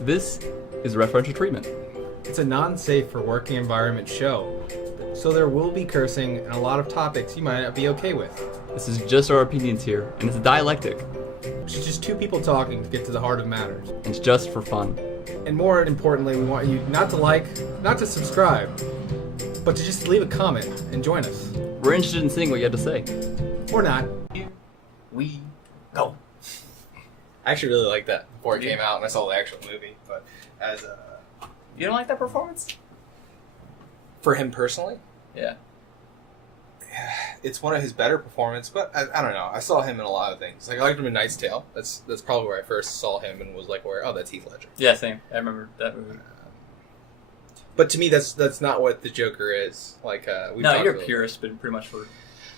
This is referential treatment. It's a non-safe for working environment show, so there will be cursing and a lot of topics you might not be okay with. This is just our opinions here, and it's a dialectic. It's just two people talking to get to the heart of matters. It's just for fun. And more importantly, we want you not to like, not to subscribe, but to just leave a comment and join us. We're interested in seeing what you have to say. Or not. Here we go. I actually really liked that before it came out and I saw the actual movie, but as a... You don't like that performance? For him personally? Yeah. It's one of his better performances, but I don't know. I saw him in a lot of things. Like, I liked him in Knight's Tale. That's probably where I first saw him and was like, oh, that's Heath Ledger. Yeah, same. I remember that movie. But to me, that's not what the Joker is. Like, no, you're a purist, but pretty much for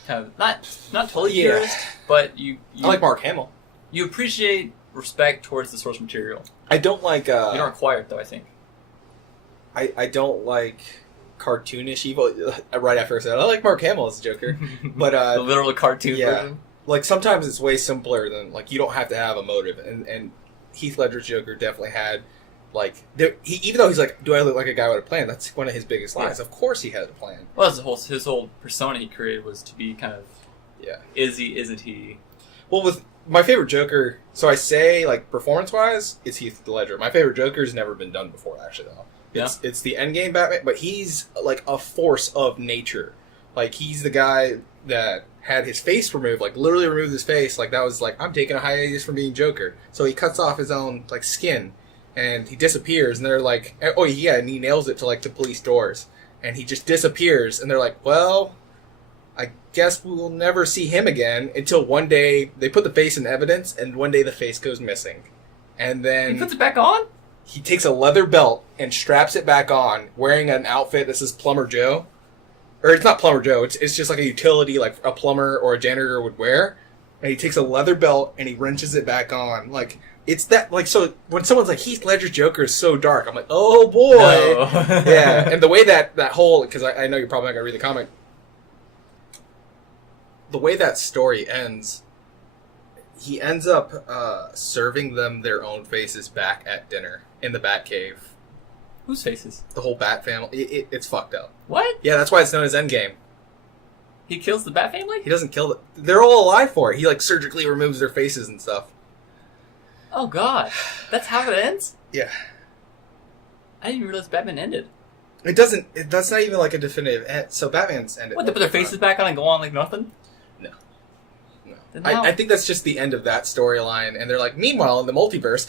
kind of not totally purist, but you I like Mark Hamill. You appreciate respect towards the source material. I don't like. You don't require it though. I think. I don't like cartoonish evil. Right after I said I like Mark Hamill as Joker, but the literal cartoon version. Like sometimes it's way simpler than like you don't have to have a motive, and Heath Ledger's Joker definitely had. Like, even though he's like, do I look like a guy with a plan? That's one of his biggest lies. Yeah. Of course he had a plan. Well, his whole persona he created was to be kind of, is he, isn't he? Well, with my favorite Joker, so I say, like, performance-wise, it's Heath Ledger. My favorite Joker's never been done before, actually, though. It's the Endgame Batman, but he's, like, a force of nature. Like, he's the guy that had his face removed, like, literally removed his face. Like, that was like, I'm taking a hiatus from being Joker. So he cuts off his own, like, skin. And he disappears, and they're like, oh, yeah, and he nails it to, like, the police doors. And he just disappears, and they're like, well, I guess we will never see him again until one day they put the face in evidence, and one day the face goes missing. And then... He puts it back on? He takes a leather belt and straps it back on, wearing an outfit that says Plumber Joe. Or it's not Plumber Joe, it's just like a utility like a plumber or a janitor would wear. And he takes a leather belt, and he wrenches it back on, like... It's that, like, so when someone's like, Heath Ledger's Joker is so dark, I'm like, oh boy. No. Yeah, and the way that whole, because I know you're probably not going to read the comic, the way that story ends, he ends up serving them their own faces back at dinner in the Batcave. Whose faces? The whole Bat family. It's fucked up. What? Yeah, that's why it's known as Endgame. He kills the Bat family? He doesn't kill them. They're all alive for it. He, like, surgically removes their faces and stuff. Oh, God. That's how it ends? Yeah. I didn't even realize Batman ended. It doesn't... That's not even, like, a definitive end. So Batman's ended. What, they put their faces back on and go on like nothing? No. I think that's just the end of that storyline, and they're like, meanwhile, in the multiverse...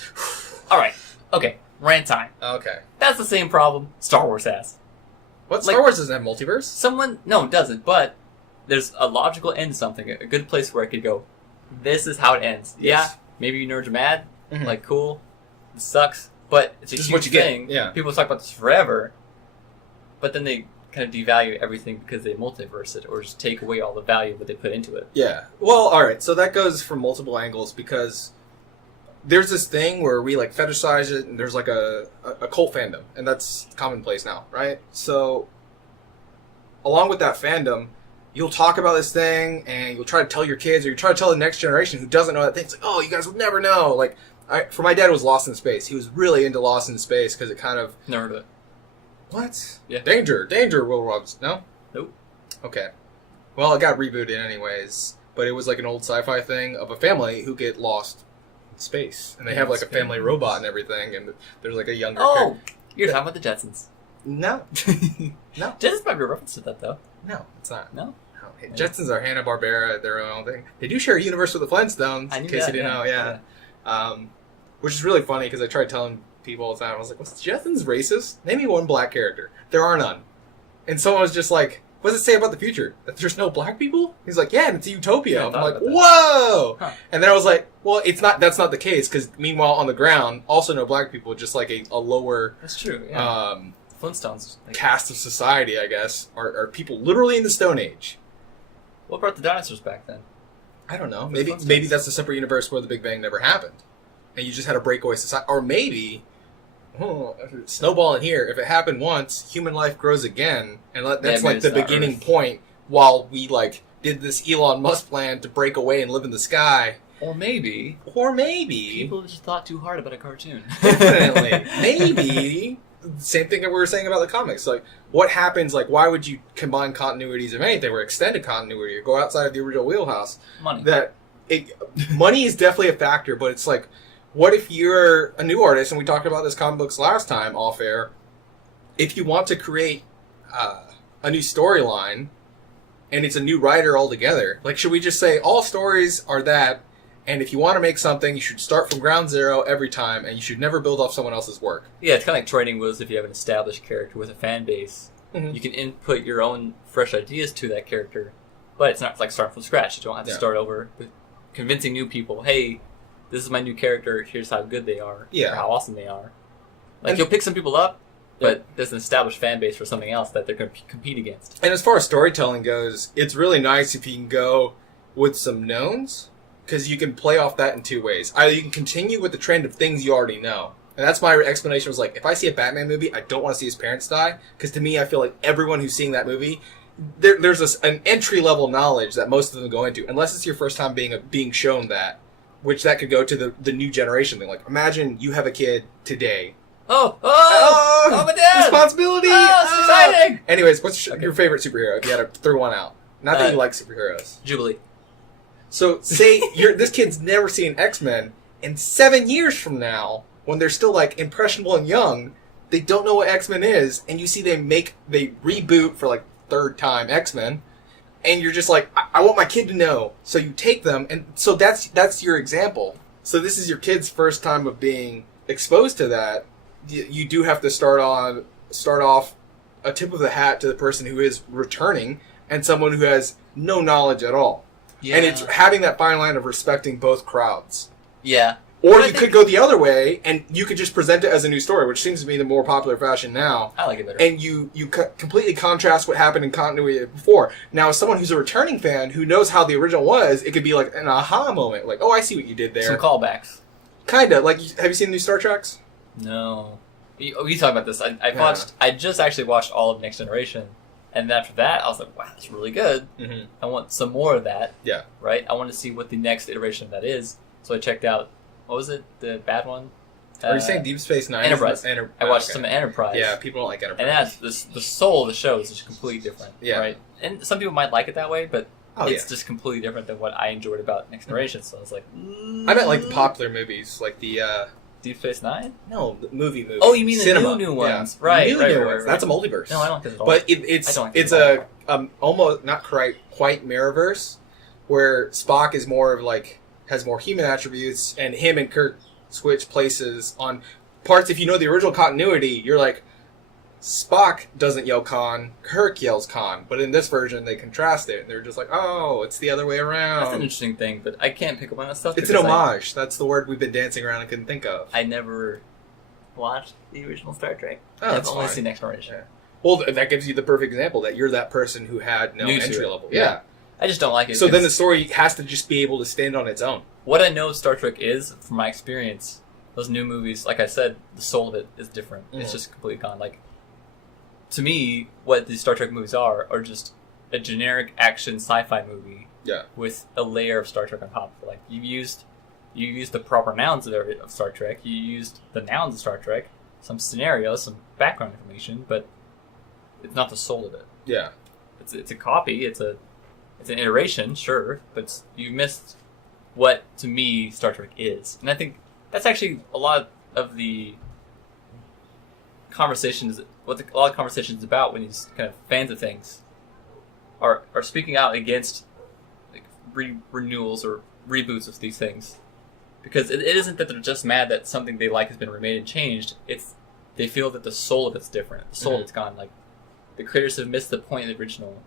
Alright. Okay. Rant time. Okay. That's the same problem Star Wars has. What? Star Wars doesn't have multiverse? No, it doesn't, but there's a logical end to something. A good place where I could go, this is how it ends. Yes. Yeah. Maybe you nerds are mad, like, cool, this sucks, but it's a huge thing. Yeah. People talk about this forever, but then they kind of devalue everything because they multiverse it, or just take away all the value that they put into it. Yeah. Well, alright, so that goes from multiple angles, because there's this thing where we, like, fetishize it, and there's, like, a cult fandom, and that's commonplace now, right? So, along with that fandom, you'll talk about this thing, and you'll try to tell your kids, or you try to tell the next generation who doesn't know that thing. It's like, oh, you guys would never know. Like, for my dad, it was Lost in Space. He was really into Lost in Space, because it kind of... Never heard of it. What? Yeah. Danger, Will Robinson. No? Nope. Okay. Well, it got rebooted anyways, but it was like an old sci-fi thing of a family who get lost in space. And they have, like, a family robot and everything, and there's, like, a younger... Oh! You're talking about the Jetsons. No. No. Jetsons might be a reference to that, though. No, it's not. No? Hey, Jetsons are Hanna-Barbera, their own thing. They do share a universe with the Flintstones, in case you didn't know, yeah. Which is really funny, because I tried telling people all the time, I was like, was Jetsons racist? Name me one black character. There are none. And someone was just like, what does it say about the future? That there's no black people? He's like, yeah, and it's a utopia. I'm like, whoa! Huh. And then I was like, well, that's not the case, because meanwhile, on the ground, also no black people, just like a lower... That's true, yeah. Flintstones. Cast of society, I guess, are people literally in the Stone Age. What brought the dinosaurs back then? I don't know. Maybe that's a separate universe where the Big Bang never happened. And you just had a breakaway society. Or maybe, snowball in here, if it happened once, human life grows again. And that's like the beginning point while we like did this Elon Musk plan to break away and live in the sky. Or maybe People just thought too hard about a cartoon. definitely maybe same thing that we were saying about the comics. Like, what happens? Like, why would you combine continuities of anything or extended continuity or go outside of the original wheelhouse? Money. Money is definitely a factor, but it's like, what if you're a new artist? And we talked about this comic books last time off air. If you want to create a new storyline and it's a new writer altogether, like, should we just say all stories are that? And if you want to make something, you should start from ground zero every time, and you should never build off someone else's work. Yeah, it's kind of like training wheels. If you have an established character with a fan base, you can input your own fresh ideas to that character, but it's not like starting from scratch. You don't have to start over with convincing new people, hey, this is my new character, here's how good they are, or how awesome they are. Like, you'll pick some people up, but there's an established fan base for something else that they're going to compete against. And as far as storytelling goes, it's really nice if you can go with some knowns, because you can play off that in two ways. Either you can continue with the trend of things you already know. And that's my explanation was like, if I see a Batman movie, I don't want to see his parents die. Because to me, I feel like everyone who's seeing that movie, there's an entry-level knowledge that most of them go into. Unless it's your first time being shown that. Which that could go to the new generation thing. Like, imagine you have a kid today. Oh, my dad! Responsibility! Oh, it's exciting! Anyways, what's your favorite superhero if you had to throw one out? Not that you like superheroes. Jubilee. So, say this kid's never seen X-Men, and 7 years from now, when they're still, like, impressionable and young, they don't know what X-Men is, and you see they reboot for, like, third time X-Men, and you're just like, I want my kid to know. So you take them, and so that's your example. So this is your kid's first time of being exposed to that. You do have to start off a tip of the hat to the person who is returning, and someone who has no knowledge at all. Yeah. And it's having that fine line of respecting both crowds. Yeah. Or you could go the other way, and you could just present it as a new story, which seems to be the more popular fashion now. I like it better. And you completely contrast what happened in continuity before. Now, as someone who's a returning fan who knows how the original was, it could be like an aha moment. Like, oh, I see what you did there. Some callbacks. Kind of. Like, have you seen the new Star Treks? No. We talk about this. I just actually watched all of Next Generation. And after that, I was like, wow, that's really good. Mm-hmm. I want some more of that. Yeah. Right? I want to see what the next iteration of that is. So I checked out, what was it? The bad one? Are you saying Deep Space Nine? Enterprise. I watched some Enterprise. Yeah, people don't like Enterprise. And that's the soul of the show is just completely different. Yeah. Right? And some people might like it that way, but it's just completely different than what I enjoyed about Next Generation. So I was like, I meant like the popular movies, like the Deep Space Nine? No, the movie. Oh, you mean the new ones? Yeah. Right, right. That's a multiverse. No, I don't like this at all. But it's a almost not quite Mirrorverse, where Spock is more of like has more human attributes, and him and Kirk switch places on parts. If you know the original continuity, you're like, Spock doesn't yell Khan, Kirk yells Khan. But in this version, they contrast it. They're just like, oh, it's the other way around. That's an interesting thing, but I can't pick up on that stuff. It's an homage. That's the word we've been dancing around and couldn't think of. I never watched the original Star Trek. Oh, I've only seen Next Generation. Yeah. Well, that gives you the perfect example that you're that person who had no entry level. Yeah. I just don't like it. So then the story has to just be able to stand on its own. What I know Star Trek is, from my experience, those new movies, like I said, the soul of it is different. Mm. It's just completely gone. Like, to me, what these Star Trek movies are just a generic action sci-fi movie with a layer of Star Trek on top. Like, you used the proper nouns of Star Trek. You used the nouns of Star Trek, some scenarios, some background information, but it's not the soul of it. Yeah, it's a copy. It's an iteration, sure, but you missed what to me Star Trek is, and I think that's actually a lot of the conversations. A lot of conversations about when these kind of fans of things are speaking out against like renewals or reboots of these things, because it isn't that they're just mad that something they like has been remade and changed. It's they feel that the soul of it's different. The soul of it's gone. Like the creators have missed the point of the original,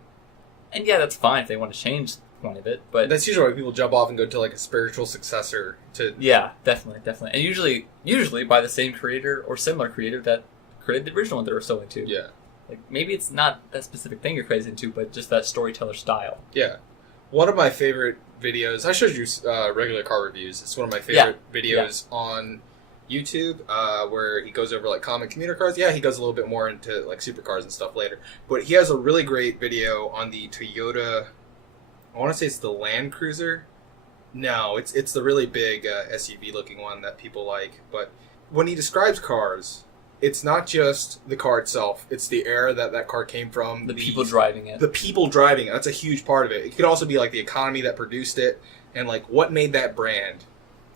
and yeah, that's fine if they want to change the point of it. But that's usually why people jump off and go to like a spiritual successor to. Yeah, definitely, and usually by the same creator or similar creator that created the original one they were selling to. Yeah. Like, maybe it's not that specific thing you're crazy into, but just that storyteller style. Yeah. One of my favorite videos, I showed you regular car reviews. It's one of my favorite videos on YouTube, where he goes over like common commuter cars. Yeah, he goes a little bit more into like supercars and stuff later. But he has a really great video on the Toyota. I want to say it's the Land Cruiser. No, it's the really big SUV looking one that people like. But when he describes cars, it's not just the car itself. It's the era that car came from. The people driving it. The people driving it. That's a huge part of it. It could also be like the economy that produced it and like what made that brand.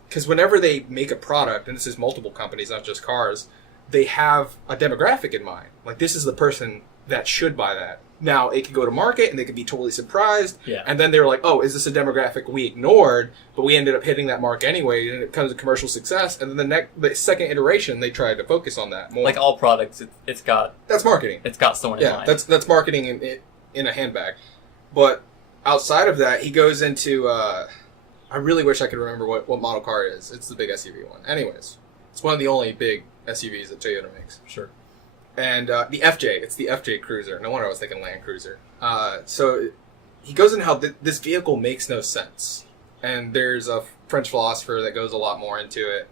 Because whenever they make a product, and this is multiple companies, not just cars, they have a demographic in mind. Like, this is the person that should buy that. Now, it could go to market, and they could be totally surprised. Yeah. And then they were like, oh, is this a demographic we ignored? But we ended up hitting that mark anyway, and it becomes a commercial success. And then the second iteration, they tried to focus on that more. Like all products, it's got... That's marketing. It's got someone in mind. That's marketing in a handbag. But outside of that, he goes into... I really wish I could remember what model car it is. It's the big SUV one. Anyways, it's one of the only big SUVs that Toyota makes. Sure. And the FJ, it's the FJ Cruiser. No wonder I was thinking Land Cruiser. So he goes into how this vehicle makes no sense. And there's a French philosopher that goes a lot more into it.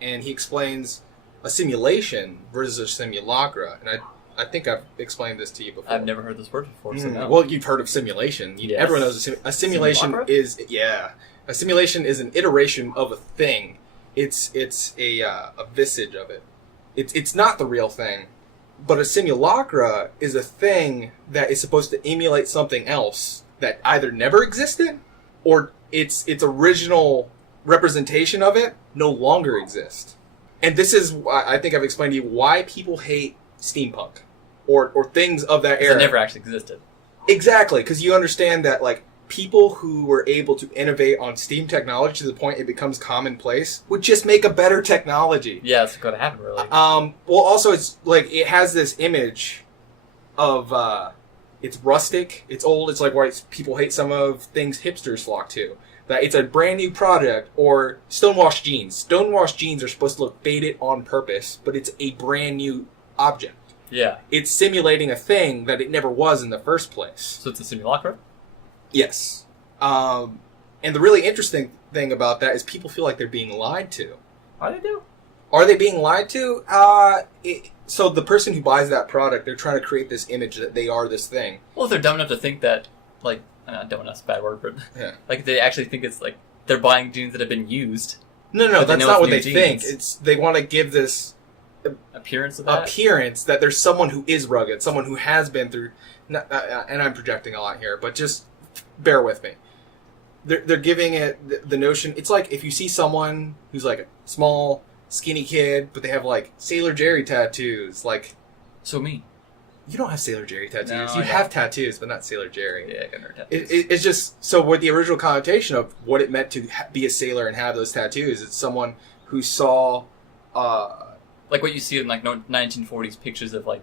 And he explains a simulation versus a simulacra. And I think I've explained this to you before. I've never heard this word before, so no. Well, you've heard of simulation. Yes. Everyone knows a simulation Simulacra? is... Yeah. A simulation is an iteration of a thing. It's a visage of it. It's not the real thing. But a simulacra is a thing that is supposed to emulate something else that either never existed or its original representation of it no longer exists. And this is, I think I've explained to you, why people hate steampunk or things of that era. It never actually existed. Exactly, because you understand that, like, people who were able to innovate on steam technology to the point it becomes commonplace would just make a better technology. Yeah, that's going to happen, really. Well, also, it's like it has this image of it's rustic, it's old, it's like why people hate some of things hipsters flock to. That it's a brand new product, or stonewashed jeans. Stonewashed jeans are supposed to look faded on purpose, but it's a brand new object. Yeah. It's simulating a thing that it never was in the first place. So it's a simulacra? Yes. And the really interesting thing about that is people feel like they're being lied to. What do they do? Are they being lied to? So the person who buys that product, they're trying to create this image that they are this thing. Well, if they're dumb enough to think that, like, dumb enough's a bad word, but Yeah. like they actually think it's like they're buying jeans that have been used. No, But they that's know not it's what new they think. jeans. They want to give this Appearance of that? appearance that there's someone who is rugged, someone who has been through, and I'm projecting a lot here, but just bear with me. They're giving it the notion, it's like if you see someone who's like a small, skinny kid, but they have like Sailor Jerry tattoos, like... So me. You don't have Sailor Jerry tattoos. No, You I have don't. tattoos, but not Sailor Jerry. Yeah, I got nerd tattoos. It's just... So with the original connotation of what it meant to be a sailor and have those tattoos, it's someone who saw... Like what you see in like 1940s pictures of like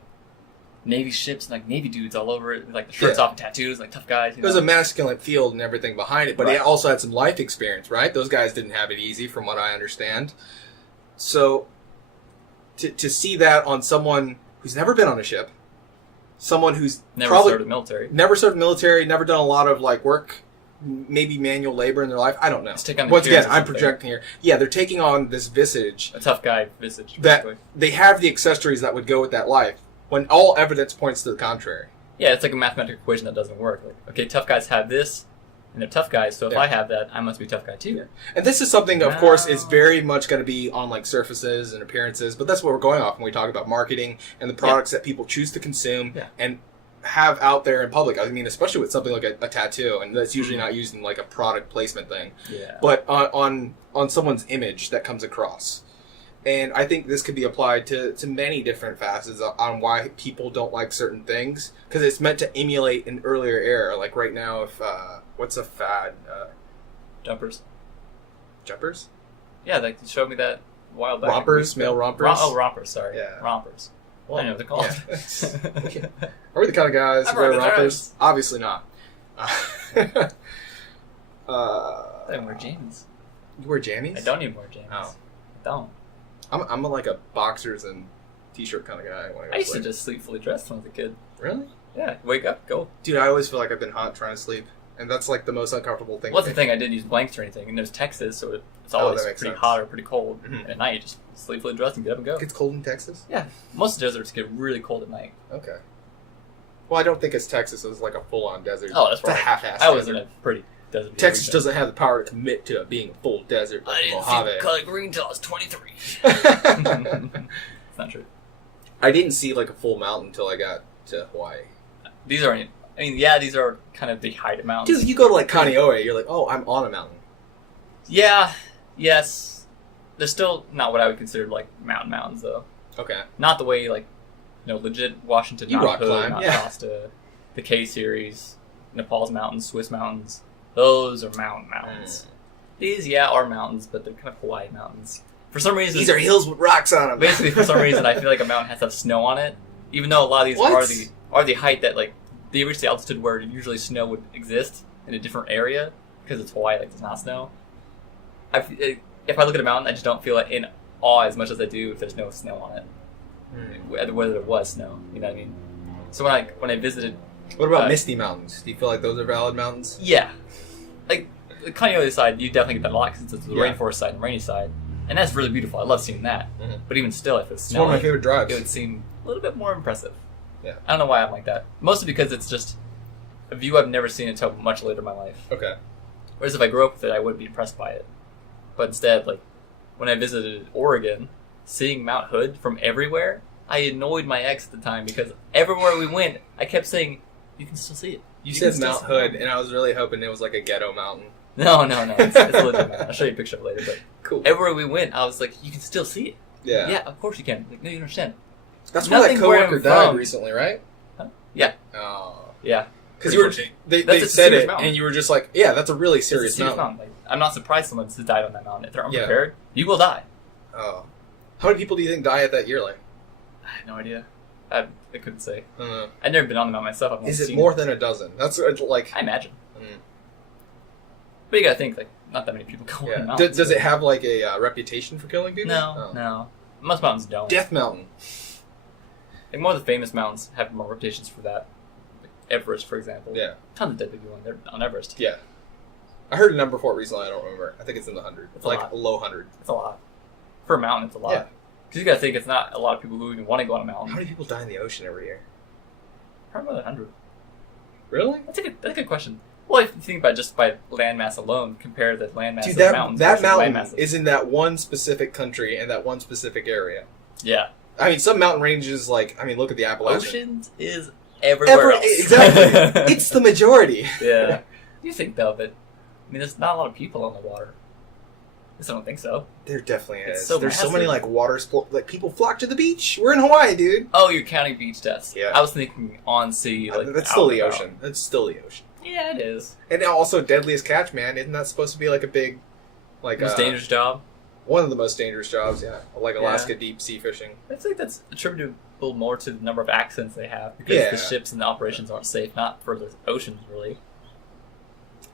Navy ships and like Navy dudes all over it, with, like the shirts Yeah. off and tattoos, like tough guys. You There's know? a masculine field and everything behind it, but Right. it also had some life experience, right? Those guys didn't have it easy, from what I understand. So, to see that on someone who's never been on a ship, someone who's Never probably served in the military. never served in the military, never done a lot of like work, maybe manual labor in their life. I don't know. Let's take on the Once again, appearance of I'm something. projecting here. Yeah, they're taking on this visage A tough guy visage, that basically. they have the accessories that would go with that life, when all evidence points to the contrary. Yeah, it's like a mathematical equation that doesn't work. Like, okay, tough guys have this, and they're tough guys, so if Yeah. I have that, I must be a tough guy too. And this is something, of course, is Wow. very much going to be on like surfaces and appearances, but that's what we're going off when we talk about marketing and the products that people choose to consume Yeah. and have out there in public. I mean, especially with something like a tattoo, and that's usually Mm-hmm. not used in like a product placement thing, Yeah. but on someone's image that comes across. And I think this could be applied to many different facets on why people don't like certain things, because it's meant to emulate an earlier era. Like right now, if what's a fad? Jumpers. Jumpers? Yeah, like you showed me that a while back. Rompers? Male rompers? Rompers, sorry. Yeah. Rompers. Well, I know what they're called. yeah. Are we the kind of guys I've who wear heard of rompers? those. Obviously not. I don't wear jeans. You wear jammies? I don't even wear jeans. Oh. I don't. I'm like a boxers and t-shirt kind of guy. When I, go I used to sleep. just sleep fully dressed when I was a kid. Really? Yeah, wake up, go. Dude, I always feel like I've been hot trying to sleep. And that's like the most uncomfortable thing. Well, that's the thing. I didn't use blankets or anything, and there's Texas, so it's always that makes pretty sense. hot or pretty cold. Mhm. And at night, you just sleep fully dressed and get up and go. It gets cold in Texas? Yeah, most deserts get really cold at night. Okay. Well, I don't think it's Texas is like a full-on desert. Oh, that's it's a right. half-assed I was desert. in a pretty desert. Texas doesn't have the power to commit to it being a full desert I like didn't see Mojave. the color green until I was 23. It's not true. I didn't see like a full mountain until I got to Hawaii. These are, I mean, yeah, these are kind of the height of mountains. Dude, you go to like Kaneohe, you're like, oh, I'm on a mountain. Yeah, yes. They're still not what I would consider like mountains, though. Okay. Not the way like, legit Washington, You Mount rock Hood, climb, Mount yeah. Shasta, the K series, Nepal's mountains, Swiss mountains. Those are mountains. These, yeah, are mountains, but they're kind of Hawaii mountains. For some reason, These are hills with rocks on them. basically for some reason I feel like a mountain has to have snow on it, even though a lot of these What? are the height that like they reach the altitude where usually snow would exist in a different area because it's Hawaii, like does not snow. If I look at a mountain, I just don't feel in awe as much as I do if there's no snow on it, whether there was snow. You know what I mean? So when I visited, What about Misty Mountains? Do you feel like those are valid mountains? yeah, like the Kaneohe side, you definitely get that a lot since it's the Yeah. rainforest side and rainy side, and that's really beautiful. I love seeing that. Mhm. But even still, if it's It's one of snowing, my favorite drives. it would seem a little bit more impressive. Yeah. I don't know why I'm like that. Mostly because it's just a view I've never seen until much later in my life. Okay. Whereas if I grew up with it, I wouldn't be impressed by it. But instead, like, when I visited Oregon, seeing Mount Hood from everywhere, I annoyed my ex at the time because everywhere we went, I kept saying, you can still see it. You can said still Mount see Hood, it." and I was really hoping it was like a ghetto mountain. No. It's a legit mountain. I'll show you a picture of it later. But Cool. everywhere we went, I was like, you can still see it. Yeah. Yeah, of course you can. Like, no, you don't understand. That's where that Nothing where coworker I'm died from. recently, right? Huh? Yeah. Oh. Yeah. Because Pretty you were, unfortunate. they That's a said serious it, mountain. and you were just like, yeah, that's a really serious, It's a serious mountain. mountain. Like, I'm not surprised someone has died on that mountain. If they're Yeah. unprepared, you will die. Oh. How many people do you think die at that yearly? I have no idea. I couldn't say. I don't know. I've never been on the mountain myself. I've only Is it seen more than a dozen? That's like... I imagine. Mm. But you gotta think, like, not that many people go on the Yeah. mountain. Does it have like a reputation for killing people? No, Oh. no. Most mountains don't. Death Mountain. Like, more of the famous mountains have more reputations for that. Like Everest, for example. Yeah. Tons of dead people on Everest. Yeah. I heard a number for it recently. I don't remember. I think it's in the 100. It's a like lot. a low 100. It's a lot. For a mountain, it's a lot. Yeah. Because you gotta think, it's not a lot of people who even want to go on a mountain. How many people die in the ocean every year? Probably more than 100. Really? That's a good question. Well, if you think about just by landmass alone, compare the landmass Dude, of that, mountains that versus mountain landmass of- is in that one specific country and that one specific area. Yeah. I mean, some mountain ranges, like, I mean, look at the Appalachian. Oceans is everywhere else. Exactly. It's the majority. Yeah. You think though, but I mean, there's not a lot of people on the water. At least I don't think so. There definitely It's is. so There's so massive. many, like, water sport... Like, people flock to the beach. We're in Hawaii, dude. Oh, you're counting beach deaths. Yeah. I was thinking on sea. Like That's out still and the about. ocean. That's still the ocean. Yeah, it is. And also, Deadliest Catch, man. Isn't that supposed to be, like, a big... Like, Most dangerous job. One of the most dangerous jobs, yeah. Like Yeah. Alaska deep sea fishing. I think that's attributable more to the number of accidents they have because Yeah. the ships and the operations aren't safe, not for the oceans really.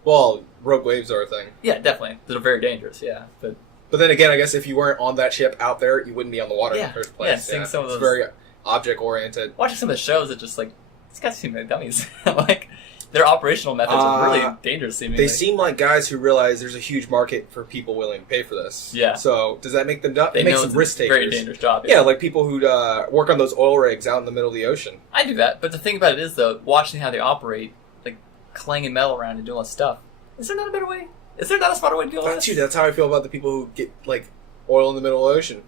Well, rogue waves are a thing. Yeah, definitely. They're very dangerous. Yeah, but But then again, I guess if you weren't on that ship out there, you wouldn't be on the water in Yeah. the first Yeah, place. seeing some of It's those- very object-oriented. watching some of the shows, it just like these guys seem like dummies. Like their operational methods are really dangerous. Seemingly, They seem like guys who realize there's a huge market for people willing to pay for this. Yeah. So does that make them dumb? they It makes know them it's risk a very takers. dangerous job. Yeah, like people who work on those oil rigs out in the middle of the ocean. I do that, but the thing about it is though, watching how they operate, like clanging metal around and doing all this stuff. Is there not a better way? Is there not a smarter way to do all That's this? true. That's how I feel about the people who get like oil in the middle of the ocean.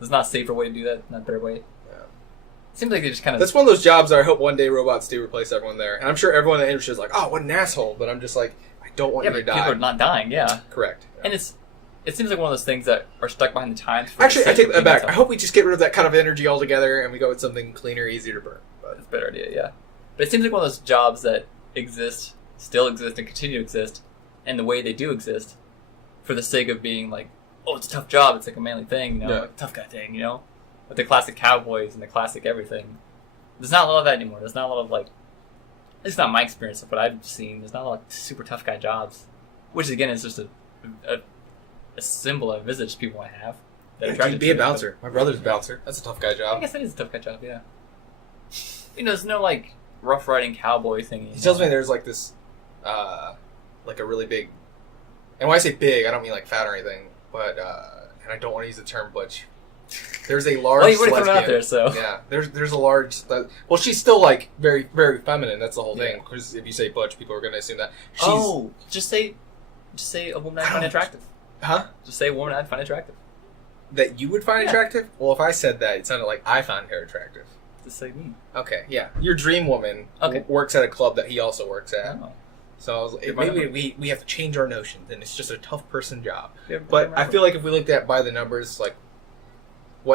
There's not a safer way to do that. Not a better way. Yeah. It seems like they just kind of. That's one of those jobs that I hope one day robots do replace everyone there. And I'm sure everyone in the industry is like, oh, what an asshole. But I'm just like, I don't want Yeah, you to but die. people are not dying. Yeah, Correct. Yeah. and it seems like one of those things that are stuck behind the times. For Actually, the I sake take of that being back. I something. hope we just get rid of that kind of energy altogether and we go with something cleaner, easier to burn. But That's a better idea. Yeah, but it seems like one of those jobs that exist, still exist, and continue to exist, and the way they do exist, for the sake of being like, oh, it's a tough job. It's like a manly thing, Yeah. like a tough guy thing, with the classic cowboys and the classic everything. There's not a lot of that anymore. There's not a lot of like, at least not my experience of what I've seen. There's not a lot of super tough guy jobs, which again is just a symbol, a visage people want to have. that yeah, attracted dude, be to a it. bouncer. My brother's a bouncer. That's a tough guy I job. guess that is a tough guy job. Yeah. There's no like rough riding cowboy thing. He tells me there's like this like a really big, and when I say big, I don't mean like fat or anything, but and I don't want to use the term butch. There's a large. Well, you already threw it lesbian. out there, so Yeah, there's a large. Well, she's still like very very feminine. That's the whole thing. Because if you say butch, people are going to assume that she's. just say a woman I find attractive. Huh? Just say a woman I find attractive. That you would find Yeah. attractive? Well, if I said that, it sounded like I found her attractive. Just say me. Okay, yeah. Your dream woman Okay. works at a club that he also works at. Oh. So I was like, Good one. maybe we have to change our notions, and it's just a tough person job. Yeah, But I feel like if we looked at by the numbers, like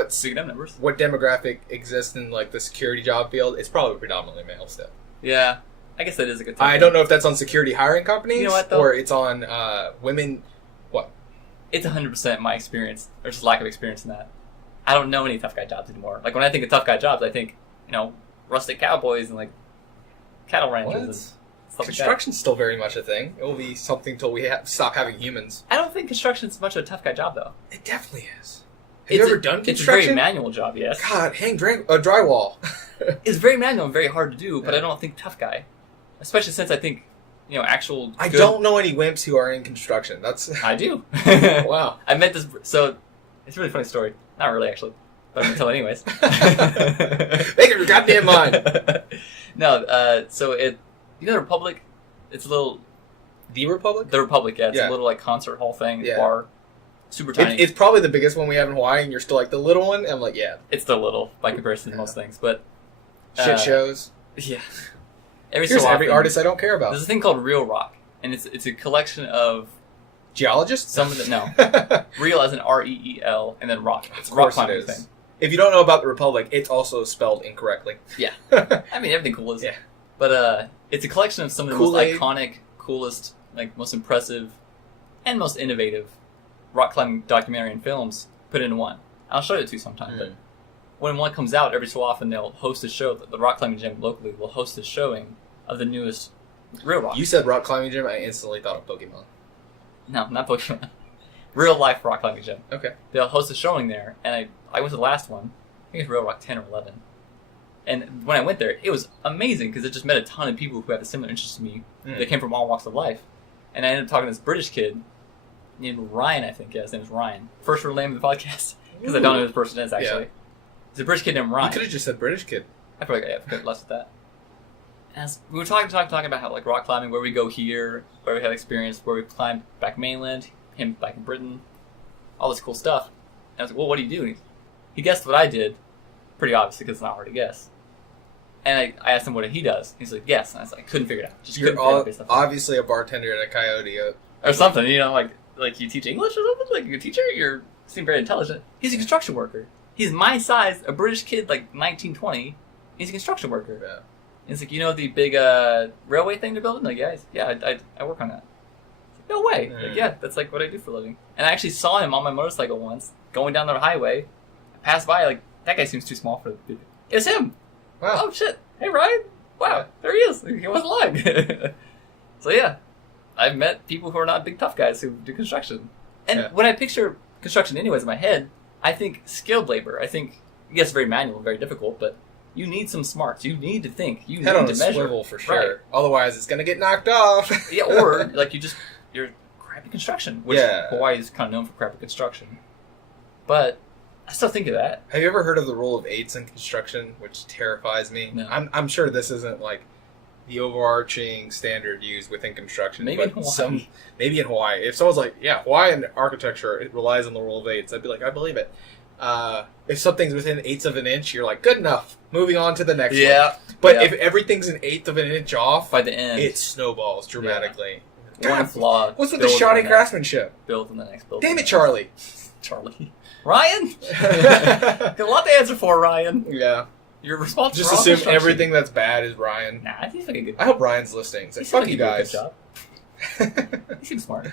speaking of numbers. what demographic exists in like the security job field, it's probably predominantly male still. Yeah, I guess that is a good. I don't know if that's on security hiring companies You know what, though? or it's on women. What? It's 100% my experience. There's just lack of experience in that. I don't know any tough guy jobs anymore. Like when I think of tough guy jobs, I think rustic cowboys and like cattle ranches and stuff like that. Construction's still very much a thing. It will be something till we stop having humans. I don't think construction's much of a tough guy job though. It definitely is. Have you ever done It's a construction? very manual job, yes. God, hang drywall. It's very manual and very hard to do, but I don't think tough guy. Especially since I think, actual I good- don't know any wimps who are in construction. That's I do. wow. I met this, so it's a really funny story. Not really, actually, but I'm gonna tell it anyways. Make up your goddamn mind. No, so the Republic, it's a little, The Republic? the Republic, yeah, it's Yeah. a little like concert hall thing, Yeah. bar, super tiny. It's probably the biggest one we have in Hawaii, and you're still like the little one. And I'm like, yeah, It's still little by comparison to most things, but shit shows. yeah. Every Here's so every often, artist I don't care about. There's a thing called Real Rock, and it's a collection of Geologists? some of the real as in REEL and then rock. It's a Of rock course it climbing is. thing. If you don't know about the Republic, it's also spelled incorrectly. Yeah. I mean, everything cool is. Yeah. But it's a collection of some of the Kool-Aid. most iconic, coolest, like most impressive, and most innovative rock climbing documentary and films put into one. I'll show it to you sometime. But when one comes out, every so often they'll host a show. The rock climbing gym locally will host a showing of the newest real rock. You said rock climbing gym, I instantly thought of Pokemon. No, not Pokemon. Real life rock climbing gym. Okay. They'll host a showing there, and I went to the last one. I think it's Real Rock 10 or 11. And when I went there, it was amazing because I just met a ton of people who have a similar interest to me. They came from all walks of life. And I ended up talking to this British kid named Ryan, I think. Yeah, his name is Ryan. First real name of the podcast because I don't know who this person is, actually. Yeah. He's a British kid named You Ryan. could have just said British kid. I could have less with that. As we were talking about how like rock climbing, where we go here, where we have experience, where we climbed back mainland, him back in Britain, all this cool stuff. And I was like, well, what do you do? And he guessed what I did, pretty obviously because it's not hard to guess. And I asked him what he does. He's like, yes. And I was like, couldn't figure it out. Just You're couldn't figure it out based on obviously a bartender at a Coyote. or something, like you teach English or something. Like you're a teacher, you seem very intelligent. He's a construction worker. He's my size, a British kid, like 19, 20. He's a construction worker. Yeah. He's like, the big railway thing they're building? Like, I work on that. Like, no way. Like, yeah, that's like what I do for a living. And I actually saw him on my motorcycle once, going down the highway. I passed by, like, that guy seems too small for the It's him! Wow. Oh, shit. Hey, Ryan. Wow, there he is. He wasn't lying. So, yeah, I've met people who are not big tough guys who do construction. And when I picture construction anyways in my head, I think skilled labor. I think, yes, very manual, very difficult, but you need some smarts. You need to think. You Head need on to a measure. swivel for sure. Right. Otherwise, it's going to get knocked off. Yeah, or, like, you're crappy construction, which Yeah. Hawaii is kind of known for crappy construction. But I still think of that. Have you ever heard of the rule of eights in construction, which terrifies me? No. I'm sure this isn't like the overarching standard used within construction. Maybe in but Hawaii. maybe in Hawaii. If someone's like, yeah, Hawaiian architecture, it relies on the rule of eights, I'd be like, I believe it. If something's within eighths of an inch, you're like, good enough. Moving on to the next one. But yeah. if everything's an eighth of an inch off, By the end, it snowballs dramatically. one God, flaw. what's with the build shoddy in the next- craftsmanship? Build in the next building. Damn it, Charlie. Charlie. Ryan? Got a lot to answer for, Ryan. Yeah. You're responsible Just for all assume construction. everything that's bad is Ryan. Nah, I think he's like a good. I hope Ryan's listening. It's like, He's fuck like you a good guys. job. He seems smart.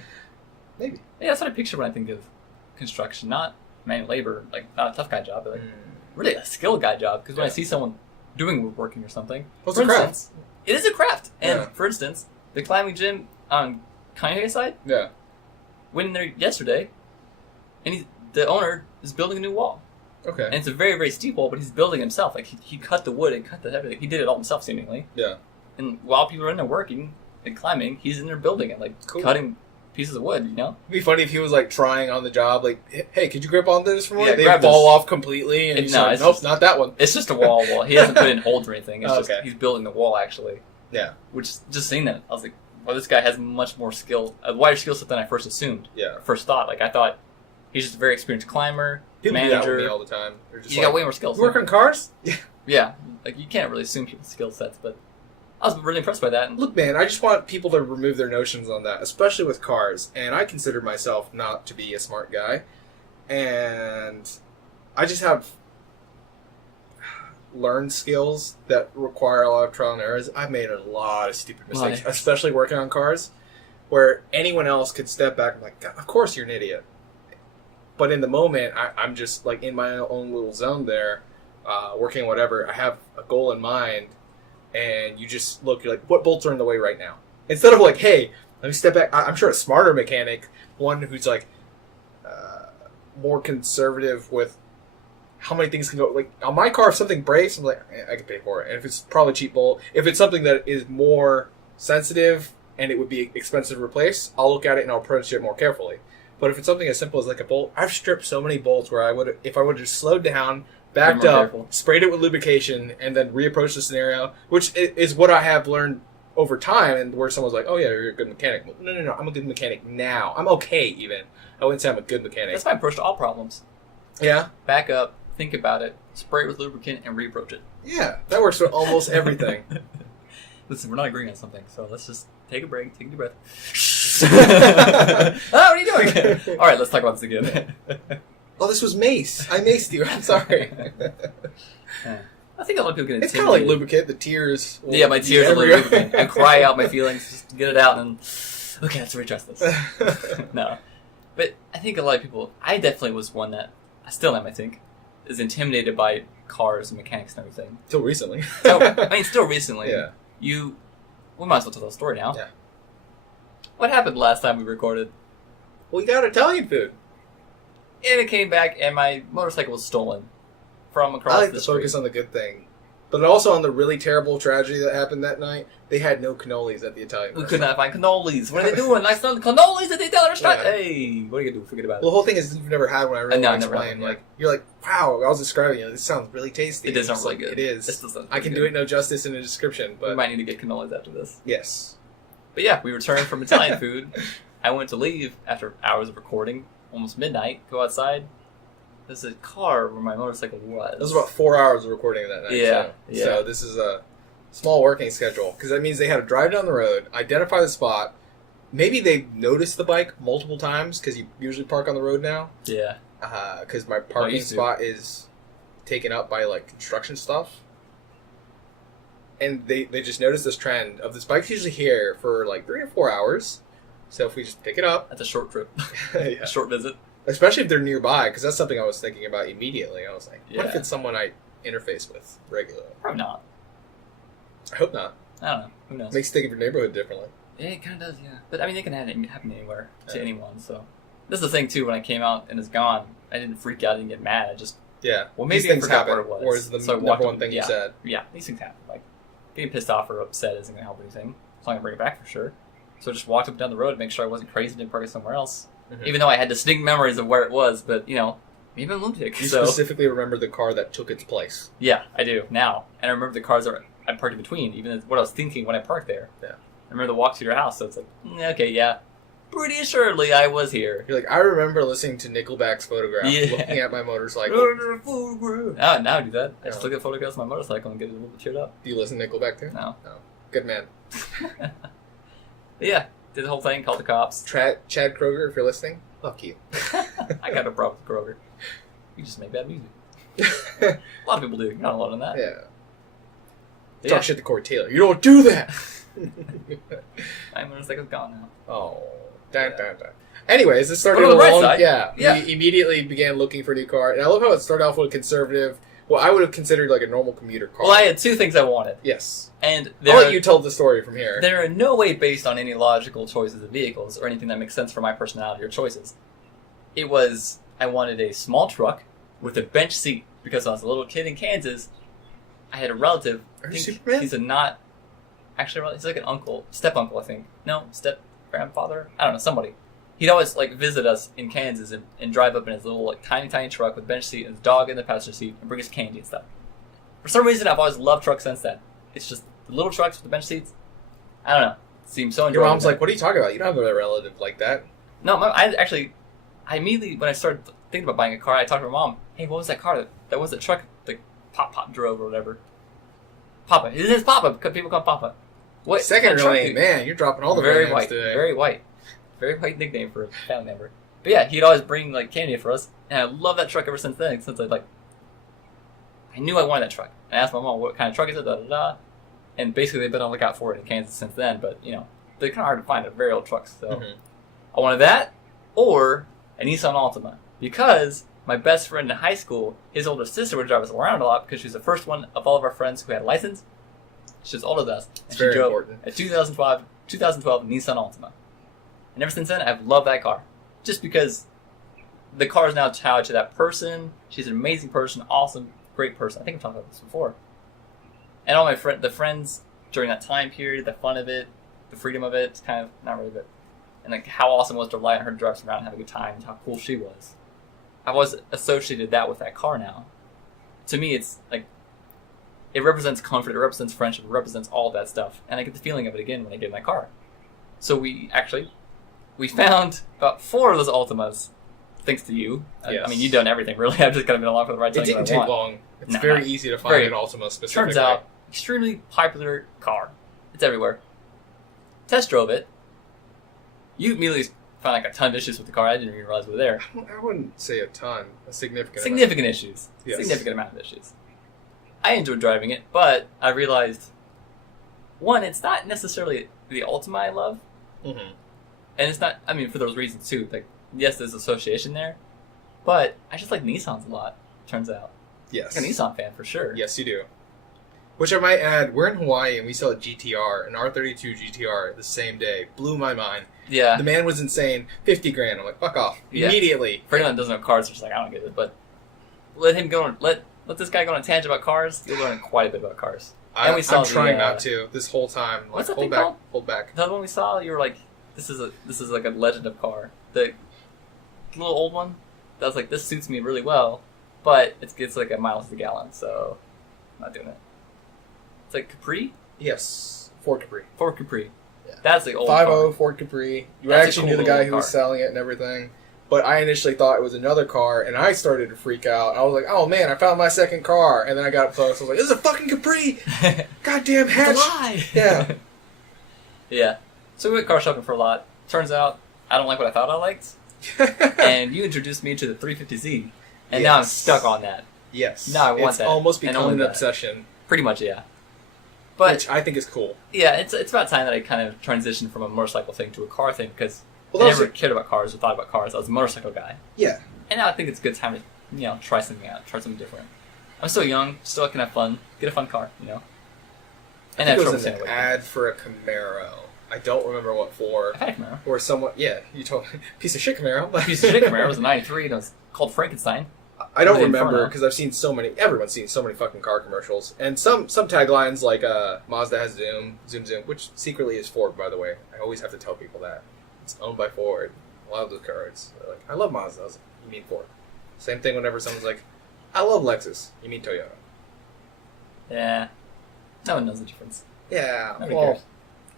Maybe. Yeah, that's what I picture when I think of construction. Not manual labor, like not a tough guy job, but like really a skilled guy job. Because when I see someone doing woodworking or something, What's for a craft? instance, it is a craft. And Yeah. for instance, the climbing gym on Kanye side Yeah. went in there yesterday, and the owner is building a new wall. Okay. And it's a very, very steep wall, but he's building himself. Like, he cut the wood and cut the everything. He did it all himself, seemingly. Yeah. And while people are in there working, and climbing. He's in there building it, like Cool. cutting pieces of wood. You know, It'd be funny if he was like trying on the job, like, hey, could you grip onto this for me? Yeah, They grab fall this. off completely, and he's No, like, it's nope, just- not that one. it's just a wall. He hasn't put in holds or anything. It's Oh, just okay. he's building the wall actually. Yeah, Which just seeing that, I was like, well, this guy has much more skill, a wider skill set than I first assumed. yeah. First thought, like I thought he's just a very experienced climber, People do that with me manager. all the time. They're just He's like, got way more skills. you work on cars? Yeah, like you can't really assume people's skill sets, but I was really impressed by that. And Look, man, I just want people to remove their notions on that, especially with cars. And I consider myself not to be a smart guy. And I just have learned skills that require a lot of trial and errors. I've made a lot of stupid mistakes, Right. especially working on cars, where anyone else could step back and be like, "God, of course you're an idiot." But in the moment, I'm just like in my own little zone there, working whatever. I have a goal in mind, and you just look, you're like, what bolts are in the way right now? Instead of like, hey, let me step back. I'm sure a smarter mechanic, one who's like more conservative with how many things can go. Like on my car, if something breaks, I'm like, I can pay for it. And if it's probably cheap bolt, if it's something that is more sensitive and it would be expensive to replace, I'll look at it and I'll approach it more carefully. But if it's something as simple as like a bolt, I've stripped so many bolts where I would, if I would have just slowed down, backed Be more up, careful. sprayed it with lubrication, and then reapproached the scenario, which is what I have learned over time, and where someone's like, oh yeah, you're a good mechanic. No, I'm a good mechanic now. I'm okay even. I wouldn't say I'm a good mechanic. that's my approach to all problems. Yeah? Back up, think about it, spray it with lubricant, and reapproach it. Yeah, that works for almost everything. Listen, we're not agreeing on something, so let's just take a break, take a deep breath. Oh, what are you doing? All right, let's talk about this again. Oh, this was mace. I maced you. I'm sorry. I think a lot of people get It's kind of like intimidated. lubricant. The tears. will Yeah, my be tears are everywhere. lubricant. I cry out my feelings, just get it out, and okay, let's readjust this. No, but I think a lot of people. I definitely was one that I still am. I think is intimidated by cars and mechanics and everything. Till recently. So I mean, still recently. Yeah. We might as well tell the story now. Yeah. What happened last time we recorded? We got Italian food. And it came back, and my motorcycle was stolen from across I like the to street. focus on the good thing, but also on the really terrible tragedy that happened that night. They had no cannolis at the Italian. We restaurant. could not find cannolis. What are they doing? I saw the cannolis at the Italian restaurant. Yeah. Hey, what are you gonna do? Forget about Well, it. the whole thing is you've never had one. I really No, want to never had explain. one, yeah. Like you're like, wow. I was describing it. This sounds really tasty. It does sound It's really like, good. It is. It still sounds I can really do good. it no justice in a description, We but might need to get cannolis after this. yes. But yeah, we returned from Italian food. I went to leave after hours of recording, almost midnight. Go outside. There's a car where my motorcycle was. It was about 4 hours of recording that night. Yeah, So, yeah. so this is a small working schedule because that means they had to drive down the road, identify the spot. Maybe they noticed the bike multiple times because you usually park on the road now. Yeah. Because my parking used to. spot is taken up by like construction stuff. And they just noticed this trend of this bike's usually here for like 3 or 4 hours. So if we just pick it up, That's a short trip. yeah. A short visit. Especially if they're nearby, because that's something I was thinking about immediately. I was like, what if Yeah. it's someone I interface with regularly? Probably not. I hope not. I don't know. Who knows? Makes you think of your neighborhood differently. Yeah, it kind of does, yeah. But I mean, it can happen anywhere to Yeah. anyone. So this is the thing too. When I came out and it's gone, I didn't freak out. I didn't get mad. I just Yeah. well, These maybe I things forgot happen, what it was. or is the So I walked number up- one thing yeah. you said. Yeah, these things happen. Like getting pissed off or upset isn't gonna help anything. As long as I bring it back for sure. So I just walked up and down the road to make sure I wasn't crazy and park it somewhere else. Mhm. Even though I had distinct memories of where it was, but you know, maybe I'm a lunatic. You So specifically remember the car that took its place. yeah, I do now, and I remember the cars that I parked in between. Even what I was thinking when I parked there. Yeah. I remember the walk to your house. So it's like, okay, yeah, pretty surely I was here. You're like, I remember listening to Nickelback's Photograph, Yeah. looking at my motorcycle. Now I do that. I just Yeah. look at photographs of my motorcycle and get a little bit cheered up. Do you listen to Nickelback too? No. Good man. But yeah, did the whole thing, called the cops. Chad Kroger, if you're listening, fuck you. I got no problem with Kroger. You just make bad music. A lot of people do. You're not alone in that. Yeah. But Talk shit to Corey Taylor. You don't do that! My motorcycle's gone now. Oh. Dun, dun, dun. Anyways, this started But on the bright along. side, Yeah, yeah. We immediately began looking for a new car. And I love how it started off with a conservative, what I would have considered like a normal commuter car. Well, I had two things I wanted. Yes. And I'll they're, let you tell the story from here. they're in no way based on any logical choices of vehicles or anything that makes sense for my personality or choices. It was, I wanted a small truck with a bench seat because when I was a little kid in Kansas, I had a relative. Are I you think Superman? He's a not. actually, he's like an uncle, step uncle, I think. No, step grandfather. I don't know, somebody. He'd always like visit us in Kansas and drive up in his little like tiny truck with bench seat and his dog in the passenger seat and bring us candy and stuff. For some reason, I've always loved trucks since then. It's just the little trucks with the bench seats. I don't know. It seems so enjoyable. Your mom's like, "What are you talking about? You don't have a relative like that." No, I immediately, when I started thinking about buying a car, I talked to my mom. Hey, what was that car? That was the truck that Pop drove or whatever. Papa. His name's Papa. People call him Papa. What Second kind of name, man, you're dropping all the very names white, today. very white, very white nickname for a family member. But yeah, he'd always bring like candy for us, and I love that truck ever since then. Since I knew I wanted that truck. I asked my mom what kind of truck is it, and basically they've been on the lookout for it in Kansas since then. But you know, they're kind of hard to find. They're very old trucks, so I wanted that or a Nissan Altima because my best friend in high school, his older sister would drive us around a lot because she was the first one of all of our friends who had a license. She was older than us. And It's she very drove important. a 2012 Nissan Altima. And ever since then, I've loved that car. Just because the car is now tied to that person. She's an amazing person, awesome, great person. I think I've talked about this before. And all the friends during that time period, the fun of it, the freedom of it, it's kind of not really good. And like how awesome it was to rely on her to drive us around and have a good time, and how cool she was. I've always associated that with that car now. To me, it's like, it represents comfort, it represents friendship, it represents all that stuff. And I get the feeling of it again when I get in that car. So we found about 4 of those Ultimas, thanks to you. Yes. I mean, you've done everything, really. I've just kind of been along for the ride. It didn't take long. It's very easy to find Very. an Altima specifically. Turns out, extremely popular car. It's everywhere. Test drove it. You immediately found like a ton of issues with the car. I didn't even realize we were there. I wouldn't say a ton. A significant Significant issues. Yes. Significant amount of issues. I enjoyed driving it, but I realized, one, it's not necessarily the Ultima I love. Mm-hmm. And it's not, I mean, for those reasons too. Like, yes, there's association there, but I just like Nissans a lot, turns out. Yes. I'm a Nissan fan for sure. Yes, you do. Which I might add, we're in Hawaii and we saw a GTR, an R32 GTR, the same day. Blew my mind. Yeah. The man was insane. 50 grand. I'm like, fuck off. Yeah. Immediately. For anyone that doesn't know cars, it's just like, I don't get it, but let him go, let this guy go on a tangent about cars. You'll learn quite a bit about cars. And we saw I'm trying the, not to this whole time. Like, what's that hold thing back, called? hold back. The other one we saw, you were like, this is like a legend of car. The little old one, that was like, this suits me really well, but it's like a miles to the gallon, so I'm not doing it. It's like Capri? Yes. Ford Capri. Ford Capri. Yeah. That's the old 5.0 car. Ford Capri. You That's a actually cool knew the guy little who was car. selling it and everything. But I initially thought it was another car, and I started to freak out. I was like, oh man, I found my second car. And then I got close. I was like, this is a fucking Capri! Goddamn hatch! It's a lie! Yeah. Yeah. So we went car shopping for a lot. Turns out, I don't like what I thought I liked. And you introduced me to the 350Z. And now I'm Yes. stuck on that. Yes. No, I want it's that. almost And become only an that. obsession, Pretty much, yeah. But which I think is cool. yeah, it's about time that I kind of transitioned from a motorcycle thing to a car thing, because Well, I those never are- cared about cars or thought about cars. I was a motorcycle guy. Yeah. And now I think it's a good time to, try something out, try something different. I'm still young, still can have fun, get a fun car, I And think have it trouble was staying an awake. ad for a Camaro. I don't remember what for. I've had a Camaro. Or someone, yeah, you told me. Piece of shit Camaro. Piece of shit Camaro. It was a 93 and it was called Frankenstein. I don't The remember Inferno. because I've seen so many. Everyone's seen so many fucking car commercials, and some taglines like Mazda has zoom, which secretly is Ford, by the way. I always have to tell people that it's owned by Ford. A lot of those cars, they're like, I love Mazda. I was like, you mean Ford? Same thing whenever someone's like, I love Lexus. You mean Toyota? Yeah. No one knows the difference. Yeah. Nobody well,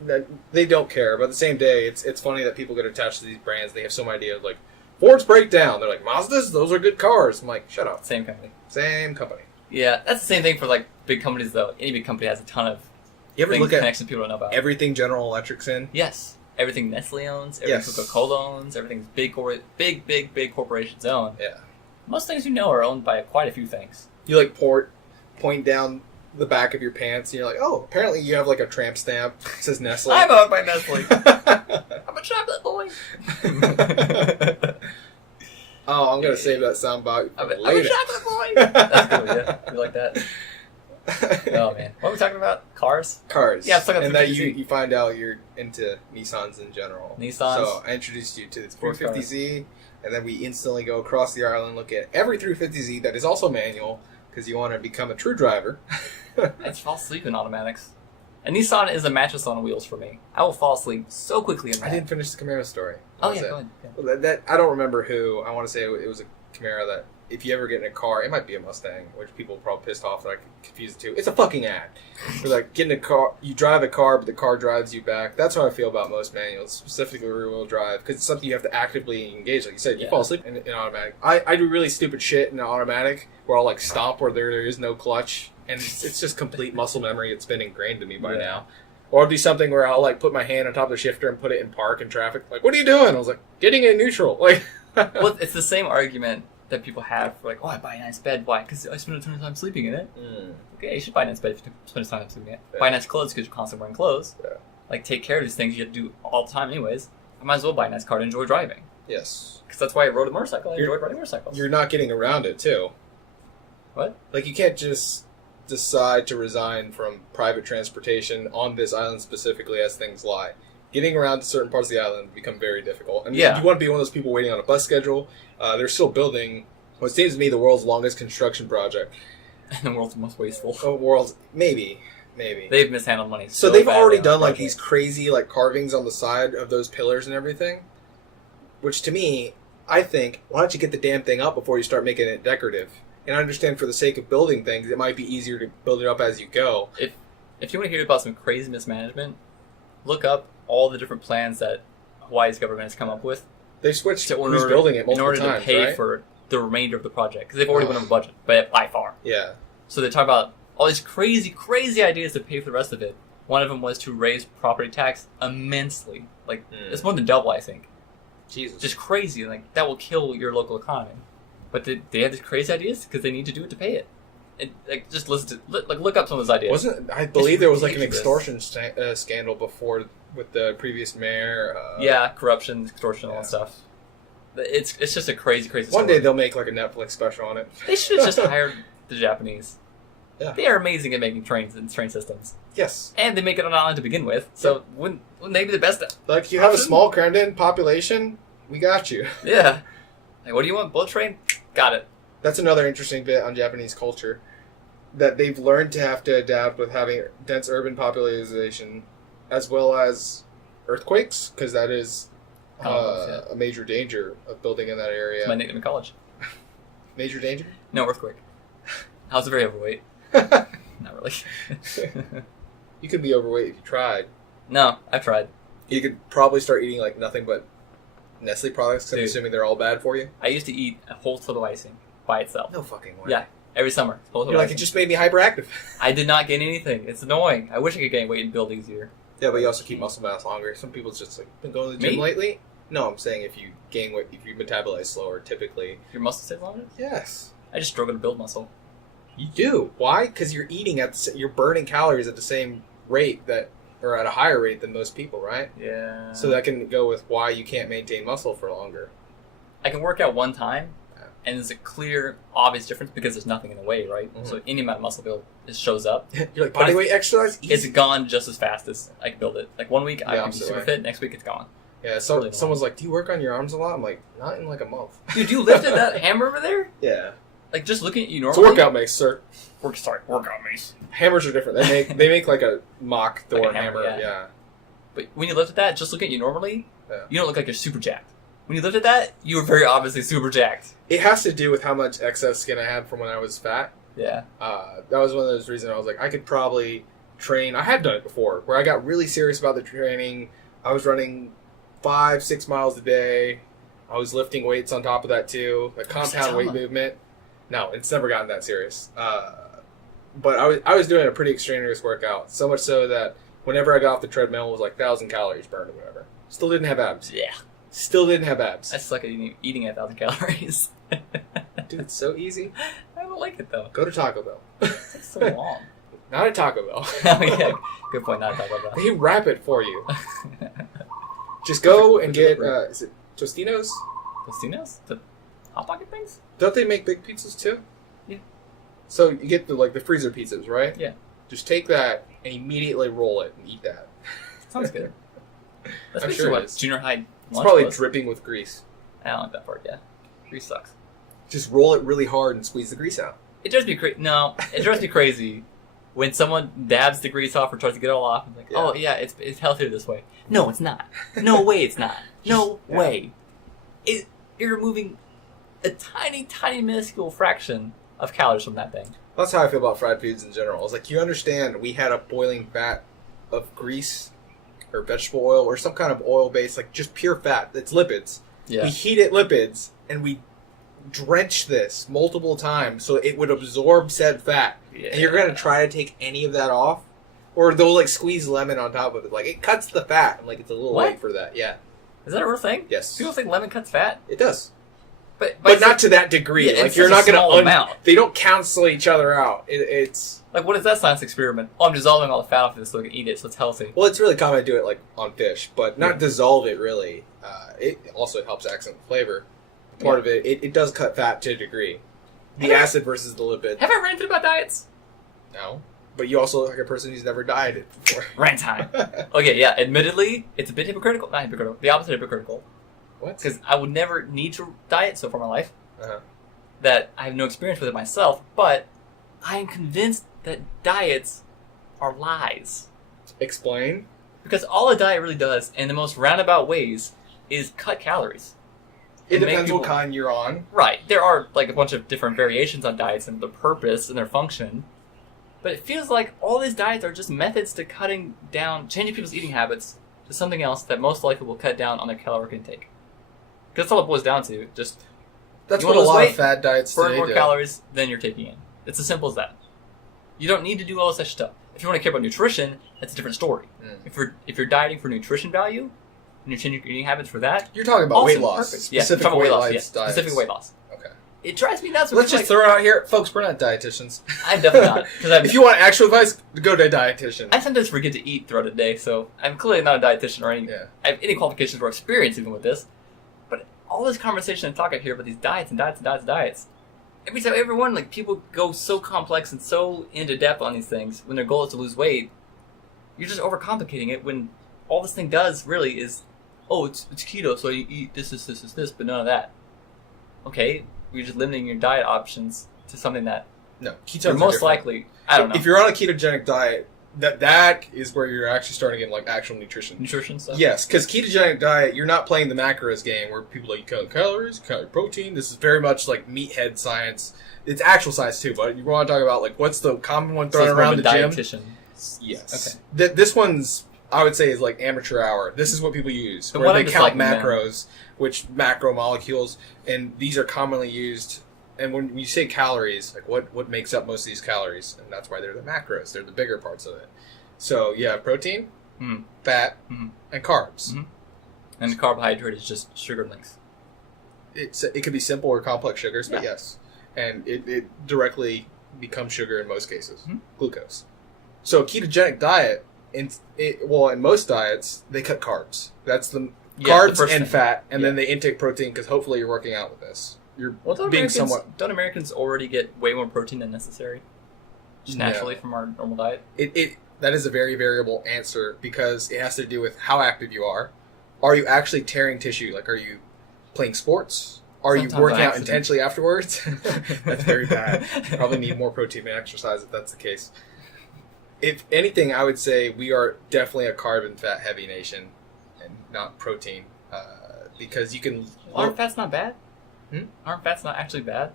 cares. they don't care, but at the same day, it's funny that people get attached to these brands. They have some idea of like Ford's breakdown. They're like Mazdas. Those are good cars. I'm like, shut up. Same company. Same company. Yeah, that's the same thing for like big companies though. Any big company has a ton of You ever things, look at connections people don't know about. everything General Electric's in? Yes. Everything Nestle owns, everything Yes. Coca-Cola owns, everything's big corporations own. Yeah. Most things you know are owned by quite a few things. You like point down the back of your pants, and you're like, oh, apparently you have like a tramp stamp. It says Nestle. I'm owned by Nestle. I'm a chocolate boy. Oh, I'm gonna save that soundbite I'm for a later. chocolate boy. That's good. Yeah, you like that? Oh man, what are we talking about? Cars? Cars. Yeah, I'm stuck on and that 350Z. you find out you're into Nissans in general. Nissans. So I introduced you to the Sports 350Z, and then we instantly go across the aisle and look at every 350Z that is also manual, because you want to become a true driver. It's fall asleep in automatics. A Nissan is a mattress on wheels for me. I will fall asleep so quickly in that. I didn't finish the Camaro story. Oh, That's yeah, it. go ahead. Well, that I don't remember who. I want to say it was a Camaro that if you ever get in a car, it might be a Mustang, which people are probably pissed off that I confuse the two. It's a fucking ad. You're like, get in a car, you drive a car, but the car drives you back. That's how I feel about most manuals, specifically rear-wheel drive, because it's something you have to actively engage. Like you said, you fall asleep in automatic. I do really stupid shit in automatic, where I'll like stop where there is no clutch, and it's just complete muscle memory. It's been ingrained to me by now. Or I'll do something where I'll like put my hand on top of the shifter and put it in park in traffic. Like, what are you doing? I was like, getting in neutral. Like, Well, it's the same argument that people have for like, oh, I buy a nice bed. Why? Because I spend a ton of time sleeping in it. Okay, you should buy a nice bed if you spend a ton of time sleeping in it. Yeah. Buy nice clothes because you're constantly wearing clothes. Yeah. Like, take care of these things you have to do all the time anyways. I might as well buy a nice car to enjoy driving. yes. Because that's why I rode a motorcycle. I enjoyed riding motorcycles. You're not getting around it, too. What? Like, you can't just decide to resign from private transportation on this island specifically as things lie. Getting around to certain parts of the island become very difficult. I mean, you want to be one of those people waiting on a bus schedule. They're still building what seems to me the world's longest construction project. And the world's most wasteful. Maybe. They've mishandled money. So they've badly already on done that like project. these crazy like carvings on the side of those pillars and everything. Which to me, I think, why don't you get the damn thing up before you start making it decorative? And I understand for the sake of building things, it might be easier to build it up as you go. If you want to hear about some crazy mismanagement, look up all the different plans that Hawaii's government has come up with. They switched To who's building it multiple in order times, to pay right? for the remainder of the project. Because they've already went over budget, by far. Yeah. So they talk about all these crazy, crazy ideas to pay for the rest of it. One of them was to raise property tax immensely. Like, it's more than double, I think. Jesus. Just crazy. Like, that will kill your local economy. But they have these crazy ideas because they need to do it to pay it. And, like, just look up some of those ideas. I believe there was like an ridiculous. extortion scandal before with the previous mayor. Yeah, corruption, extortion, all that stuff. It's just a crazy, crazy One story. day they'll make like a Netflix special on it. They should have just hired the Japanese. Yeah. They are amazing at making trains and train systems. Yes. And they make it on island to begin with, so wouldn't they be the best at Like, you have a option? small crammed-in population, we got you. Yeah. Like, what do you want? Bullet train? Got it. That's another interesting bit on Japanese culture. That they've learned to have to adapt with having dense urban population as well as earthquakes, because that is a major danger of building in that area. It's my nickname in college. Major danger? No, earthquake. I was very overweight. Not really. You could be overweight if you tried. No, I've tried. You could probably start eating like nothing but Nestle products, 'cause I'm Dude. assuming they're all bad for you. I used to eat a whole total of icing by itself. No fucking way. Yeah, every summer. Whole total You're like, icing. it just made me hyperactive. I did not gain anything. It's annoying. I wish I could gain weight and build easier. Yeah, but you also keep muscle mass longer. Some people just like been going to the gym Me? lately. No, I'm saying if you gain weight, if you metabolize slower, typically. Your muscle stays longer? Yes, I just struggle to build muscle. you do. Why? Because you're eating you're burning calories at the same rate or at a higher rate than most people, right? Yeah. So that can go with why you can't maintain muscle for longer. I can work out one time, and there's a clear, obvious difference because there's nothing in the way, right? Mhm. So any amount of muscle build just shows up. You're like, body weight exercise? It's Easy. gone just as fast as I can build it. Like 1 week, I Yeah, can be I'm super so fit. Next week, it's gone. Yeah, Really someone's like, do you work on your arms a lot? I'm like, not in like a month. Dude, you lifted that hammer over there? Yeah. Like just looking at you It's a normally. workout mace, sir. Workout mace. Hammers are different. They make like a mock Thor Like a hammer, hammer. yeah. Yeah. But when you lift at that, just looking at you normally, Yeah. you don't look like you're super jacked. When you lift at that, you were very obviously super jacked. It has to do with how much excess skin I had from when I was fat. Yeah. That was one of those reasons I was like, I could probably train. I had done it before, where I got really serious about the training. I was running 5-6 miles a day. I was lifting weights on top of that too, like compound weight movement. No, it's never gotten that serious. But I was doing a pretty extraneous workout, so much so that whenever I got off the treadmill, it was like 1,000 calories burned or whatever. Still didn't have abs. Yeah. Still didn't have abs. I suck at eating 1,000 calories. Dude, it's so easy. I don't like it though. Go to Taco Bell. It takes so long. Not at Taco Bell. Oh yeah, good point. Not talk about They wrap it for you. that. Just go and get, is it Tostinos? Tostinos? The hot pocket things? Don't they make big pizzas too? Yeah. So you get the freezer pizzas, right? Yeah. Just take that and immediately roll it and eat that. Sounds good. That's I'm basically sure it what is. junior high It's lunch probably was. dripping with grease. I don't like that part. Yeah, grease sucks. Just roll it really hard and squeeze the grease out. It drives me crazy. No, it drives me crazy when someone dabs the grease off or tries to get it all off, I'm like, Yeah. oh yeah, it's healthier this way. No, it's not. No way, it's not. No Yeah. way. You're removing a tiny, tiny, minuscule fraction of calories from that thing. That's how I feel about fried foods in general. It's like, you understand, we had a boiling vat of grease or vegetable oil or some kind of oil base, like just pure fat. It's lipids. Yeah. We heat it lipids, and we drench this multiple times so it would absorb said fat. Yeah. And you're going to try to take any of that off? Or they'll like squeeze lemon on top of it. Like, it cuts the fat, and like it's a little What? late for that. Yeah. Is that a real thing? Yes. People think lemon cuts fat, It does. but But not to that degree. Yeah, like, it's you're such not a going small to... amount. They don't cancel each other out. It's... like, what is that science experiment? Oh, I'm dissolving all the fat off this so I can eat it, so it's healthy. Well, it's really common to do it like on fish, but not dissolve it really. It also helps accent the flavor. Part of it does cut fat to a degree. The Have I- acid versus the lipid. Have I ranted about diets? No. But you also look like a person who's never dieted before. Rant time. Okay, yeah, admittedly, it's a bit hypocritical. Not hypocritical. The opposite of hypocritical. What? Because I would never need to diet so far in my life Uh-huh. that I have no experience with it myself, but I am convinced that diets are lies. Explain. Because all a diet really does, in the most roundabout ways, is cut calories. It And make depends what people- kind you're on. Right. There are like a bunch of different variations on diets and their purpose and their function. But it feels like all these diets are just methods to cutting down, changing people's eating habits to something else that most likely will cut down on their caloric intake. Because that's all it boils down to. Just That's You what a wanna lose lot of weight? fat diets burn today more do. calories than you're taking in. It's as simple as that. You don't need to do all this extra stuff. If you want to care about nutrition, that's a different story. Mm. If you're dieting for nutrition value, and you're changing your eating habits for that, You're talking about weight awesome, loss. perfect. Yeah, Specific talking about weight loss. loss Yeah, diets. specific weight loss. Okay. It drives me nuts. when Let's people just like, throw it out here. Folks, we're not dietitians. I'm definitely not. Because If you want actual advice, go to a dietitian. I sometimes forget to eat throughout the day, so I'm clearly not a dietitian or any. Yeah. I have any qualifications or experience even with this. But all this conversation and talk I hear about these diets and diets and diets and diets. Every time, everyone, like, people go so complex and so into depth on these things when their goal is to lose weight. You're just overcomplicating it when all this thing does really is, oh, it's keto, so you eat this, but none of that. Okay, you're just limiting your diet options to something that No, ketones you're are most different. likely, I don't know, If you're on a ketogenic diet, that is where you're actually starting to get like actual nutrition. nutrition stuff. Yes, because ketogenic diet, you're not playing the macros game where people like count calories, count your protein. This is very much like meathead science. It's actual science too, but you want to talk about like what's the common one So thrown it's more around of the a gym? dietitian. Yes. Okay. This one's, I would say, is like amateur hour. This is what people use, The where one they I'm just count like, macros, which macromolecules, and these are commonly used. And when you say calories, like what makes up most of these calories, and that's why they're the macros. They're the bigger parts of it. So you have protein, Mm. fat, Mhm. and carbs. Mhm. And the carbohydrate is just sugar links. It could be simple or complex sugars, but Yeah. yes, and it directly becomes sugar in most cases, Mhm. glucose. So a ketogenic diet, in most diets they cut carbs. That's the Yeah, carbs the first and thing. fat, and Yeah. then they intake protein because hopefully you're working out with this. You're Well, don't being Americans, somewhat. don't Americans already get way more protein than necessary? Just No. naturally from our normal diet? That is a very variable answer because it has to do with how active you are. Are you actually tearing tissue? Like, are you playing sports? Are Sometimes you working on out accident. intentionally afterwards? That's very bad. Probably need more protein and exercise if that's the case. If anything, I would say we are definitely a carb and fat heavy nation and not protein. Because you can... Aren't fats not bad? Hmm? Aren't fats not actually bad?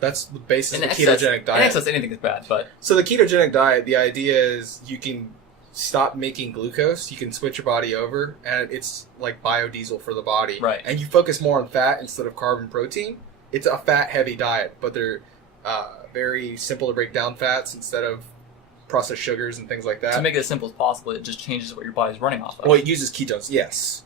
That's the basis In of the excess, ketogenic in diet. excess, anything is bad, but So the ketogenic diet, the idea is you can stop making glucose, you can switch your body over, and it's like biodiesel for the body. Right. And you focus more on fat instead of carb and protein. It's a fat-heavy diet, but they're very simple to break down fats instead of processed sugars and things like that. to make it as simple as possible, it just changes what your body's running off of. Well, it uses ketones, yes.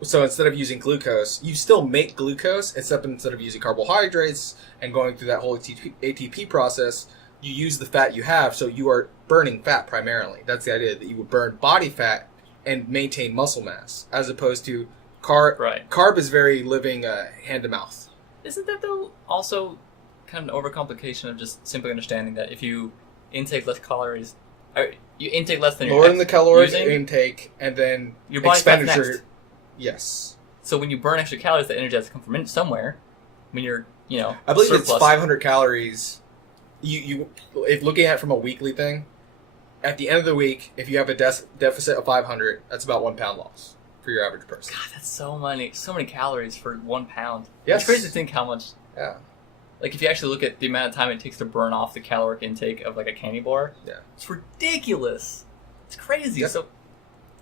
So instead of using glucose, you still make glucose, except instead of using carbohydrates and going through that whole ATP process, you use the fat you have, so you are burning fat primarily. That's the idea, that you would burn body fat and maintain muscle mass, as opposed to carb. Right. Carb is very living hand to mouth. Isn't that, though, also kind of an overcomplication of just simply understanding that if you intake less calories, or you intake less than Lower you're than the caloric using, intake, and then your body fat's expenditure. next. Yes. So when you burn extra calories, that energy has to come from somewhere. When you're, I believe surplus. it's 500 calories. You if looking at it from a weekly thing, at the end of the week, if you have a deficit of 500, that's about 1 pound loss for your average person. God, that's so many calories for 1 pound. Yes. It's crazy to think how much. Yeah. Like if you actually look at the amount of time it takes to burn off the caloric intake of like a candy bar, Yeah. it's ridiculous. It's crazy. Yep. So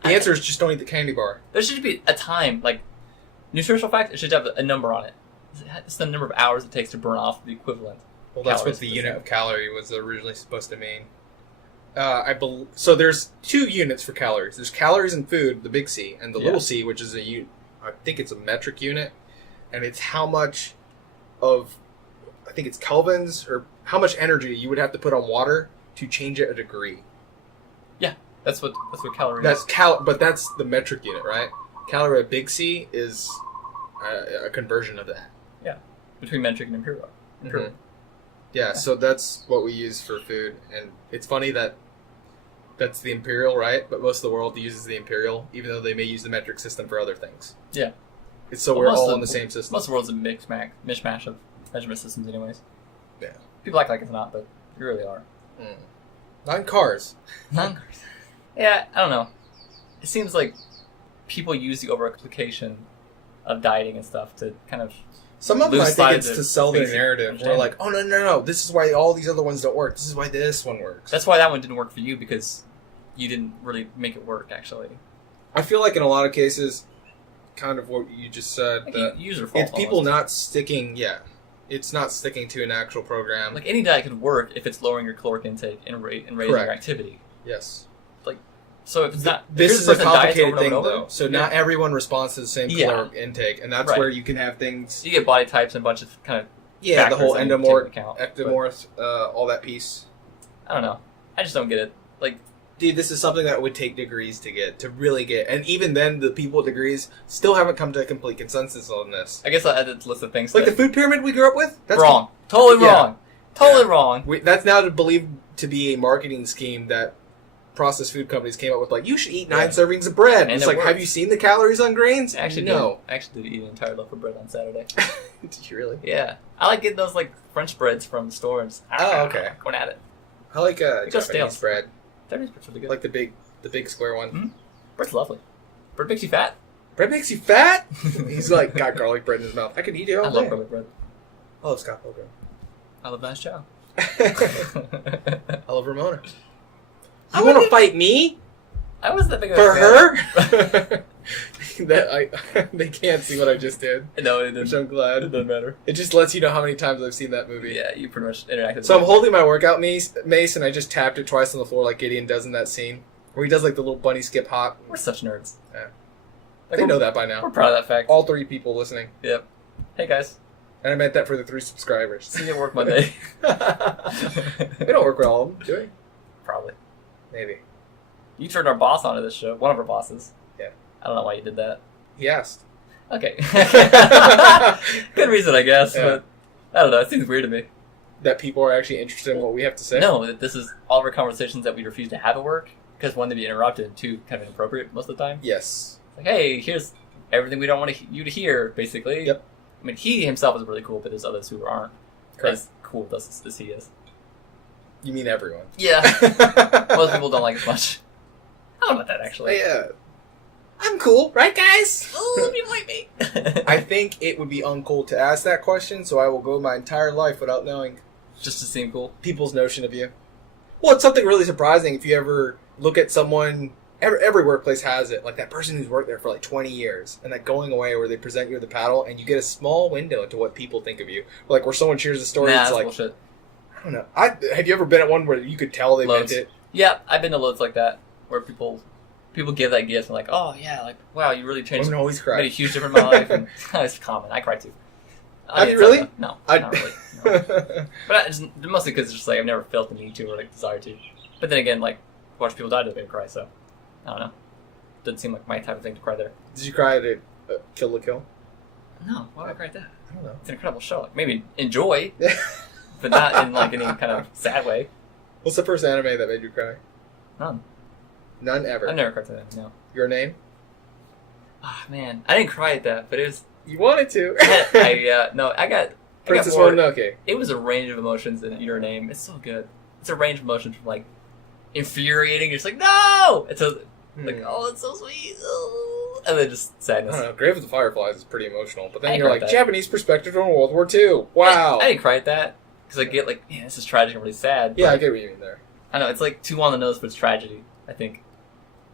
The answer is just don't eat the candy bar. there should be a time, like nutritional fact. It should have a number on it. It's the number of hours it takes to burn off the equivalent. Well, that's calories what the for unit thing. of calorie was originally supposed to mean. So there's 2 units for calories. There's calories in food, the big C, and the little c, which is I think it's a metric unit, and it's how much of, I think it's kelvins, or how much energy you would have to put on water to change it a degree. That's what calories. That's but that's the metric unit, right? Calorie of big C is a conversion of that. Between metric and imperial. Mhm. Yeah, so that's what we use for food, and it's funny that that's the imperial, right? But most of the world uses the imperial, even though they may use the metric system for other things. Yeah. It's so Well, we're most all of in the same system. Most of the world's a mishmash of measurement systems, anyways. Yeah. People act like it's not, but you really are. Not in cars. Yeah, I don't know. It seems like people use the overexplication of dieting and stuff to kind of. Some of them, I Lose sight think, of it's the to sell their basic narrative. We're understanding. like, oh, no, this is why all these other ones don't work. This is why this one works. That's why that one didn't work for you, because you didn't really make it work, actually. I feel like in a lot of cases, kind of what you just said, Like, that you use your fault. it's people almost. not sticking, it's not sticking to an actual program. Like, any diet could work if it's lowering your caloric intake and raising Correct. your activity. Yes. So if it's not... if This you're is the a person that diets complicated over and thing, over and though. over, So not everyone responds to the same Yeah. caloric intake, and that's Right. where you can have things. You get body types and a bunch of kind of... The factors whole that you take into endomorph, account, ectomorph, all that piece. I don't know. I just don't get it. Like, Dude, this is something that would take degrees to really get, and even then, the people with degrees still haven't come to a complete consensus on this. I guess I'll add this list of things Like the that... food pyramid we grew up with. That's wrong. Totally Yeah. wrong. Totally Yeah. wrong. That's now believed to be a marketing scheme that processed food companies came up with. Like, you should eat 9 Yeah. servings of bread. And It's it like, have works. you seen the calories on grains? I actually no. did. I actually did eat an entire loaf of bread on Saturday. Did you really? Yeah. I like getting those, like, French breads from the store and just... Oh, okay. Going at it. I like It goes Japanese stale. bread. Japanese bread's really I good. like the big square one. Mhm. Bread's lovely. Bread makes you fat. Bread makes you fat? He's like, got garlic bread in his mouth. I can eat it all I day. love garlic bread. I love Scott Pilgrim. I love nice chow. I love Ramona. I You want to wouldn't- fight me? I wasn't that big of a For fan. her? They can't see what I just did, No, it which didn't. I'm glad. It doesn't matter. It just lets you know how many times I've seen that movie. Yeah, you pretty much interacted So I'm with holding my workout mace, and I just tapped it twice on the floor like Gideon does in that scene, where he does like the little bunny skip hop. We're such nerds. Yeah. Like, They we're- know that by We're now. proud of that fact. All 3 people listening. Yep. Hey, guys. And I meant that for the 3 subscribers. See you at work Monday. We don't work with all of them, do we? Probably. Maybe. You turned our boss onto this show. One of our bosses. Yeah. I don't know why you did that. He asked. Okay. Good reason, I guess, Yeah. but I don't know. It seems weird to me. That people are actually interested in what we have to say? No, that this is all of our conversations that we refuse to have at work because one, they'd be interrupted, and 2, kind of inappropriate most of the time. Yes. Like, hey, here's everything we don't want you to hear, basically. Yep. I mean, he himself is really cool, but there's others who aren't as cool as he is. You mean everyone. Yeah. Most people don't like it much. I don't know about that, actually. Yeah. I'm cool, right, guys? Oh, people like me. I think it would be uncool to ask that question, so I will go my entire life without knowing Just to seem cool. people's notion of you. Well, it's something really surprising if you ever look at someone. Every workplace has it, like that person who's worked there for like 20 years, and that going away where they present you with the paddle, and you get a small window into what people think of you. Like where someone shares a story, Nah, it's that's like, bullshit. I don't know. Have you ever been at one where you could tell they Loads. meant it? Yeah, I've been to loads like that where people give that gift and like, oh yeah, like wow, you really changed, Women always cry. made a huge difference in my life. And it's common. I cry too. Have you it's really? like, no, I- not really. No. But I just, mostly because it's just like I've never felt the need to or like desire to. But then again, like watch people die doesn't make me cry, so I don't know. Doesn't seem like my type of thing to cry there. Did you cry at Kill la Kill? No, why would I cry at that? I don't know. It's an incredible show. Like, maybe enjoy, but not in like any kind of sad way. What's the first anime that made you cry? None. None ever. I've never cried at that. No. Your name? Ah man, I didn't cry at that, but it was. You wanted to. I got Princess bored. Mononoke. It was a range of emotions in Your Name. It's so good. It's a range of emotions from like infuriating. You're just like, no! It's so, like, oh, it's so sweet. Oh. And then just I sadness. don't know. Grave of the Fireflies is pretty emotional, but I then you're agree like with that. Japanese perspective on World War II. Wow. I didn't cry at that because I get like, man, this is tragic and really sad. Yeah, I but get what you mean there. I know it's like too on the nose, but it's tragedy. I think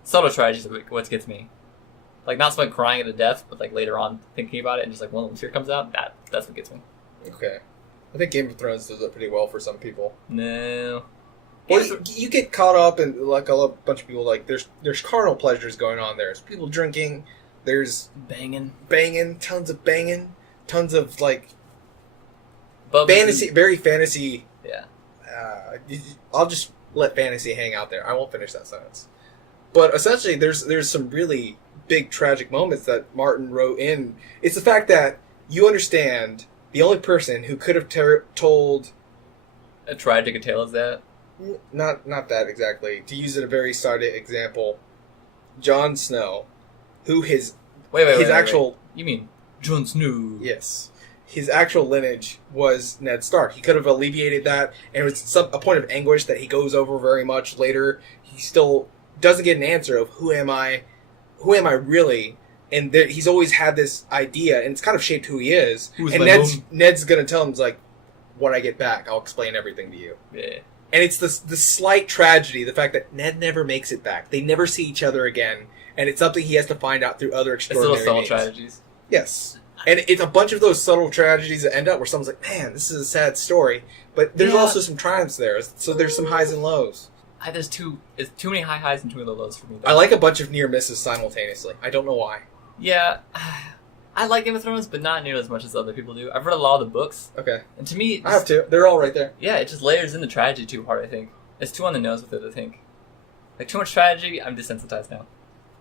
subtle tragedy is what gets me. Like not someone crying at the death, but like later on thinking about it and just like when the tear comes out, that's what gets me. Okay. I think Game of Thrones does it pretty well for some people. No. Well, you get caught up in like a bunch of people like there's carnal pleasures going on there. There's people drinking. There's Banging. tons of like Bubbles. fantasy, very fantasy. Yeah. I'll just let fantasy hang out there. I won't finish that sentence. But essentially, there's some really big tragic moments that Martin wrote in. It's the fact that you understand the only person who could have told. A tragic a tale as that. Not that exactly. To use a very side example, Jon Snow, who his actual You mean Jon Snow? yes, his actual lineage was Ned Stark. He could have alleviated that, and it was a point of anguish that he goes over very much later. He still doesn't get an answer of who am I really, and he's always had this idea, and it's kind of shaped who he is. Who's and my Ned's gonna tell him, it's like, when I get back, I'll explain everything to you. Yeah. And it's the slight tragedy, the fact that Ned never makes it back. They never see each other again, and it's something he has to find out through other It's extraordinary little subtle means. tragedies. Yes. And it's a bunch of those subtle tragedies that end up where someone's like, man, this is a sad story. But there's Yeah. also some triumphs there, so there's some highs and lows. It's too many high highs and too many low lows for me. Though. I like a bunch of near misses simultaneously. I don't know why. Yeah, I like Game of Thrones, but not nearly as much as other people do. I've read a lot of the books, Okay. and to me, I have to. They're all right there. yeah, it just layers in the tragedy too hard. I think it's too on the nose with it. I think like too much tragedy. I'm desensitized now.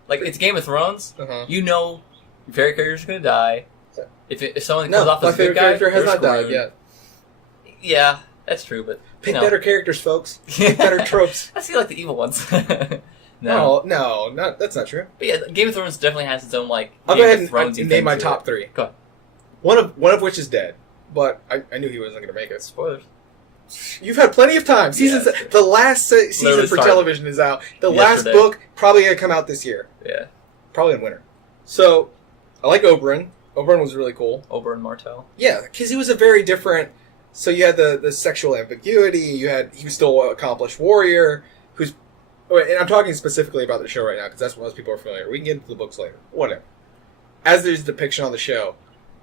Like it's Game of Thrones. Uh-huh. You know, your favorite character's gonna die. Yeah. If someone No, comes off my as a good favorite guy, character has they're not died screwed. yet. Yeah, that's true, but Pick you know. better characters, folks. Pick better tropes. I see like the evil ones. No, that's not true. But yeah, Game of Thrones definitely has its own like. I'll Game go of ahead Thrones-y and name thing my to top it. three. Go ahead. One of which is dead, but I knew he wasn't going to make it. Spoilers. You've had plenty of time. Yeah, that's true. The last season Literally for started television is out. The yesterday. last book probably going to come out this year. Yeah. Probably in winter. So, I like Oberyn. Oberyn was really cool. Oberyn Martell. Yeah, because he was a very different... So you had the sexual ambiguity, he was still an accomplished warrior, who's... And I'm talking specifically about the show right now, because that's what most people are familiar. We can get into the books later. Whatever. As there's a depiction on the show,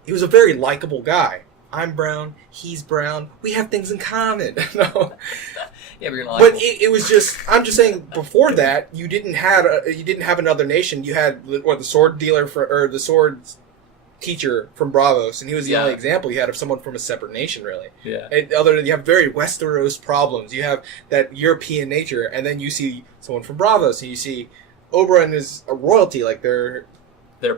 he was a very likable guy. I'm brown, he's brown, we have things in common. No. Yeah, but you're not. But it was just, I'm just saying, before that, you didn't have another nation. You had the sword dealer or the sword teacher from Bravos, and he was the only example you had of someone from a separate nation, really. Yeah. And other than you have very Westeros problems, you have that European nature, and then you see someone from Bravos, and you see Oberyn is a royalty, like their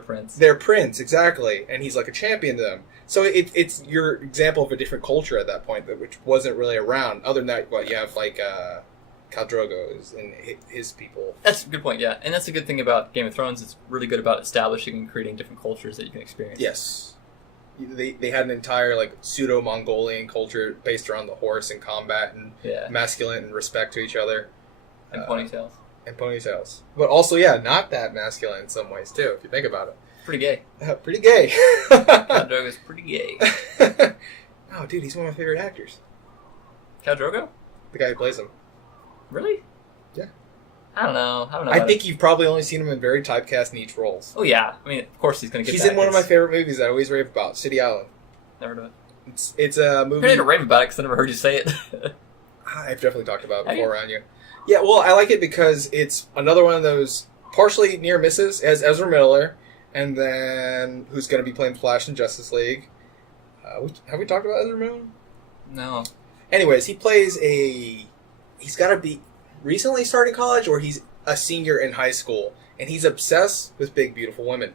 prince. their prince, exactly, and he's like a champion to them. So it's your example of a different culture at that point, which wasn't really around. Other than that, what you have like Khal Drogo and his people. That's a good point, yeah. And that's a good thing about Game of Thrones. It's really good about establishing and creating different cultures that you can experience. Yes. They had an entire like pseudo-Mongolian culture based around the horse and combat and masculine and respect to each other. And ponytails. And ponytails. But also, yeah, not that masculine in some ways, too, if you think about it. Pretty gay. Pretty gay. Khal Drogo's pretty gay. Oh, dude, he's one of my favorite actors. Khal Drogo? The guy who plays him. Really? Yeah. I don't know. I think you've probably only seen him in very typecast niche roles. Oh, yeah. I mean, of course he's going to get He's that. in one of my favorite movies that I always rave about, City Island. Never heard of it. It's a I movie... need to rave about it because I never heard you say it. I've definitely talked about it Have before around you. Yeah, well, I like it because it's another one of those partially near misses as Ezra Miller, and then who's going to be playing Flash in Justice League. Have we talked about Ezra Miller? No. Anyways, he plays he's got to be recently starting college or he's a senior in high school, and he's obsessed with big, beautiful women.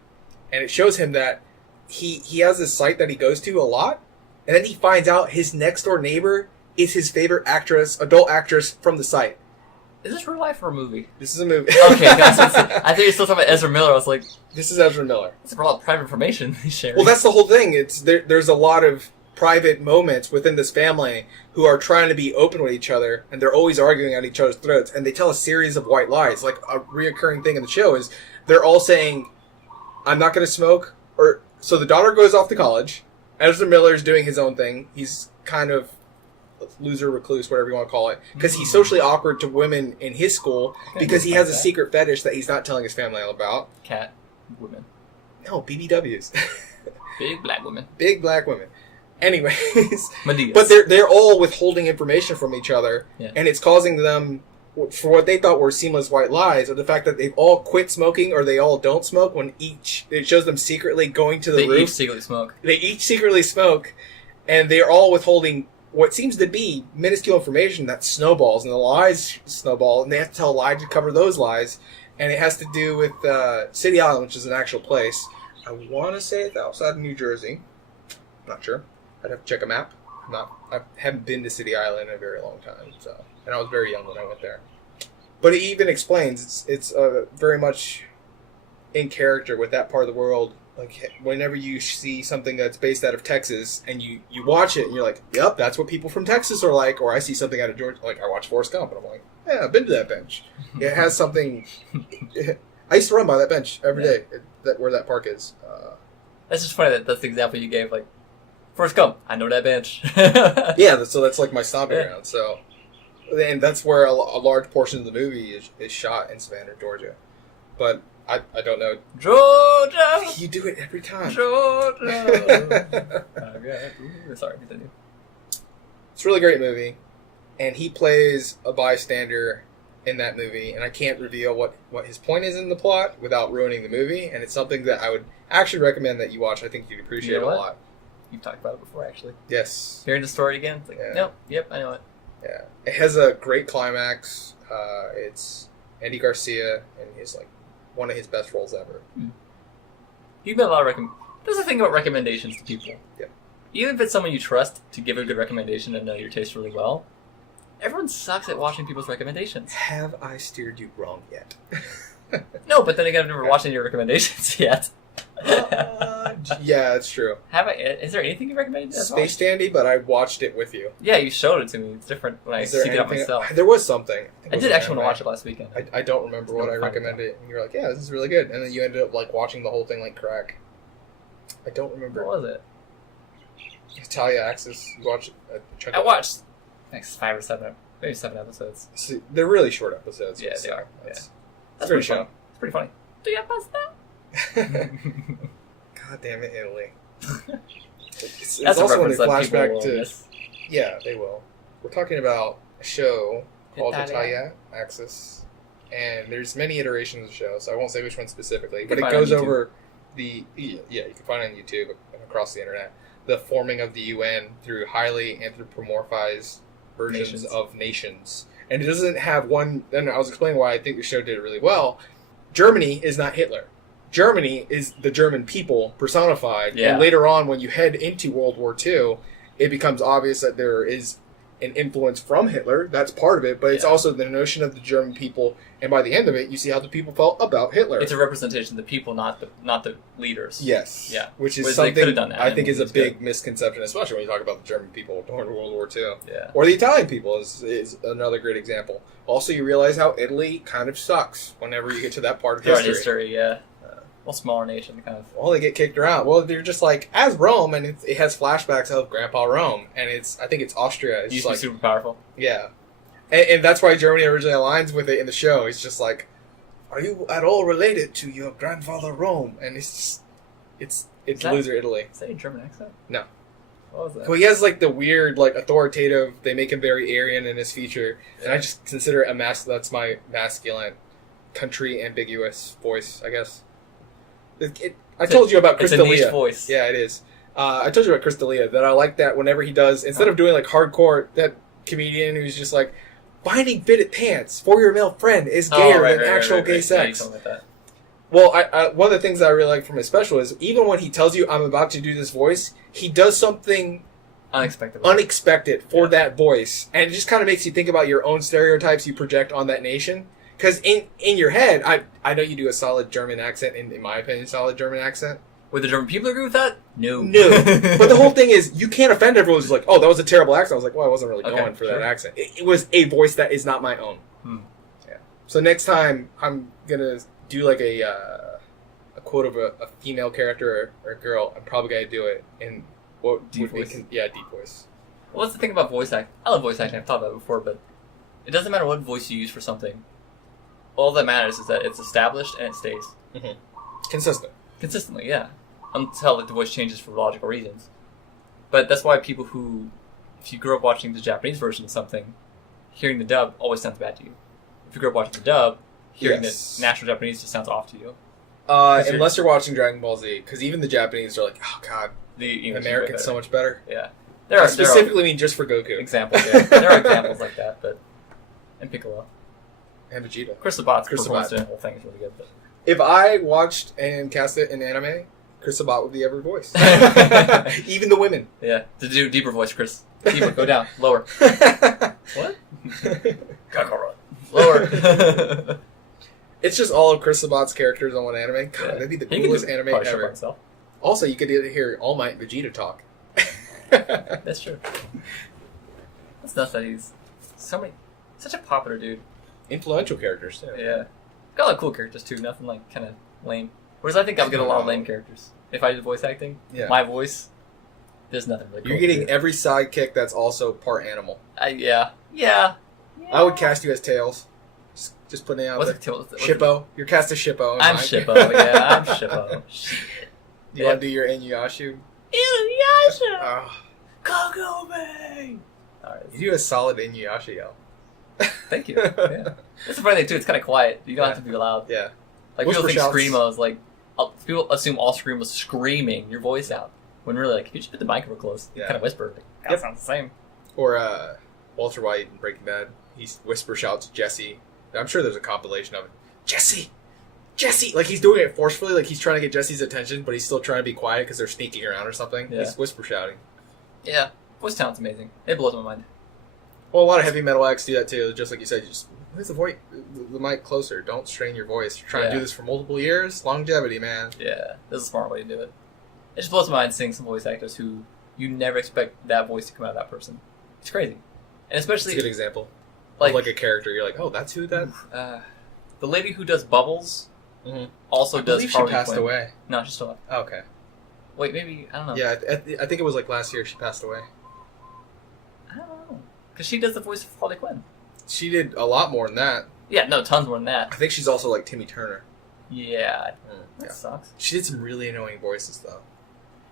And it shows him that he has this site that he goes to a lot, and then he finds out his next door neighbor is his favorite adult actress from the site. Is this real life or a movie? This is a movie. Okay, I thought you were still talking about Ezra Miller. I was like, This is Ezra Miller. it's a lot of private information he's sharing. Well, that's the whole thing. There's a lot of private moments within this family who are trying to be open with each other, and they're always arguing at each other's throats, and they tell a series of white lies. Like, a reoccurring thing in the show is they're all saying, I'm not going to smoke, or... So the daughter goes off to college. Ezra Miller's doing his own thing. He's kind of loser, recluse, whatever you want to call it, because he's socially awkward to women in his school because he has a secret fetish that he's not telling his family all about. Cat women. No, BBWs. Big black women. Big black women. Anyways, Medias. but they're all withholding information from each other, Yeah. and it's causing them, for what they thought were seamless white lies, or the fact that they've all quit smoking or they all don't smoke. When it shows them secretly going to the They roof. each secretly smoke. They each secretly smoke, and they're all withholding what seems to be minuscule information that snowballs, and the lies snowball, and they have to tell a lie to cover those lies, and it has to do with City Island, which is an actual place. I want to say it's outside of New Jersey. Not sure. I'd have to check a map. I haven't been to City Island in a very long time, so, and I was very young when I went there. But it even explains it's very much in character with that part of the world. Like, whenever you see something that's based out of Texas and you watch it and you're like, yep, that's what people from Texas are like. Or I see something out of Georgia, like I watch Forrest Gump and I'm like, yeah, I've been to that bench. It has something. I used to run by that bench every day, where that park is. That's just funny that's the example you gave. Like, Forrest Gump, I know that bench. Yeah, so that's like my stomping Yeah. ground. So, and that's where a large portion of the movie is shot in Savannah, Georgia. But I don't know. Georgia! You do it every time. Georgia! Okay. Sorry, continue. It's a really great movie, and he plays a bystander in that movie, and I can't reveal what his point is in the plot without ruining the movie, and it's something that I would actually recommend that you watch. I think you'd appreciate You know it a what? lot. You've talked about it before, actually. Yes. Hearing the story again, it's like, Yeah. nope, yep, I know it. Yeah. It has a great climax. It's Andy Garcia, and he's like one of his best roles ever. You've been a lot of There's a thing about recommendations to people. Yeah. Even if it's someone you trust to give a good recommendation and know your taste really well, everyone sucks at watching people's recommendations. Have I steered you wrong yet? No, but then again, I've never watched any of your recommendations yet. Yeah, it's true. Is there anything you recommended? I've Space watched? Dandy, but I watched it with you. Yeah, you showed it to me. It's different when I Is there seek it out anything- myself. There was something. think I it did was actually want to anime. watch it last weekend. I don't remember what I Never find it recommended, and you were like, "Yeah, this is really good," and then you ended up like watching the whole thing like crack. I don't remember. What was it? Italia Axis. You watched it? I watched next 5 or 7, maybe 7 episodes. See, they're really short episodes. Yeah, they so are. That's That's pretty pretty funny. It's pretty funny. Do you have pasta? God damn it, Italy. It's That's a also when they reference that people flashback will to. miss. Yeah, they will. We're talking about a show called Italia. Italia Axis, and there's many iterations of the show, so I won't say which one specifically, You but can it find it on goes YouTube. over you can find it on YouTube and across the internet, the forming of the UN through highly anthropomorphized versions Nations. of nations. And it doesn't have one, and I was explaining why I think the show did it really well. Germany is not Hitler. Germany is the German people personified. Yeah. And later on, when you head into World War II, it becomes obvious that there is an influence from Hitler. That's part of it, but it's Yeah. also the notion of the German people. And by the end of it, you see how the people felt about Hitler. It's a representation of the people, not the leaders. Yes. Yeah. Which is Which they could've something done that I in think is a movies, big misconception, especially when you talk about the German people during World War II. Yeah. Or the Italian people is another great example. Also, you realize how Italy kind of sucks whenever you get to that part of Throughout history. history, yeah. Well, smaller nation, kind of. Well, they get kicked around. Well, they're just like, as Rome, and it has flashbacks of Grandpa Rome, and I think it's Austria. It's Used just to be like, super powerful. yeah. And that's why Germany originally aligns with it in the show. It's just like, are you at all related to your grandfather Rome? And it's just, it's that- loser Italy. Is that a German accent? No. What was that? Well, he has like the weird, like authoritative. They make him very Aryan in his feature, and I just consider it that's my masculine, country ambiguous voice. I guess. I told you about It's a niche Crystalia. voice. Yeah, it is. I told you about Crystalia that I like that whenever he does, instead of doing like hardcore, that comedian who's just like finding fitted pants for your male friend is gayer than actual gay Yeah, you sex. told me that. Well, I one of the things that I really like from his special is even when he tells you I'm about to do this voice, he does something unexpected for Yeah. that voice, and it just kind of makes you think about your own stereotypes you project on that nation. Because in your head, I know you do a solid German accent, in my opinion, solid German accent. Would the German people agree with that? No. No. But the whole thing is, you can't offend everyone who's like, oh, that was a terrible accent. I was like, well, I wasn't really going for that accent. It was a voice that is not my own. Yeah. So next time, I'm going to do like a quote of a female character or a girl. I'm probably going to do it in what deep voice. Deep voice. Well, what's the thing about voice acting? I love voice acting. I've thought about it before, but it doesn't matter what voice you use for something. All that matters is that it's established and it stays. Mm-hmm. Consistent. Consistently, yeah. Until the voice changes for logical reasons. But that's why people who, if you grew up watching the Japanese version of something, hearing the dub always sounds bad to you. If you grew up watching the dub, hearing the natural Japanese just sounds off to you. Unless you're watching Dragon Ball Z, because even the Japanese are like, oh god, the American's so much better. Yeah. I specifically mean just for Goku. Examples, yeah. There are examples like that, but... And Piccolo. And Vegeta. Chris Sabat's performance in the whole thing is really good. But... If I watched and cast it in anime, Chris Sabat would be every voice. Even the women. Yeah. To do deeper voice, Chris. Deeper, go down. Lower. What? Lower. It's just all of Chris Sabat's characters on one anime. God, that'd be the coolest anime ever. Also, you could hear All Might and Vegeta talk. That's true. That's nuts that he's such a popular dude. Influential characters, too. Yeah. Got a lot of cool characters, too. Nothing, like, kind of lame. Whereas I think I'll get a lot of lame characters. If I did voice acting, my voice, there's nothing really cool. You're getting every sidekick that's also part animal. Yeah. I would cast you as Tails. Just putting it out there. Shippo. You're cast as Shippo. I'm Shippo, yeah. I'm Shippo. You want to do your Inuyasha? Inuyasha! Kagome! Alright. You do a solid Inuyasha yell. Thank you. Yeah. That's the funny thing too. It's kind of quiet. You don't have to be loud. Yeah. Like people think screamo is like. People assume all scream was screaming your voice out. When really, like, if you just put the mic real close, you kind of whisper. Like, that sounds the same. Or Walter White in Breaking Bad. He whisper shouts Jesse. I'm sure there's a compilation of it. Jesse. Like he's doing it forcefully. Like he's trying to get Jesse's attention, but he's still trying to be quiet because they're sneaking around or something. Yeah. He's whisper shouting. Yeah. Voice talent's amazing. It blows my mind. Well, a lot of heavy metal acts do that too. Just like you said, you just move the mic closer. Don't strain your voice. You're trying to do this for multiple years. Longevity, man. Yeah, this is a smart way to do it. It just blows my mind seeing some voice actors who you never expect that voice to come out of that person. It's crazy, and especially it's a good example. Like a character, you're like, oh, that's who that. The lady who does Bubbles also does. I believe she passed away. No, she's still alive. Oh, okay. Wait, maybe I don't know. Yeah, I think it was like last year she passed away. I don't know. Because she does the voice of Harley Quinn. She did a lot more than that. Yeah, no, tons more than that. I think she's also like Timmy Turner. Yeah. That sucks. She did some really annoying voices, though.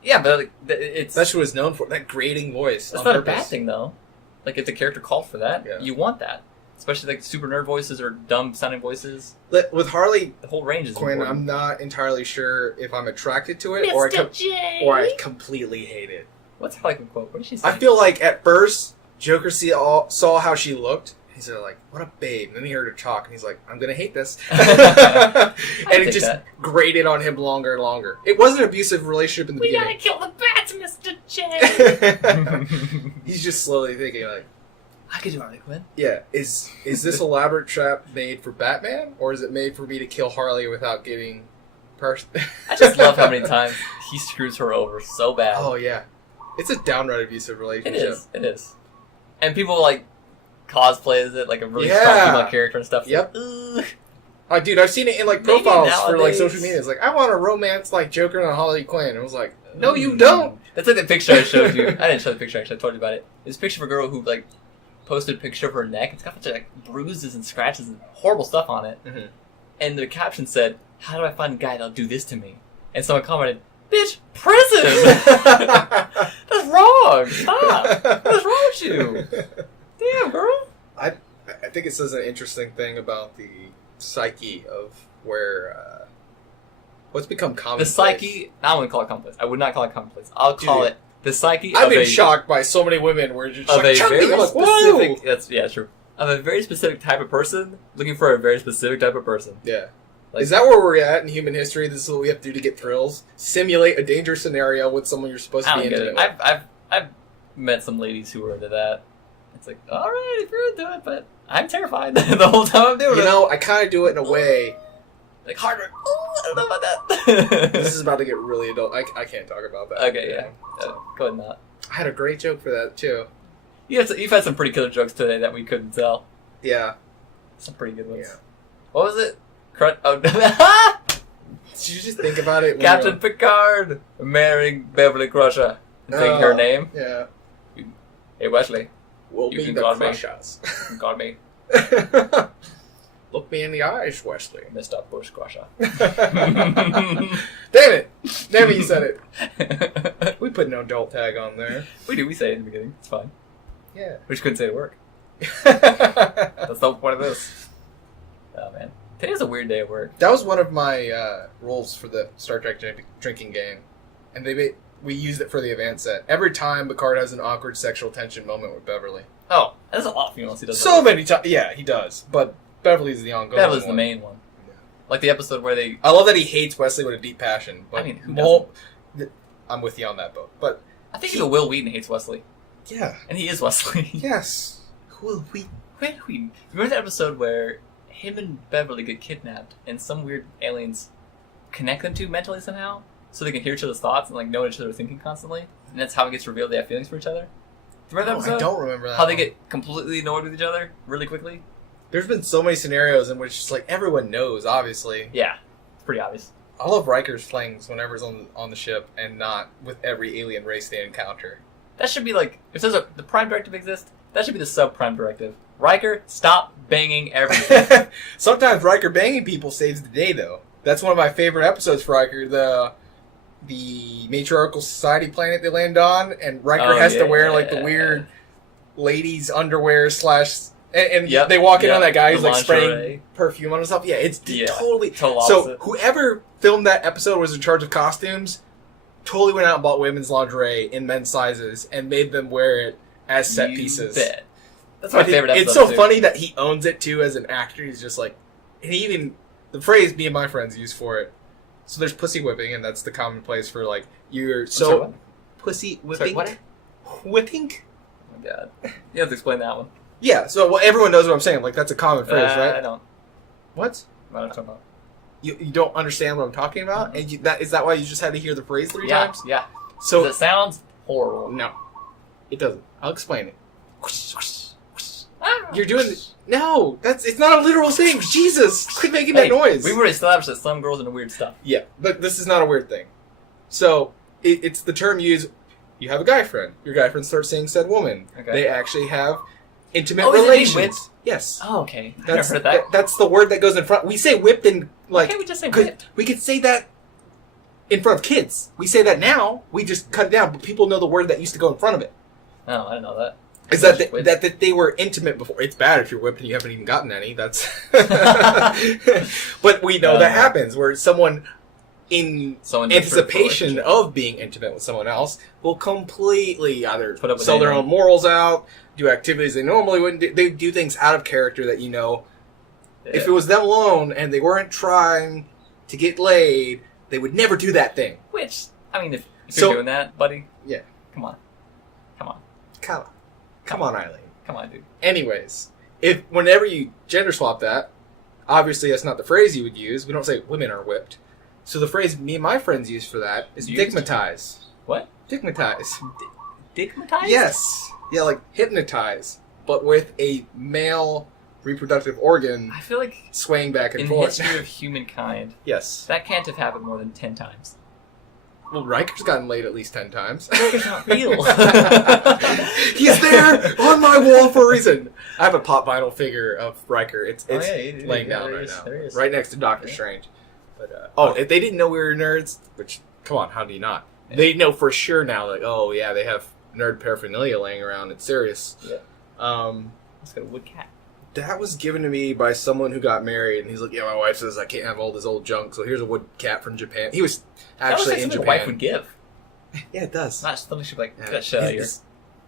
Yeah, but like, it's... That's what it was known for, that grating voice. That's not a bad thing, though. Like, if the character called for that, you want that. Especially, like, super nerd voices or dumb-sounding voices. With Harley the whole range is Quinn, important. I'm not entirely sure if I'm attracted to it or I completely hate it. What's Harley Quinn quote? What did she say? I feel like, at first, Joker saw how she looked. He's like, what a babe. And then he heard her talk, and he's like, I'm going to hate this. And it just grated on him longer and longer. It was an abusive relationship in the beginning. We gotta kill the bats, Mr. J! He's just slowly thinking, like, I could do Harley Quinn. Yeah. Is this elaborate trap made for Batman, or is it made for me to kill Harley without getting... I just love how many times he screws her over so bad. Oh, yeah. It's a downright abusive relationship. It is. And people, like, cosplay as it, like a really strong female character and stuff. Yep. Oh, dude, I've seen it in, like, profiles for, like, social media. It's like, I want a romance like Joker and Harley Quinn. I was like, no, you don't! That's like the picture I showed you. I didn't show the picture, actually. I told you about it. It's a picture of a girl who, like, posted a picture of her neck. It's got a bunch of, like, bruises and scratches and horrible stuff on it. Mm-hmm. And the caption said, how do I find a guy that'll do this to me? And someone commented, bitch, prison! That's wrong! Stop! What's wrong with you? Damn, girl! I think it says an interesting thing about the psyche of where what's become commonplace. The psyche, I wouldn't call it commonplace. I would not call it commonplace. I'll call it the psyche I've been shocked by so many women where you're just of like, a very like, specific, that's true. Of a very specific type of person, looking for a very specific type of person. Yeah. Like, is that where we're at in human history? This is what we have to do to get thrills? Simulate a dangerous scenario with someone you're supposed to be into. I've met some ladies who were into that. It's like, alright, if you're into it, but I'm terrified the whole time I'm doing it. You know, I kind of do it in a way. Like, harder. don't know about that. This is about to get really adult. I can't talk about that. Okay, yeah. So. Go ahead and not. I had a great joke for that too. You've had some pretty killer jokes today that we couldn't tell. Yeah. Some pretty good ones. Yeah. What was it? Oh, Did you just think about it? When Captain Picard marrying Beverly Crusher and taking her name. Yeah. Hey, Wesley. We'll You be can the call me. Crushers. You called me Look me in the eyes, Wesley. Mr. Bush Crusher. Damn it! Damn it, you said it. We put no adult tag on there. We do. We say it in the beginning. It's fine. Yeah. We just couldn't say it at work. That's the whole point of this. Oh, man. Today's a weird day at work. That was one of my rules for the Star Trek drinking game, and we used it for the event set. Every time Picard has an awkward sexual tension moment with Beverly. Oh, there's a lot of females he does. So many times. Yeah, he does. But Beverly's the ongoing Beverly's one. the main one. Yeah. Like the episode where they... I love that he hates Wesley with a deep passion. But I mean, who doesn't? I'm with you on that boat. But I think even Will Wheaton hates Wesley. yeah. And he is Wesley. Yes. Will we? Will Wheaton. Remember that episode where him and Beverly get kidnapped and some weird aliens connect them two mentally somehow? So they can hear each other's thoughts and like know what each other are thinking constantly? And that's how it gets revealed they have feelings for each other? Do you remember that episode? I don't remember that. How they get completely annoyed with each other really quickly? There's been so many scenarios in which it's like everyone knows, obviously. Yeah. It's pretty obvious. I love Riker's flings whenever he's on the ship and not with every alien race they encounter. That should be like, if there's the Prime Directive exists, that should be the sub-Prime Directive. Riker, stop banging everything. Sometimes Riker banging people saves the day, though. That's one of my favorite episodes for Riker. The matriarchal society planet they land on, and Riker has to wear like the weird ladies' underwear / and Yep, they walk in on that guy the who's like spraying lingerie. perfume on himself. Yeah, it's totally. Total So opposite. whoever filmed that episode was in charge of costumes. Totally went out and bought women's lingerie in men's sizes and made them wear it as set You pieces. bet. That's my favorite episode. It's so too. funny that he owns it too as an actor. He's just like, and he even the phrase me and my friends use for it. So there's pussy whipping, and that's the commonplace for like you're so sorry, what? pussy whipping. Sorry, what? Whipping? Oh my god, you have to explain that one. Yeah. So well, everyone knows what I'm saying. Like that's a common phrase, right? I don't. What? What am I talking about? You don't understand what I'm talking about, and is that why you just had to hear the phrase 3 Yeah, times? yeah. So It sounds horrible. no, it doesn't. I'll explain it. Ah. You're doing no. It's not a literal thing. Jesus, quit making that Hey, noise. We've already established that some girls are into weird stuff. Yeah, but this is not a weird thing. So it's the term used. You have a guy friend. Your guy friend starts seeing said woman. Okay. They actually have intimate Oh, is it being relations. whipped? Yes. Oh, okay. I That's never heard that. that's the word that goes in front. We say whipped and Why like can't we just say could- whipped? we could say that in front of kids. We say that now. We just cut it down, but people know the word that used to go in front of it. Oh, I didn't know that. Is that Whipped. that they were intimate before? It's bad if you're whipped and you haven't even gotten any. That's. But we know that happens where someone, in Someone anticipation of being intimate with someone else, will completely either Put up with sell their anything. own morals out, do activities they normally wouldn't do. They do things out of character that if it was them alone and they weren't trying to get laid, they would never do that thing. Which, I mean, if So- you're doing that, buddy, Yeah. come on. Come on. Come on, Eileen. Come on, dude. Anyways, whenever you gender swap that, obviously that's not the phrase you would use. We don't say women are whipped. So the phrase me and my friends use for that is Used? digmatize. What? Digmatize. Digmatized? Yes. Yeah, like hypnotize, but with a male reproductive organ I feel like swaying back and in the forth. history of humankind, Yes. that can't have happened more than 10 times. Well, Riker's gotten laid at least 10 times. It's not real. He's there on my wall for a reason. I have a pop vinyl figure of Riker. It's Oh, yeah, laying yeah, down there right is, now, there is. right next to Doctor Yeah. Strange. But if they didn't know we were nerds, which come on, how do you not? Yeah. They know for sure now. Like, oh yeah, they have nerd paraphernalia laying around. It's serious. Yeah. Let's go to wood cat. That was given to me by someone who got married, and he's like, "Yeah, my wife says I can't have all this old junk, so here's a wood cat from Japan." He was actually in That Japan. was like something a wife would give. Yeah, it does. It's not something she'd be like, Yeah. get that shit out of here.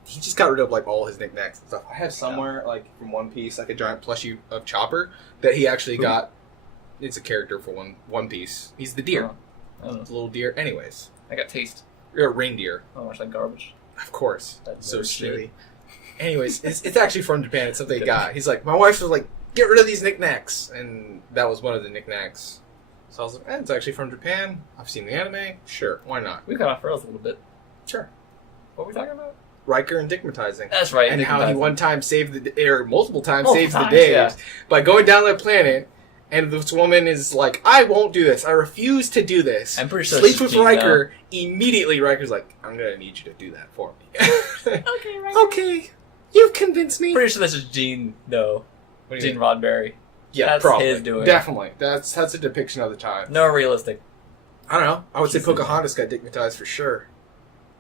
He just got rid of like all his knickknacks and stuff. I have somewhere like from One Piece like a giant plushie of Chopper that he actually Who? got. It's a character for One Piece. He's the deer, I don't the know. little deer. Anyways, I got taste. you're a reindeer, I don't watch that garbage. of course. That's So nerd shit. snooty. Anyways, it's actually from Japan. It's something they Okay. got. He's like, my wife was like, get rid of these knickknacks, and that was one of the knickknacks. So I was like, it's actually from Japan. I've seen the anime. Sure, why not? We got off rails a little bit. Sure. What were we talking about? Riker and dickmatizing. That's right. And how he dickmatizing. one time saved or multiple times Multiple saves times, the day yeah. by going down that planet. And this woman is like, I won't do this. I refuse to do this. I'm pretty sure Sleeps she's with Jean, Riker. Immediately, Riker's like, I'm going to need you to do that for me. Okay, right. Okay. You've convinced me. Pretty sure that's just Gene, though. What do you Gene mean? Roddenberry. Yeah, That's probably. his doing. Definitely. That's a depiction of the time. No realistic. I don't know. I would say She's Pocahontas got dickmatized for sure.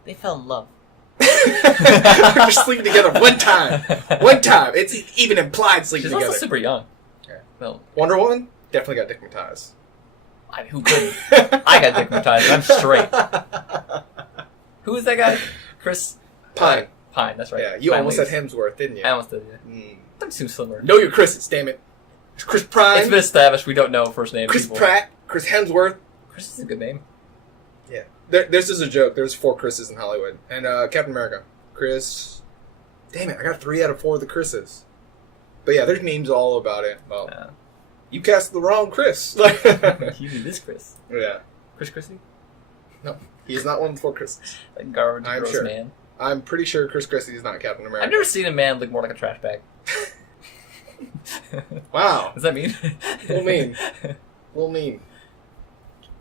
They fell in love. They're just sleeping together one time. One time. It's even implied sleeping She's together. also super young. Yeah. Well, Wonder Woman definitely got dickmatized. I mean, who couldn't? I got dickmatized. I'm straight. Who is that guy? Chris Pine. Pine, that's right. Yeah, you Pine almost leaves. said Hemsworth, didn't you? I almost did, yeah. Mm. Them seem similar. Know your Chris's, damn it. Chris Pine. It's been established we don't know first name Chris people. Pratt. Chris Hemsworth. Chris is a good name. Yeah. This is a joke. There's 4 Chris's in Hollywood. And Captain America. Chris. Damn it, I got 3 out of 4 of the Chris's. But yeah, there's memes all about it. Well, Yeah. you cast the wrong Chris. You do this, Chris. Yeah. Chris Christie? He is not one of the 4 Chris's. Like garbage I'm gross sure. man. I'm pretty sure Chris Christie is not Captain America. I've never seen a man look more like a trash bag. Wow. Does that mean? Little mean. Little mean.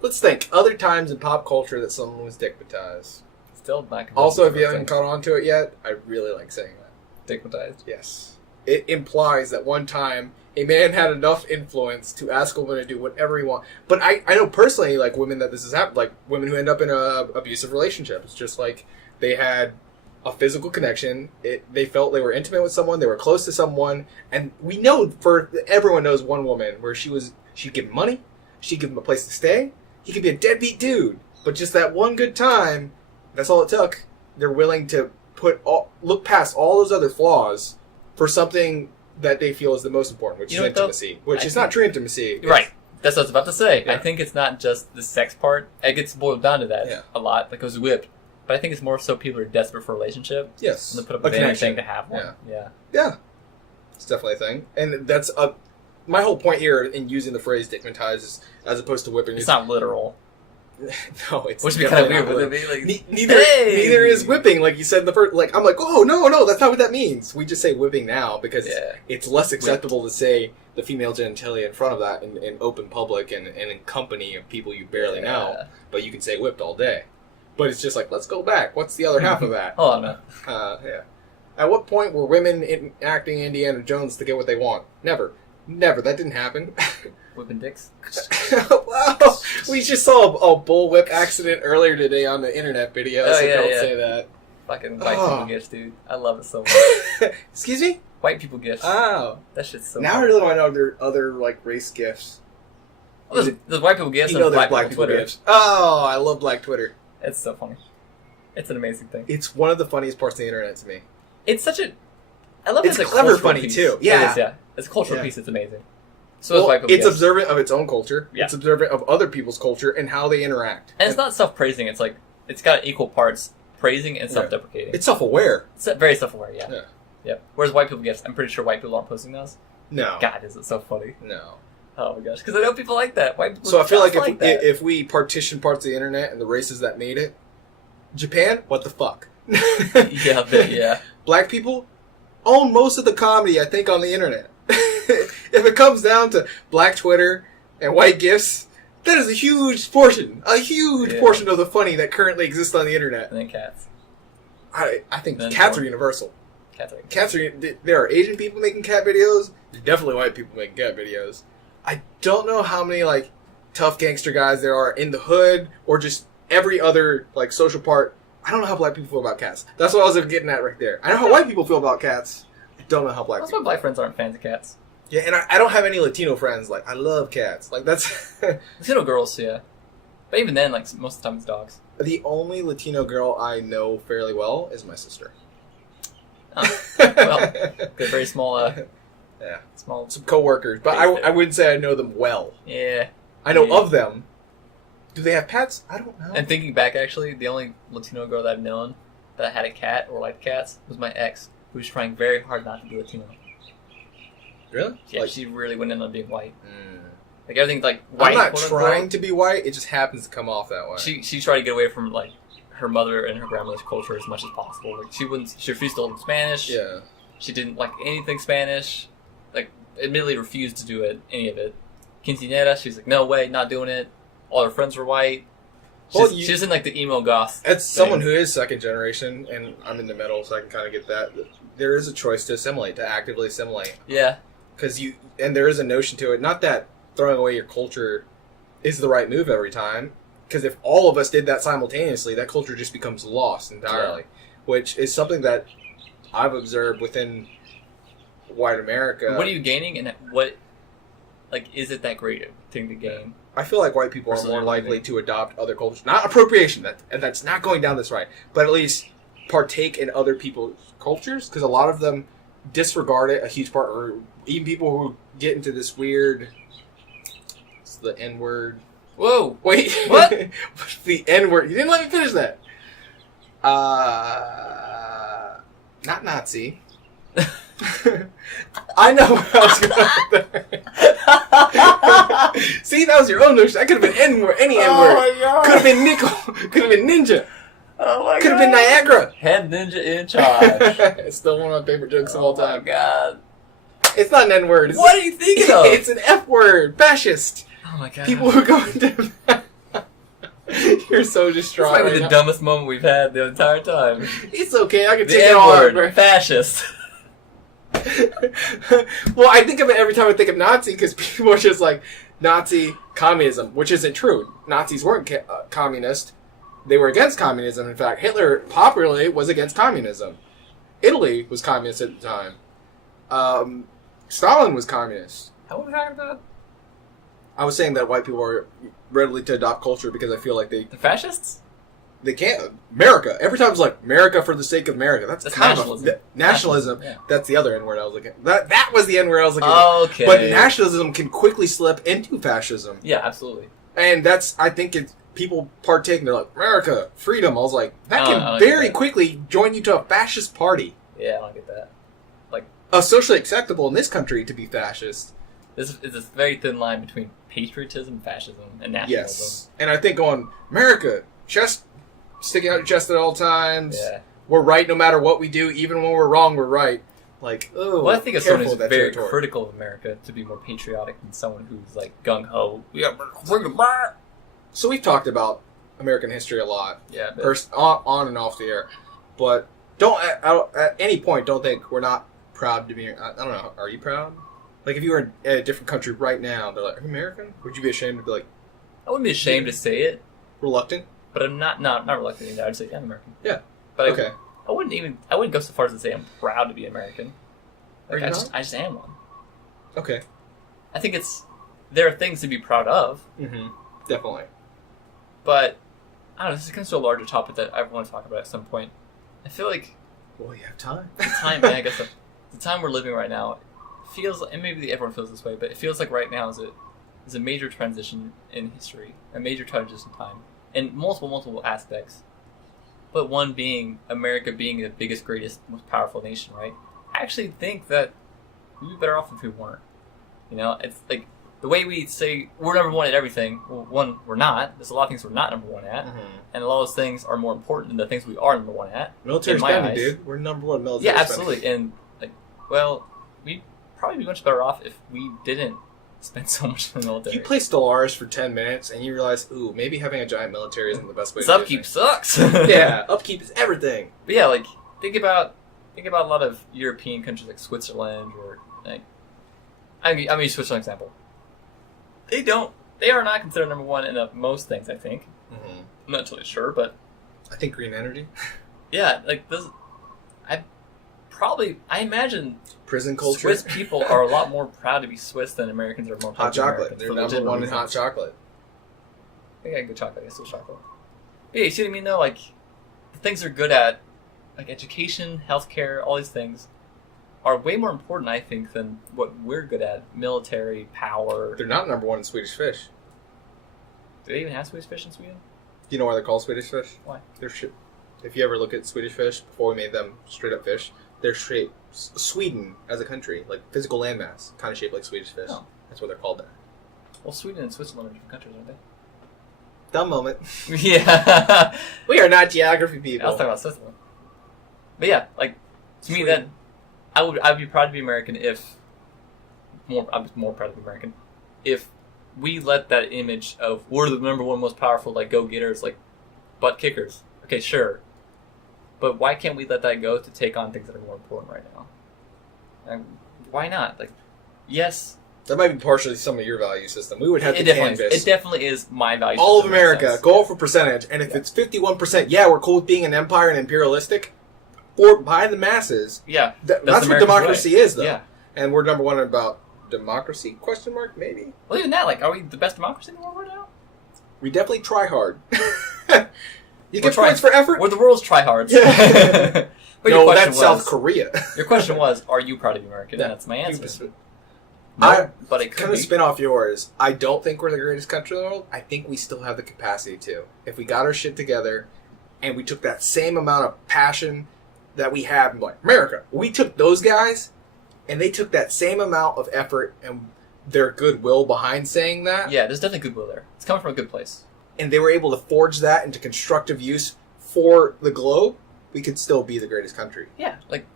Let's think. Other times in pop culture that someone was dickmatized. Still not convinced. Also, if you haven't caught on to it yet, I really like saying that. Dickmatized. Yes. It implies that one time a man had enough influence to ask a woman to do whatever he wants. But I know personally, like, women that this has happened, like, women who end up in a abusive relationship. It's just like they had a physical connection. They felt they were intimate with someone, they were close to someone, and we know, everyone knows one woman where she'd give him money, she'd give him a place to stay, he could be a deadbeat dude, but just that one good time, that's all it took. They're willing to look past all those other flaws for something that they feel is the most important, which You is know what, though? intimacy. Which I is not true intimacy. It's- Right. That's what I was about to say. Yeah. I think it's not just the sex part. It gets boiled down to that Yeah. a lot. Like it was whipped. But I think it's more so people are desperate for a relationship. Yes. And they put up A with connection. anything to have one. Yeah. Yeah. It's definitely a thing. And that's my whole point here in using the phrase dickmatized as opposed to whipping. It's not literal. No, it's Which would be kind of definitely weird, not wouldn't it be? Like, neither is whipping, like you said in the first. Like I'm like, oh no, that's not what that means. We just say whipping now because Yeah. it's less acceptable to say the female genitalia in front of that in open public and in company of people you barely know. Yeah. But you can say whipped all day. But it's just like, let's go back. What's the other half of that? Hold on a minute. Yeah. At what point were women acting Indiana Jones to get what they want? Never. That didn't happen. Whipping dicks. Wow. We just saw a bullwhip accident earlier today on the internet video, Oh, so yeah, don't yeah. say that. Fucking white Oh. people gifts, dude. I love it so much. Excuse me? White people gifts. Oh. That shit's so Now I funny. really want to know there are other, like, race gifts. Well, there's white people gifts You and know there's there's black people Twitter. gifts. Oh, I love black Twitter. It's so funny. It's an amazing thing. It's one of the funniest parts of the internet to me. It's such a... I love It's it as a clever cultural funny, piece. too. It Yeah. is, yeah. As a cultural Yeah. piece, it's amazing. So is Well, white people it's gifts. observant of its own culture. Yeah. It's observant of other people's culture and how they interact. And it's not self-praising. It's like, it's got equal parts praising and self-deprecating. It's self-aware. It's very self-aware, yeah. Yeah. Yep. Whereas white people gifts, I'm pretty sure white people aren't posting those. No. God, is it so funny. No. Oh my gosh. Because I know people like that. White people So I feel just like that. if we partition parts of the internet and the races that made it, Japan, what the fuck? yeah. Black people own most of the comedy, I think, on the internet. If it comes down to black Twitter and white gifts, that is a huge portion Yeah. portion of the funny that currently exists on the internet. And then cats. I think Then cats porn. are universal. Cats are... Cats are. There are Asian people making cat videos. There's definitely white people making cat videos. I don't know how many like tough gangster guys there are in the hood or just every other like social part. I don't know how black people feel about cats. That's what I was getting at right there. I know how white people feel about cats. I don't know how black That's people. why black friends aren't fans of cats. Yeah, and I don't have any Latino friends. Like I love cats. Like that's Latino girls, yeah. But even then, like, most of the time it's dogs. the only Latino girl I know fairly well is my sister. Oh. Well, they're very small, Yeah, small... some coworkers, but I wouldn't say I know them well. Yeah. I know Yeah. of them. Do they have pets? I don't know. And thinking back, actually, the only Latino girl that I've known that had a cat or liked cats was my ex, who was trying very hard not to be Latino. Really? Yeah, Like, she really went in on being white. Like everything's like white. I'm not quote trying unquote. to be white. It just happens to come off that way. She tried to get away from like her mother and her grandmother's culture as much as possible. Like she refused to learn Spanish. Yeah. She didn't like anything Spanish. Like admittedly refused to do any of it. Quinceañera, she's like, no way, not doing it. All her friends were white. She's in like the emo goth. As someone who is second generation, and I'm in the middle, so I can kind of get that. There is a choice to assimilate, to actively assimilate. Yeah. And there is a notion to it. Not that throwing away your culture is the right move every time. Because if all of us did that simultaneously, that culture just becomes lost entirely. Yeah. Which is something that I've observed within white America. What are you gaining, and what, like, is it that great a thing to gain? I feel like white people are more likely to adopt other cultures. Not appropriation, that's not going down this right. But at least partake in other people's cultures. Because a lot of them disregard it, a huge part. Or even people who get into this weird... It's the N-word. Whoa! Wait. What? The N-word. You didn't let me finish that. Not Nazi. I know what I was going to See, that was your own notion. That could have been N-word, any N-word. Oh my god. Could have been nickel. Could have been ninja. Oh my god. Could have been Niagara. Head ninja in charge. It's still one of my favorite jokes of all time. Oh my god. It's not an N-word. What are you thinking of? It's an F-word. Fascist. Oh my god. People who go into You're so distraught. This might be right the now. dumbest moment we've had the entire time. It's okay. I can The take it all out. N-word. Fascist. Well, I think of it every time I think of Nazi because people are just like Nazi communism, which isn't true. Nazis weren't communist. They were against communism. In fact, Hitler popularly was against communism. Italy was communist at the time. Stalin was communist. How are we talking about? I was saying that white people are readily to adopt culture because I feel like The fascists? they can't. America. Every time it's like America for the sake of America. That's kind nationalism. of nationalism. Yeah. That's the other N word I was looking at. That was the N word I was looking at. Okay. But nationalism can quickly slip into fascism. Yeah, absolutely. And that's, I think, it's people partake and they're like, America, freedom. I was like, that I can don't very get that. quickly join you to a fascist party. Yeah, I don't get that. Socially acceptable in this country to be fascist. This is a very thin line between patriotism, fascism, and nationalism. Yes. And I think going, America, chest, sticking out your chest at all times. Yeah. We're right no matter what we do. Even when we're wrong, we're right. Like, oh, Well, I think it's someone careful who's with that very territory. critical of America to be more patriotic than someone who's like gung ho. Yeah, freedom, brr. So we've talked about American history a lot. Yeah, but On and off the air. But don't, at any point, don't think we're not proud to be, I don't know, are you proud? Like, if you were in a different country right now, they're like, are you American? Would you be ashamed to be like, I wouldn't be ashamed to say it, reluctant? but I'm not reluctant either. I'd say I'm American. Yeah. But Okay. I wouldn't go so far as to say I'm proud to be American. Are Like, you I just am one. Okay. I think there are things to be proud of, Mm-hmm. Definitely. but I don't know, this comes to a larger topic that I want to talk about at some point. I feel like Well, you have time. the time, I guess the time we're living right now feels, and maybe everyone feels this way, but it feels like right now is a major transition in history, a major transition time, in multiple aspects. But one being America being the biggest, greatest, most powerful nation, right? I actually think that we'd be better off if we weren't. You know, it's like the way we say we're number one at everything. Well, one, we're not. There's a lot of things we're not number one at, Mm-hmm. and a lot of those things are more important than the things we are number one at. Military In my spending, eyes. dude. We're number one military Yeah, spending. absolutely. And like, well, we'd probably be much better off if we didn't spend so much on the military. You play Stellaris for 10 minutes and you realize, ooh, maybe having a giant military isn't the best way This to do upkeep things. sucks. Yeah, upkeep is everything. But yeah, like think about a lot of European countries like Switzerland or like I'm gonna use Switzerland as an example. They are not considered number one in most things. I think Mm-hmm. I'm not totally sure, but I think green energy, yeah, like this. I imagine prison culture, Swiss people are a lot more proud to be Swiss than Americans are more proud hot to be chocolate. Americans They're for number legitimate one in hot reasons. chocolate. I think I get chocolate. I guess it's chocolate. But yeah, you see what I mean though? Like, the things they're good at, like education, healthcare, all these things, are way more important, I think, than what we're good at. Military, power. They're not number one in Swedish fish. Do they even have Swedish fish in Sweden? Do you know why they're called Swedish fish? Why? They're if you ever look at Swedish fish, before we made them straight up fish, they're shaped, Sweden as a country, like physical landmass, kind of shaped like Swedish fish. Oh. That's what they're called that. Well, Sweden and Switzerland are different countries, aren't they? Dumb moment. Yeah. We are not geography I people. was talking about Switzerland. But yeah, like to me, then I'd be proud to be American if I'm more proud to be American if we let that image of we're the number one most powerful like go getters, like butt kickers. Okay, sure, but why can't we let that go to take on things that are more important right now? And why not? Like, yes. That might be partially some of your value system. We would have to canvas. It definitely is my value all of system in that America, sense. go for percentage, and if it's 51%, yeah, we're cool with being an empire and imperialistic, or by the masses. Yeah, That's what America's democracy way. is, though. Yeah. And we're number one about democracy? Question mark? Maybe. Well, even that, like, are we the best democracy in the world right now? We definitely try hard. You We're get points for effort. We're the world's tryhards. Yeah. But no, your question that's South was- Korea. Your question was, are you proud to be American? Yeah. And that's my answer. I But it could kind be. of spin off yours. I don't think we're the greatest country in the world. I think we still have the capacity to. If we got our shit together and we took that same amount of passion that we have and like, America, we took those guys and they took that same amount of effort and their goodwill behind saying that. Yeah, there's definitely goodwill there. It's coming from a good place. And they were able to forge that into constructive use for the globe, we could still be the greatest country. Yeah, like,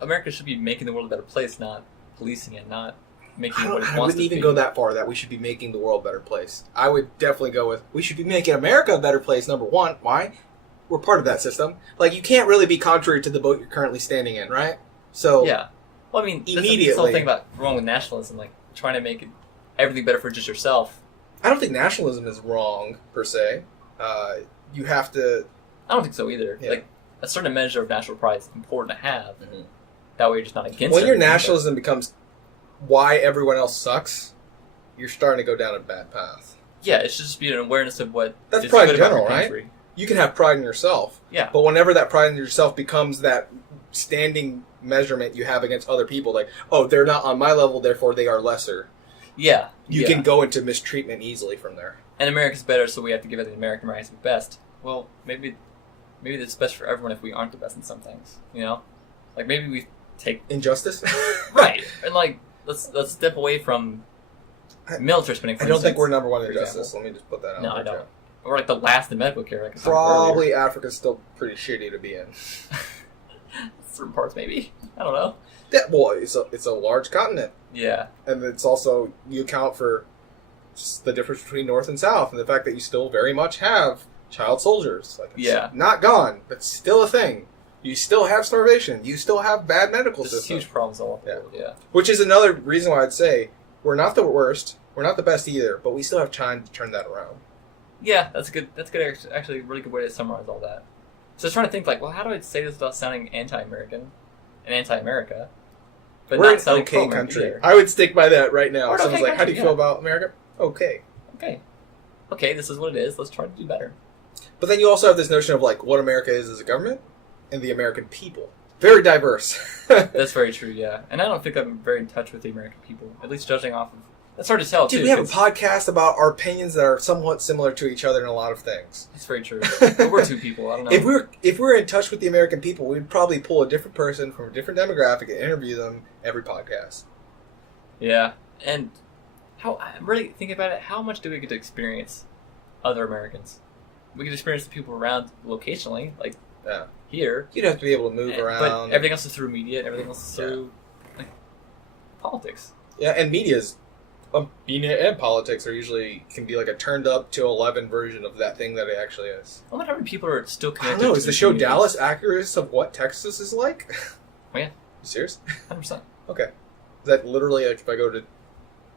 America should be making the world a better place, not policing it, not making it what it I wants wouldn't to even be. go that far that we should be making the world a better place. I would definitely go with we should be making America a better place, number one. Why? We're part of that system. Like, you can't really be contrary to the boat you're currently standing in, right? So, Yeah. Well, I mean, Immediately. There's something about wrong with nationalism, like, trying to make it, everything better for just yourself. I don't think nationalism is wrong, per se. You have to... I don't think so either. Yeah. Like, a certain measure of national pride is important to have. That way you're just not against When your everything, but- nationalism becomes why everyone else sucks, you're starting to go down a bad path. Yeah, it should just be an awareness of what That's is pride good in about general, your right? country. You can have pride in yourself. Yeah. But whenever that pride in yourself becomes that standing measurement you have against other people, like, oh, they're not on my level, therefore they are lesser, Yeah. you yeah. can go into mistreatment easily from there. And America's better, so we have to give it the American right to be best. Well, maybe it's best for everyone if we aren't the best in some things. You know, like maybe we take Injustice? right and like let's step away from military spending. For I don't think instance, we're number one in for justice. example. Let me just put that out. No, I there, don't. We're like the last in medical care. Like I Joe. said earlier. Probably Africa's still pretty shitty to be in. Certain parts, maybe. I don't know. Yeah, well, it's a large continent. Yeah. And it's also, you account for just the difference between North and South, and the fact that you still very much have child soldiers. Like, it's Yeah. not gone, but still a thing. You still have starvation. You still have bad medical There's systems. huge problems all over the Yeah. world. Yeah. Which is another reason why I'd say we're not the worst, we're not the best either, but we still have time to turn that around. Yeah, that's good. That's good. Actually, a really good way to summarize all that. So I was trying to think, like, well, how do I say this without sounding anti-American and anti-America, but we're not an sounding okay pro-American country. either? I would stick by that right now. We're If an someone's okay like, how do you country, feel about America? Okay. Okay, this is what it is. Let's try to do better. But then you also have this notion of like what America is as a government and the American people. Very diverse. That's very true, yeah. And I don't think I'm very in touch with the American people, at least judging off of... That's hard to tell, Dude, too. we have a 'cause- podcast about our opinions that are somewhat similar to each other in a lot of things. That's very true. But we're two people, I don't know. If we were in touch with the American people, we'd probably pull a different person from a different demographic and interview them every podcast. Yeah, and how I'm really thinking about it, how much do we get to experience other Americans? We get to experience the people around locationally, like Yeah. here. You'd have to be able to move But around. everything else is through media, and everything else is through like, politics. Yeah, and media and politics are usually can be like a turned up to 11 version of that thing that it actually is. I wonder how many people are still I connected don't know. to Is the these show communities. Dallas accurate of what Texas is like? Oh, yeah. You serious? 100%. Okay. Is that literally like if I go to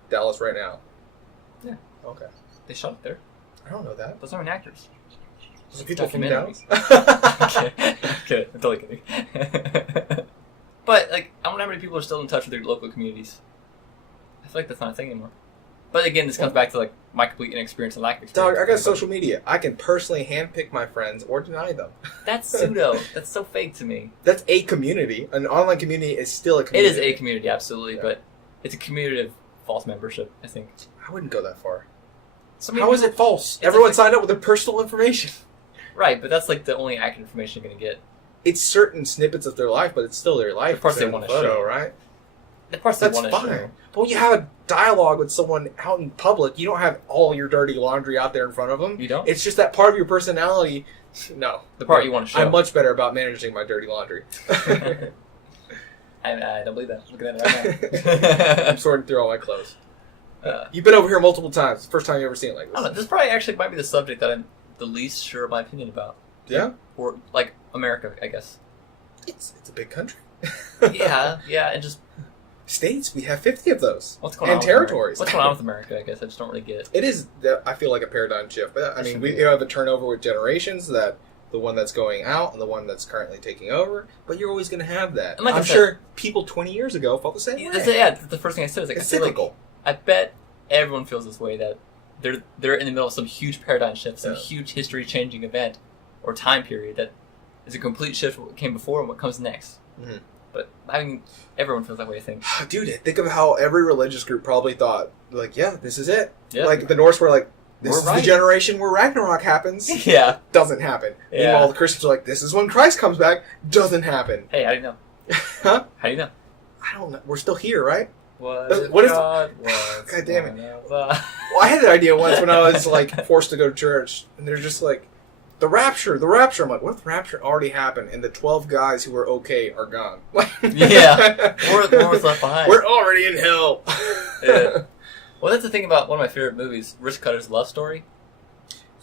Dallas right now? Yeah. Okay. They shot it there. I don't know that. Those aren't actors. Those are people from Documentaries. Dallas. Okay, I'm totally kidding. But, like, I wonder how many people are still in touch with their local communities. I feel like that's not a thing anymore. But again, this comes back to, like, my complete inexperience and lack of Dog, experience. I got social media. I can personally handpick my friends or deny them. That's pseudo. That's so fake to me. That's a community. An online community is still a It community. is a community, absolutely, Yeah. but it's a community of false membership, I think. I wouldn't go that far. So many How is people- it false? It's Everyone a- signed up with their personal information. Right, but that's, like, the only accurate information you're going to get. It's certain snippets of their life, but it's still their life. The parts they in the wanna photo, show. right? The parts they That's want to fine. show. But when you have a dialogue with someone out in public, you don't have all your dirty laundry out there in front of them. You don't? It's just that part of your personality. No. The part you want to show. I'm much better about managing my dirty laundry. I don't believe that. Look at that right now. I'm sorting through all my clothes. You've been over here multiple times. First time you ever seen it like I don't know, this. this probably actually might be the subject that I'm the least sure of my opinion about. Yeah? Or, like, America, I guess. It's a big country. Yeah, and just States, we have 50 of those. what's going on And with America? territories. What's going on with America, I guess. I just don't really get it. It is, I feel like a paradigm shift. But I mean, we be. have a turnover with generations, that the one that's going out and the one that's currently taking over. But you're always going to have that. And like I I'm said- sure people 20 years ago felt the same way. That's the first thing I said is like, It's I feel like cyclical. I bet everyone feels this way, that they're in the middle of some huge paradigm shift, some Yeah. huge history-changing event or time period that is a complete shift from what came before and what comes next. Mhm. But I mean, everyone feels that way, I think. Dude, think of how every religious group probably thought, like, yeah, this is it. Yeah. Like, the Norse were like, this We're is right. the generation where Ragnarok happens. Yeah. Doesn't happen. Yeah. Meanwhile, the Christians are like, this is when Christ comes back. Doesn't happen. Hey, how do you know? Huh? How do you know? I don't know. We're still here, right? What is- God was God damn it. one of us. Well, I had that idea once when I was, like, forced to go to church. And they're just like, the rapture. I'm like, what if the rapture already happened and the 12 guys who were okay are gone? Yeah. More was left behind. We're already in hell. Yeah. Well, that's the thing about one of my favorite movies, Rich Cutter's Love Story.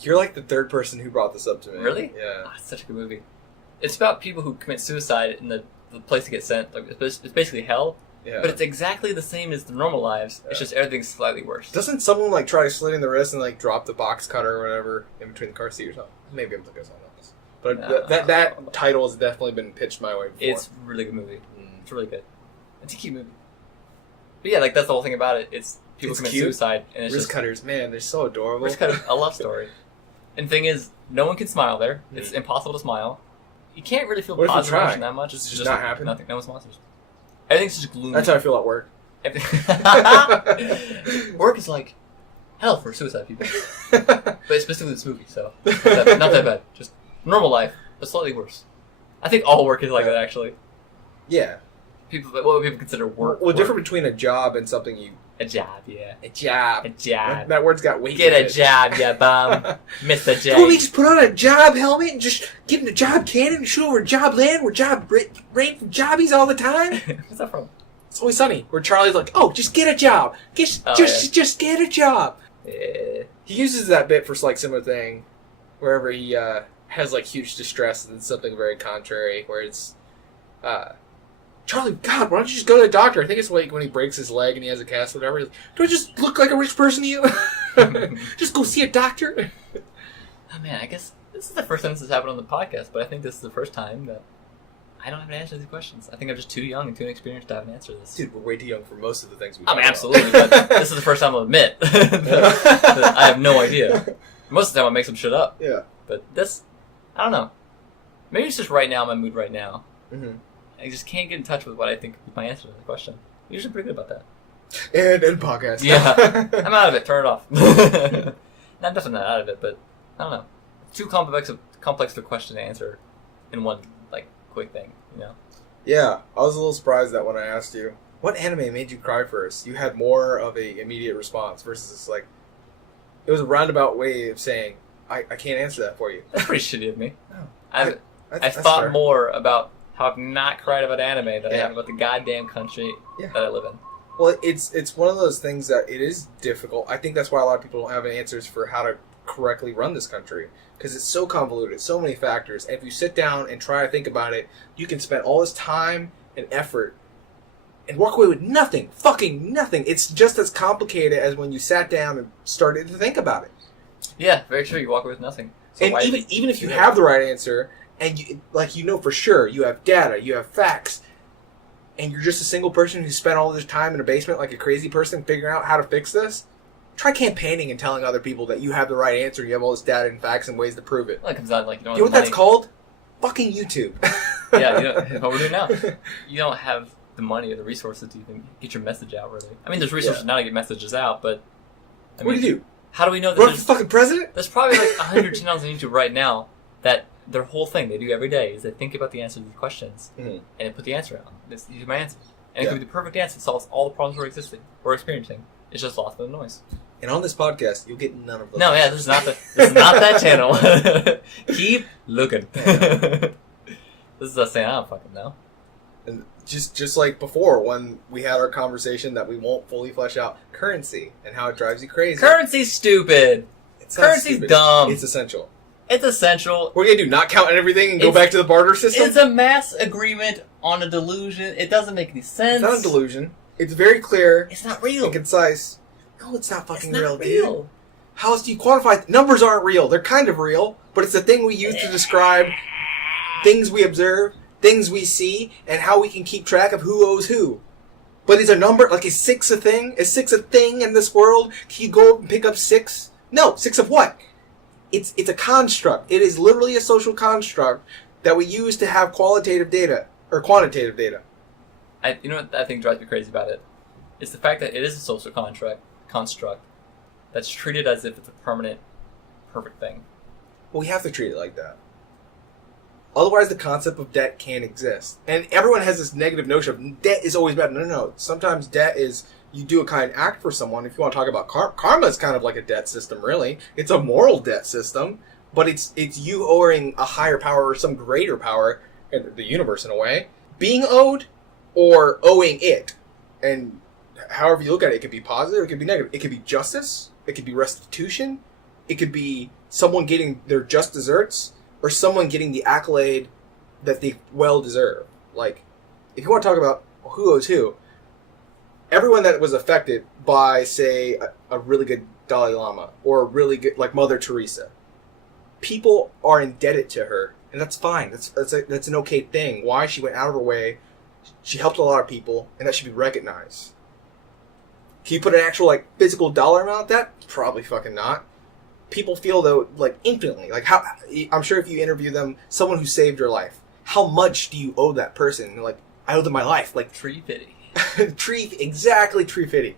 You're like the third person who brought this up to me. Really? Yeah. Ah, it's such a good movie. It's about people who commit suicide in the place to get sent. Like it's basically hell, Yeah. but it's exactly the same as their normal lives. It's Yeah. just everything's slightly worse. Doesn't someone like try to slit in the wrist and like drop the box cutter or whatever in between the car seat or something? Maybe I'm thinking of something else. But No. that title has definitely been pitched my way before. It's a really good movie. Mm. It's really good. It's a cute movie. But yeah, like that's the whole thing about it. It's people It's commit cute. suicide, and it's wrist just cutters, man, they're so adorable. Rich Cutter's a love story. And the thing is, no one can smile there. It's Mm. impossible to smile. You can't really feel What if you positive try? emotion that much. Does it It's just not happen? Nothing. No one smiles. Everything's just gloomy. That's how I feel at work. Work is like hell for suicide people. But it's specifically this movie, so not that bad. Just normal life, but slightly worse. I think all work is like that, actually. Yeah. What would people consider work? Well, different between a job and something you... A job, yeah. A job. A job. That word's got weight. Get a with it. job, yeah, bum. Mr. J. Don't we just put on a job helmet and just get in a job cannon and shoot over job land where job rain from jobbies all the time? What's that from? It's Always Sunny, where Charlie's like, "Oh, just get a job, just get a job." Yeah. He uses that bit for like similar thing, wherever he has like huge distress and something very contrary, where it's, Charlie, God, why don't you just go to the doctor? I think it's like when he breaks his leg and he has a cast or whatever. He's like, do I just look like a rich person to you? Just go see a doctor. Oh man, I guess this is the first time this has happened on the podcast, but I think this is the first time that I don't have an answer to these questions. I think I'm just too young and too inexperienced to have an answer to this. Dude, we're way too young for most of the things we. I mean, talk absolutely, about. but this is the first time I'll admit that I have no idea. Most of the time I make some shit up, Yeah. but this, I don't know. Maybe it's just right now, my mood right now. Mm-hmm. I just can't get in touch with what I think is my answer to the question. I'm usually pretty good about that. And podcast. Yeah. I'm out of it. Turn it off. No, I'm definitely not out of it, but I don't know. It's too complex of a question to answer in one like quick thing, you know? Yeah, I was a little surprised that when I asked you, what anime made you cry first, you had more of a immediate response versus this, like, it was a roundabout way of saying, I can't answer that for you. That's pretty shitty of me. Oh, I've That's thought fair. more about how I've not cried about anime than I Yeah. have about the goddamn country Yeah. that I live in. Well, it's one of those things that it is difficult. I think that's why a lot of people don't have answers for how to correctly run this country. Because it's so convoluted, so many factors. And if you sit down and try to think about it, you can spend all this time and effort and walk away with nothing. Fucking nothing. It's just as complicated as when you sat down and started to think about it. Yeah, very true. You walk away with nothing. So And why even if you have the right answer, and you know for sure, you have data, you have facts, and you're just a single person who spent all this time in a basement like a crazy person figuring out how to fix this, try campaigning and telling other people that you have the right answer, you have all this data and facts and ways to prove it. Well, it comes out like you don't You know have what the that's money. called? Fucking YouTube. Yeah, you know, what we're doing now. You don't have the money or the resources to even get your message out, really. I mean, there's resources now to get messages out, but I What mean, do you do? How do we know that Run for there's, fucking president? there's probably like 100 channels on YouTube right now that their whole thing they do every day is they think about the answer to these questions Mhm. and they put the answer out. These are my answers. And it could be the perfect dance that solves all the problems we're experiencing. It's just lost in the noise. And on this podcast, you'll get none of those. No, yeah, this is not that channel. Keep looking. This is us saying, I don't fucking know. And just like before, when we had our conversation that we won't fully flesh out, currency and how it drives you crazy. Currency's stupid. It's not Currency's stupid. dumb. It's essential. It's essential. What are you gonna do? Not count everything and go It's- back to the barter system? It's a mass agreement on a delusion. It doesn't make any sense. It's not a delusion. It's very clear It's not real. and concise. No, it's not fucking It's not real, real. dude. How else do you quantify? Numbers aren't real. They're kind of real, but it's the thing we use to describe things we observe, things we see, and how we can keep track of who owes who. But is a number, like, is 6 a thing? Is 6 a thing in this world? Can you go and pick up 6? No, 6 of what? It's a construct. It is literally a social construct that we use to have qualitative data, or quantitative data. You know what I think drives me crazy about it? It's the fact that it is a social construct that's treated as if it's a permanent, perfect thing. Well, we have to treat it like that. Otherwise, the concept of debt can't exist. And everyone has this negative notion of debt is always bad. No. Sometimes debt is you do a kind act for someone. If you want to talk about karma, is kind of like a debt system, really. It's a moral debt system, but it's you owing a higher power or some greater power, in the universe in a way, being owed or owing it. And however you look at it, it could be positive, it could be negative. It could be justice, it could be restitution, it could be someone getting their just desserts, or someone getting the accolade that they well deserve. Like, if you want to talk about who owes who, everyone that was affected by, say, a really good Dalai Lama, or a really good, like Mother Teresa, people are indebted to her, and that's fine. That's an okay thing. Why? She went out of her way, she helped a lot of people, and that should be recognized. Can you put an actual, like, physical dollar amount on that? Probably fucking not. People feel, though, like, infinitely. Like, how? I'm sure if you interview them, someone who saved your life, how much do you owe that person? And they're like, I owe them my life. Like, Tree pity. tree fitty.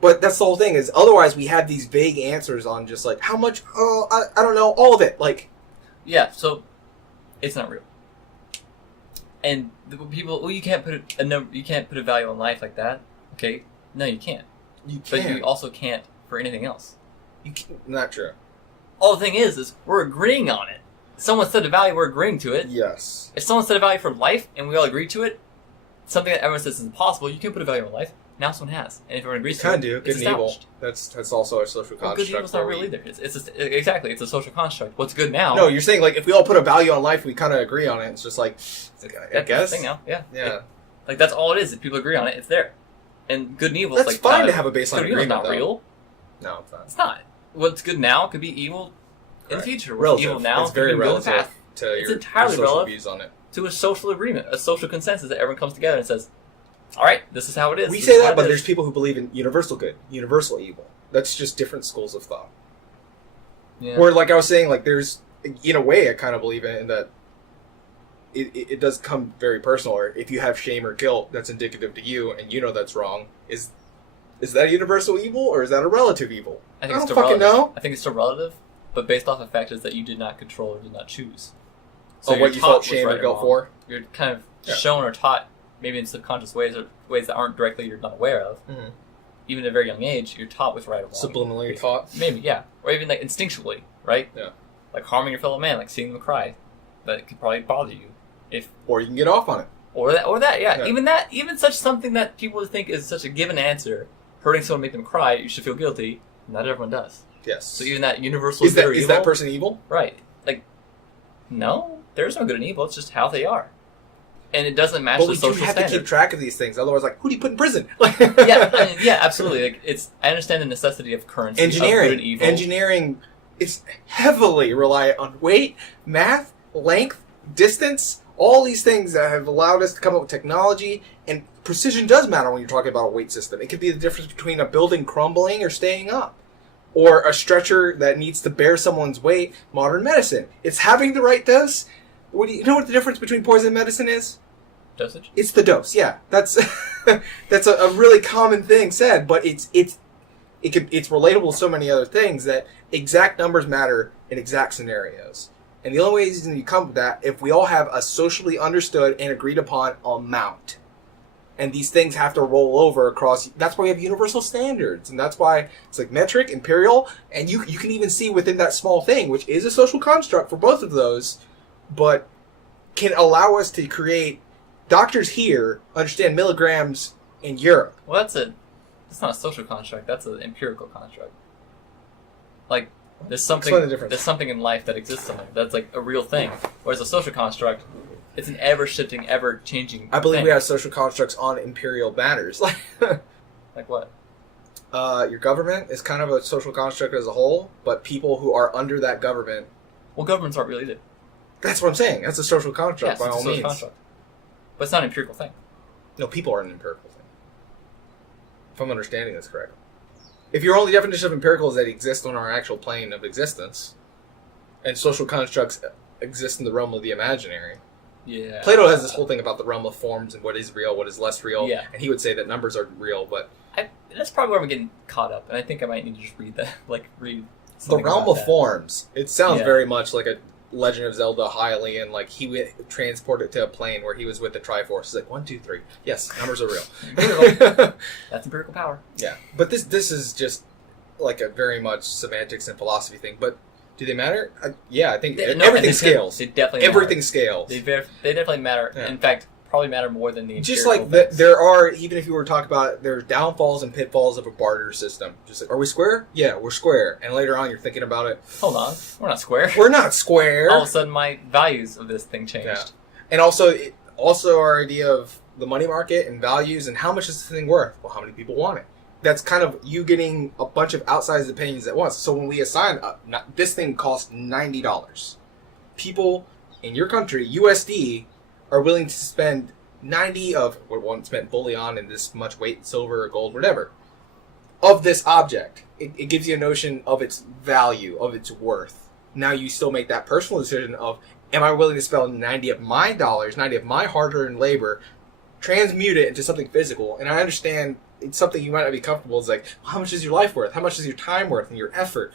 But that's the whole thing, is otherwise we have these vague answers on just, like, how much? Oh, I don't know, all of it. Like, Yeah, so it's not real. And the people, well, you can't put a number, you can't put a value on life like that. Okay, no, you can't. you But can't. you also can't for anything else. You can't. Not true. All the thing is we're agreeing on it. Someone said a value, we're agreeing to it. Yes. If someone said a value for life and we all agree to it, something that everyone says is impossible, you can put a value on life. Now someone has, and if everyone agrees You to can it, do. it's Good and evil. established. That's also a social Well, construct. good and evil's not where real we- either. Exactly, it's a social construct. What's good now? No, you're saying, like, if we all put a value on life, we kind of agree on it. It's just like, I that's guess. the thing now. Yeah, Yeah. Like that's all it is. If people agree on it, it's there. And good and evil is That's like fine not- to have a good baseline and evil's agreement, not though. real. No, it's not. It's not. What's good now could be evil in the Correct. future. What's Relative. evil now It's could very be good in the relative past. to It's your entirely social relative. views on it. To a social agreement, a social consensus that everyone comes together and says, "All right, this is how it is." We This say is that, what but it there's is." people who believe in universal good, universal evil. That's just different schools of thought. Yeah. Or, like I was saying, like, there's, in a way, I kind of believe in that it does come very personal. Or if you have shame or guilt that's indicative to you, and you know that's wrong, is that a universal evil, or is that a relative evil? I think I it's don't still fucking relative. know. I think it's still relative, but based off of factors that you did not control or did not choose. So you're what you taught felt what's shame right or guilt wrong. for? You're kind of Yeah. shown or taught, maybe in subconscious ways or ways that aren't directly you're not aware of. Mm-hmm. Even at a very young age, you're taught what's right or wrong. Subliminally taught. Maybe, yeah. Or even like instinctually, right? Yeah. Like harming your fellow man, like seeing them cry. That could probably bother you. Or you can get off on it. Or that, yeah. Yeah. Even such something that people would think is such a given answer, hurting someone, make them cry, you should feel guilty. Not everyone does. Yes. So even that universal is good or that evil, person evil? right? Like, no, there's no good and evil. It's just how they are, and it doesn't match But the we do social have to keep standard. track of these things. Otherwise, like, who do you put in prison? Like, Yeah, I mean, yeah, absolutely. Like, I understand the necessity of currency, of good and engineering. evil. Engineering is heavily reliant on weight, math, length, distance, all these things that have allowed us to come up with technology. And precision does matter when you're talking about a weight system. It could be the difference between a building crumbling or staying up, or a stretcher that needs to bear someone's weight. Modern medicine. It's having the right dose. You know what the difference between poison and medicine is? Dosage. It's the dose. Yeah, that's that's a really common thing said, but it's relatable to so many other things that exact numbers matter in exact scenarios. And the only reason you come to that if we all have a socially understood and agreed upon amount. And these things have to roll over across. That's why we have universal standards, and that's why it's like metric, imperial, and you can even see within that small thing, which is a social construct for both of those, but can allow us to create doctors here understand milligrams in Europe. Well, that's not a social construct. That's an empirical construct. Like there's something Explain the difference. there's something in life that exists something that's like a real thing, whereas a social construct, it's an ever shifting, ever changing. I believe thing. we have social constructs on imperial matters. Like what? Your government is kind of a social construct as a whole, but people who are under that government. Well, governments aren't related. That's what I'm saying. That's a social construct Yes, by it's a all social means. construct. But it's not an empirical thing. No, people are an empirical thing. If I'm understanding this correctly. If your only definition of empirical is that it exists on our actual plane of existence, and social constructs exist in the realm of the imaginary. Yeah. Plato has this whole thing about the realm of forms and what is real, what is less real, Yeah. and he would say that numbers are real, but That's probably where I'm getting caught up, and I think I might need to just read that. Read. the something realm about of that. forms, it sounds Yeah. very much like a Legend of Zelda Hylian, like he would transport it to a plane where he was with the Triforce. He's like, 1, 2, 3. Yes, numbers are real. That's empirical power. Yeah, but this is just like a very much semantics and philosophy thing. But do they matter? Yeah, I think everything scales. They definitely Everything matter. scales. They definitely matter. Yeah. In fact, probably matter more than the Just empirical like things. there are, even if you were to talk about, there's downfalls and pitfalls of a barter system. Just like, are we square? Yeah, we're square. And later on, you're thinking about it. Hold on, we're not square. We're not square. All of a sudden, my values of this thing changed. Yeah. And also our idea of the money market and values and how much is this thing worth? Well, how many people want it? That's kind of you getting a bunch of outsized opinions at once. So when we assign, this thing costs $90. People in your country, USD, are willing to spend 90 of what one spent bullion and this much weight in silver or gold, whatever, of this object. It gives you a notion of its value, of its worth. Now you still make that personal decision of, am I willing to spend 90 of my dollars, 90 of my hard-earned labor, transmute it into something physical? And I understand it's something you might not be comfortable. It's like, well, how much is your life worth? How much is your time worth and your effort?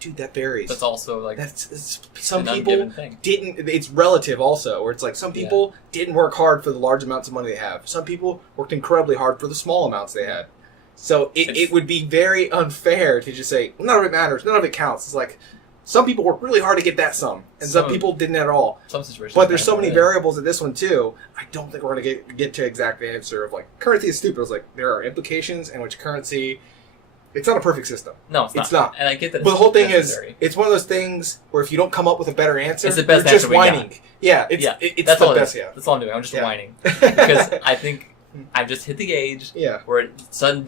Dude, that varies. That's also like That's some an people ungiven thing. didn't. It's relative also, where it's like some people didn't work hard for the large amounts of money they have. Some people worked incredibly hard for the small amounts they had. So it would be very unfair to just say none of it matters, none of it counts. It's like some people worked really hard to get that sum, and some people didn't at all. Some situations. But there's so many matter. variables in this one too. I don't think we're going to get to exact answer of like currency is stupid. It's like there are implications in which currency. It's not a perfect system. No, it's not. And I get that. But the whole thing necessary. is, it's one of those things where if you don't come up with a better answer, It's the best you're just answer we whining. got. Yeah, it's that's the all it best. is. Yeah, That's all I'm doing. I'm just Yeah. whining because I think I've just hit the age yeah. where sudden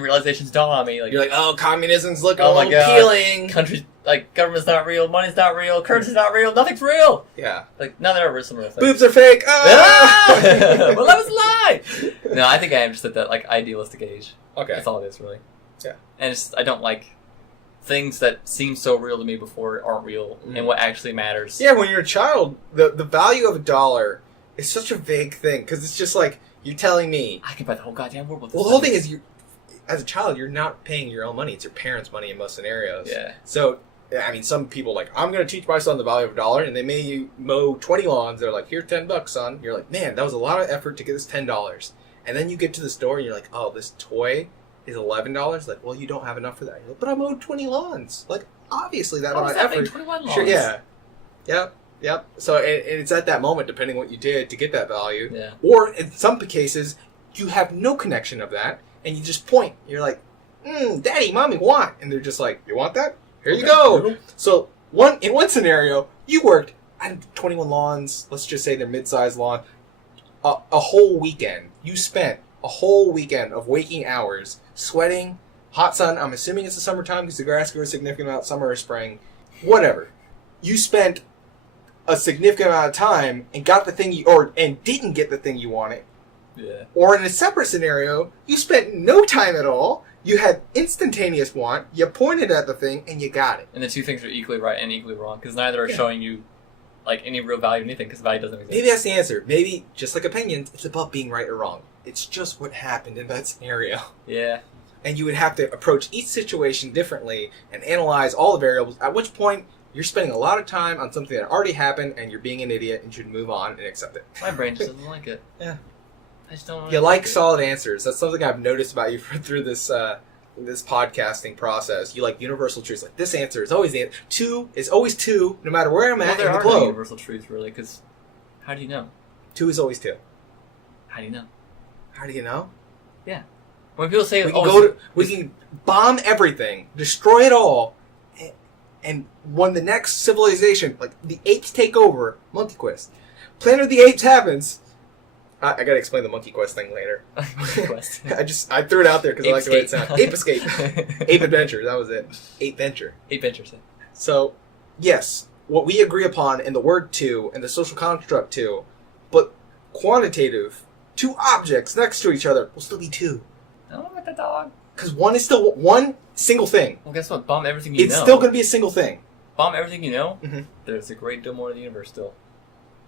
realizations dawn on me. Like You're like, oh, communism's looking Oh a my little God. appealing. countries, like government's not real, money's not real, currency's not real, nothing's real. Yeah, Like none of that are some real things. boobs are fake. Ah! Ah! Well, that was a lie. No, I think I am just at that like idealistic age. Okay. That's all it is, really. Yeah. And it's, I don't like things that seem so real to me before aren't real, and what actually matters. Yeah, when you're a child, the value of a dollar is such a vague thing because it's just like you're telling me. I can buy the whole goddamn world with this. Well, the whole thing is, you, as a child, you're not paying your own money; it's your parents' money in most scenarios. Yeah. So, I mean, some people like, I'm going to teach my son the value of a dollar, and they may you mow 20 lawns. They're like, "Here, $10, son." You're like, "Man, that was a lot of effort to get this $10." And then you get to the store, and you're like, "Oh, this toy is $11." Like, well, you don't have enough for that. You're like, but I mowed 20 lawns. Like, obviously, that How amount does of that make effort. 21 Sure, laws? yeah, yep. So, and it's at that moment, depending what you did to get that value, Yeah. or in some cases, you have no connection of that, and you just point. You're like, "Daddy, Mommy, want?" And they're just like, "You want that? Here you go." So, in one scenario, you worked 21 lawns. Let's just say they're mid-sized lawn. A whole weekend. You spent a whole weekend of waking hours, sweating, hot sun. I'm assuming it's the summertime because the grass grows a significant amount, summer or spring, whatever. You spent a significant amount of time and got the thing and didn't get the thing you wanted. Yeah. Or in a separate scenario, you spent no time at all. You had instantaneous want. You pointed at the thing and you got it. And the two things are equally right and equally wrong because neither are Yeah. showing you like any real value in anything because value doesn't exist. Maybe that's the answer. Maybe, just like opinions, it's about being right or wrong. It's just what happened in that scenario. Yeah. And you would have to approach each situation differently and analyze all the variables, at which point you're spending a lot of time on something that already happened and you're being an idiot and should move on and accept it. My brain just doesn't like it. Yeah. I just don't. You like solid answers. That's something I've noticed about you through this this podcasting process. You like universal truths. Like this answer is always the answer. 2 is always 2, no matter where I'm at there in the are no globe. universal truths, really, because how do you know? 2 is always 2. How do you know? How do you know? Yeah. When people say, We can bomb everything, destroy it all, and when the next civilization, like the apes take over, Monkey Quest, Planet of the Apes happens. I gotta explain the Monkey Quest thing later. Quest. I threw it out there because I like the way it sounds. Ape Escape. Ape Adventure, that was it. Ape Venture. Ape Venture. So, yes, what we agree upon in the word 2 and the social construct 2, but quantitative, 2 objects next to each other will still be 2. I don't know about the dog. Because one is still one single thing. Well, guess what? Bomb everything you know. It's still going to be a single thing. Bomb everything you know. Mm-hmm. There's a great deal more to the universe still.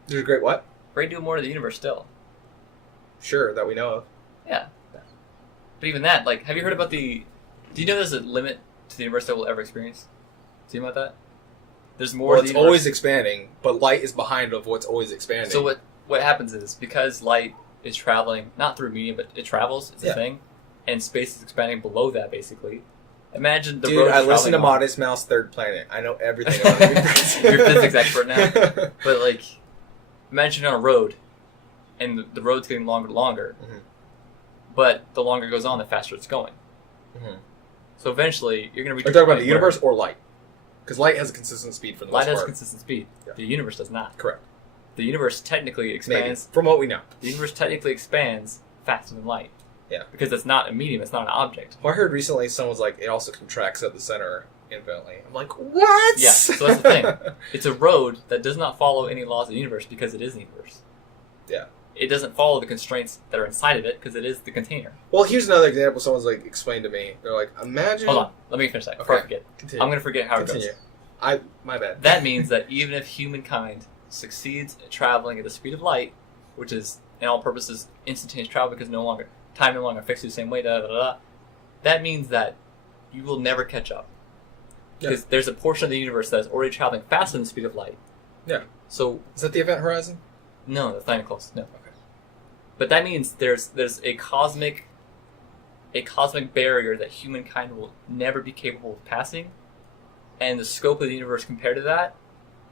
There's a great what? Great deal more to the universe still. Sure, that we know of. Yeah. But even that, like, have you heard about the... Do you know there's a limit to the universe that we'll ever experience? Do you know about that? There's more Well, to the it's universe. always expanding, but light is behind of what's always expanding. So what happens is, because light is traveling, not through medium, but it travels, it's a thing, and space is expanding below that, basically. Imagine the road I listen to on. Modest Mouse Third Planet. I know everything about the universe. You're a physics expert now. But, like, imagine on a road, and the road's getting longer and longer, but the longer it goes on, the faster it's going. Mm-hmm. So eventually, you're going to reach... Are you talking about the universe or light? Because light has a consistent speed for the most Light part. has a consistent speed. Yeah. The universe does not. Correct. The universe technically expands... Maybe. From what we know. The universe technically expands faster than light. Yeah. Because it's not a medium, it's not an object. Well, I heard recently someone's like, it also contracts at the center infinitely. I'm like, what? Yeah, so that's the thing. It's a road that does not follow any laws of the universe because it is the universe. Yeah. It doesn't follow the constraints that are inside of it because it is the container. Well, here's another example someone's like explained to me. They're like, imagine... Hold on, let me finish that before I forget. Continue. I'm going to forget how it goes. My bad. That means that even if humankind succeeds at traveling at the speed of light, which is, in all purposes, instantaneous travel because time no longer affects you the same way, that means that you will never catch up. Because there's a portion of the universe that is already traveling faster than the speed of light. Yeah. So Is that the event horizon? no, that's not even close. No. Okay. But that means there's a cosmic barrier that humankind will never be capable of passing, and the scope of the universe compared to that,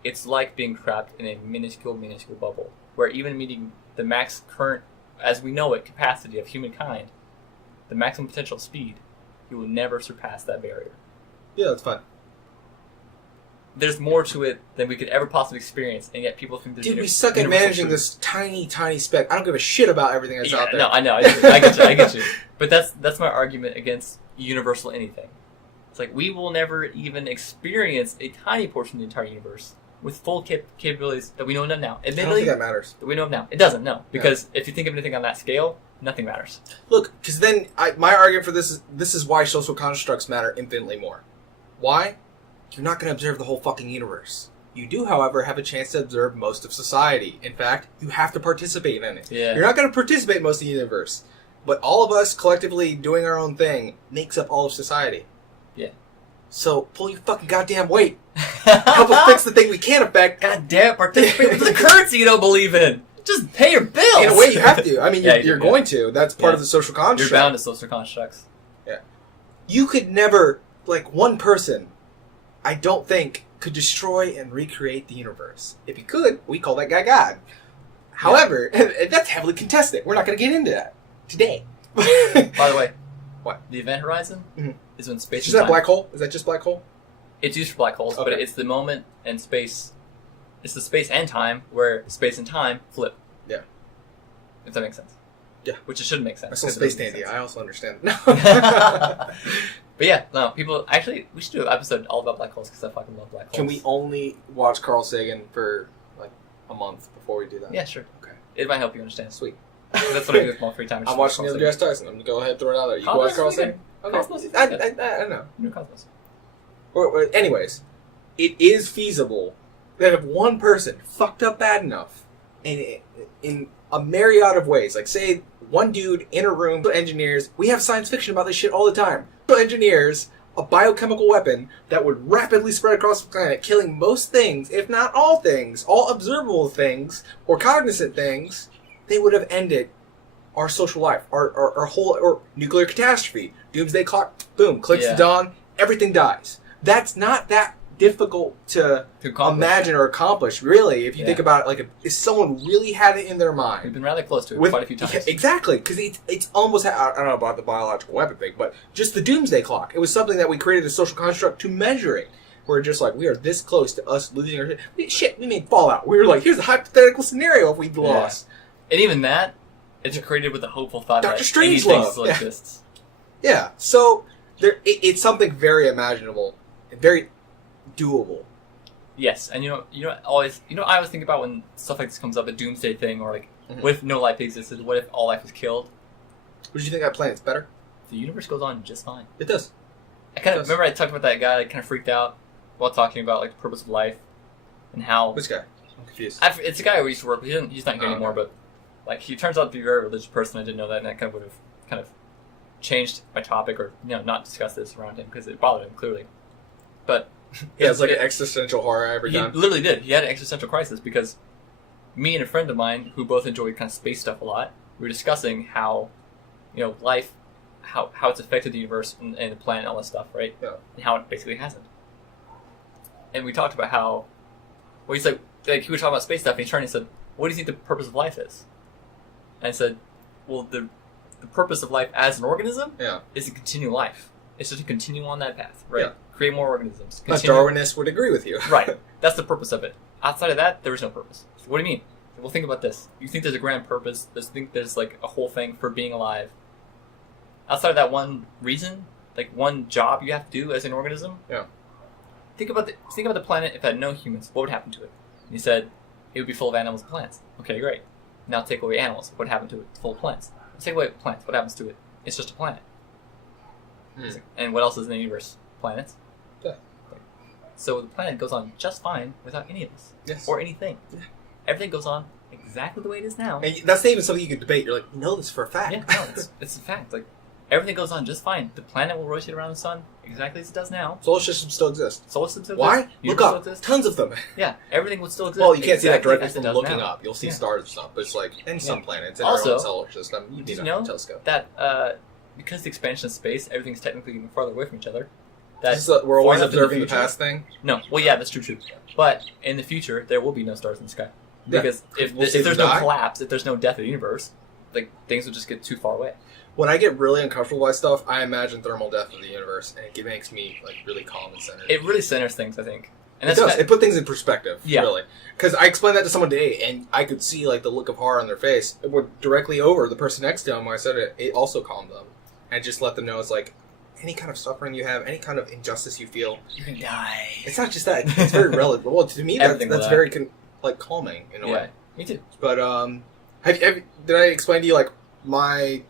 it's like being trapped in a minuscule bubble, where even meeting the max current, as we know it, capacity of humankind, the maximum potential speed, you will never surpass that barrier. Yeah, that's fine. There's more to it than we could ever possibly experience, and yet people think there's Dude, we suck at universal managing truth. this tiny, tiny speck. I don't give a shit about everything that's out there. No, I know. I get you. But that's my argument against universal anything. It's like we will never even experience a tiny portion of the entire universe with full capabilities that we know of now. I don't Admittedly, think that matters. that we know of now. It doesn't, no. Because if you think of anything on that scale, nothing matters. Look, because then my argument for this is why social constructs matter infinitely more. Why? You're not going to observe the whole fucking universe. You do, however, have a chance to observe most of society. In fact, you have to participate in it. Yeah. You're not going to participate in most of the universe. But all of us collectively doing our own thing makes up all of society. Yeah. So pull your fucking goddamn weight. Help us fix the thing we can't affect. God damn, participate with the currency you don't believe in. Just pay your bills. In a way, you have to. I mean, Yeah, you're going to. That's part of the social construct. You're bound to social constructs. Yeah. You could never, like, one person, I don't think, could destroy and recreate the universe. If he could, we call that guy God. However, and that's heavily contested. We're not going to get into that today. By the way, What? The event horizon Mhm. is when space Is and that time. black hole? Is that just black hole? It's used for black holes, but Okay. it's the moment and space. It's the space and time where space and time flip. Yeah. If that makes sense. Yeah. Which it should make sense. I saw 'cause it Space doesn't make Dandy. sense. I also understand. No. But yeah, no, people... Actually, we should do an episode all about black holes because I fucking love black holes. Can we only watch Carl Sagan for, like, a month before we do that? Yeah, sure. Okay. It might help you understand. Sweet. 'Cause that's what I do with my free time. I'm watching Neil deGrasse Tyson. I'm going to go ahead and throw it out there. You can Cosmos watch Carl is good. Sagan? Cosmos is I good. don't know. New Cosmos. Anyways, it is feasible that if one person fucked up bad enough, and in a myriad of ways, like say one dude in a room, engineers, we have science fiction about this shit all the time, engineers a biochemical weapon that would rapidly spread across the planet, killing most things, if not all things, all observable things, or cognizant things, they would have ended our social life, our whole or nuclear catastrophe, doomsday clock, boom, clicks Yeah. to dawn, everything dies. That's not that difficult to accomplish. imagine or accomplish, really. If you Yeah. think about it, like if someone really had it in their We've mind. been rather close to it With- quite a few times. Yeah, exactly, because it's almost, I don't know about the biological weapon thing, but just the doomsday clock. It was something that we created a social construct to measure it. We're just like, we are this close to us losing our shit. We made Fallout. We were like, here's a hypothetical scenario if we'd lost. And even that, it's created with the hopeful thought Dr. that Strangelove. anything still Yeah. exists. Yeah, so it's something very imaginable, and very doable. Yes, and I always think about when stuff like this comes up, a doomsday thing, or like, Mhm. what if no life existed? What if all life was killed? Would you think that planet's better? The universe goes on just fine. It does. I kind of Yes. remember I talked about that guy that kind of freaked out while talking about like the purpose of life and how Which guy? I'm confused. it's a guy who used to work with. He's not here Oh, anymore, okay. but like he turns out to be a very religious person. I didn't know that, and that kind of would have kind of changed my topic, or not discuss this around him because it bothered him clearly. But Yeah, it's like an existential horror every he time. literally did. He had an existential crisis because me and a friend of mine who both enjoyed kind of space stuff a lot, we were discussing how life, how it's affected the universe and the planet and all that stuff, right? Yeah. And how it basically hasn't. And we talked about how, well, he's like he was talking about space stuff, and he turned and said, "What do you think the purpose of life is?" And I said, "Well, the purpose of life as an organism Yeah. is to continue life. It's just to continue on that path, right? Yeah. Create more organisms. A Continue- Darwinist would agree with you. Right. That's the purpose of it. Outside of that, there is no purpose. What do you mean? Well, think about this. You think there's a grand purpose. There's like a whole thing for being alive. Outside of that one reason, like one job you have to do as an organism. Yeah. Think about the planet if it had no humans. What would happen to it? And he said it would be full of animals and plants. Okay, great. Now take away animals. What happened to it? It's full of plants. Let's take away plants. What happens to it? It's just a planet. And what else is in the universe? Planets. Yeah. So the planet goes on just fine without any of us. Yes. Or anything. Yeah. Everything goes on exactly the way it is now. And that's not even something you can debate. You're like, you know this for a fact. Yeah, no, it's a fact. Like everything goes on just fine. The planet will rotate around the sun exactly as it does now. Solar systems still exist. Solar system still Why? exists. Look Universe still up. exists. Tons of them. Yeah, everything would still exist. Well, you can't see that exactly directly as it from does looking now. up. You'll see Yeah. stars and stuff, but it's like in some Yeah. planets in Also, our own solar system, you did need you a know telescope. that because the expansion of space, everything's technically even farther away from each other. That This is we're always far enough in observing the future- past thing. No, well, yeah, that's true. But in the future, there will be no stars in the sky Yeah. because if We'll see there's them no die. collapse, if there's no death of the universe, like things will just get too far away. When I get really uncomfortable by stuff, I imagine thermal death of the universe, and it makes me like really calm and centered. It really centers things, I think, and It that's does. It put things in perspective. Yeah. Really. Because I explained that to someone today, and I could see like the look of horror on their face. It went directly over the person next to them when I said it. It also calmed them, and just let them know it's like any kind of suffering you have, any kind of injustice you feel. you're gonna die. It's not just that. It's very relative. Well, to me, Everything that's will very calming in a Yeah, way. me too. But did I explain to you like my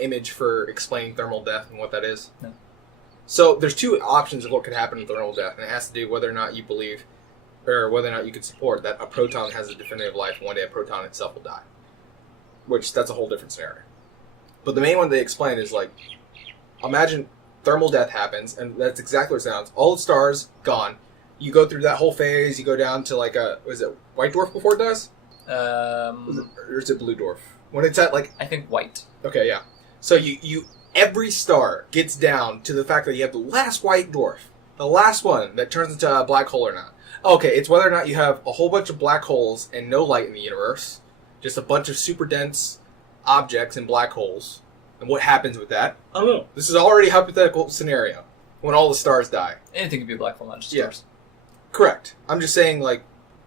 image for explaining thermal death and what that is? No. So there's two options of what could happen in thermal death, and it has to do whether or not you believe, or whether or not you can support that a proton has a definitive life, and one day a proton itself will die. Which that's a whole different scenario. But the main one they explain is like, imagine thermal death happens, and that's exactly what it sounds. All the stars gone. You go through that whole phase. You go down to like was it white dwarf before it does? Or is it blue dwarf? When it's at like I think white. okay, yeah. So you every star gets down to the fact that you have the last white dwarf, the last one that turns into a black hole or not. Okay, it's whether or not you have a whole bunch of black holes and no light in the universe, just a bunch of super dense objects and black holes, and what happens with that? I don't know. This is already a hypothetical scenario when all the stars die. Anything could be a black hole, not just Yeah. stars. Correct. I'm just saying like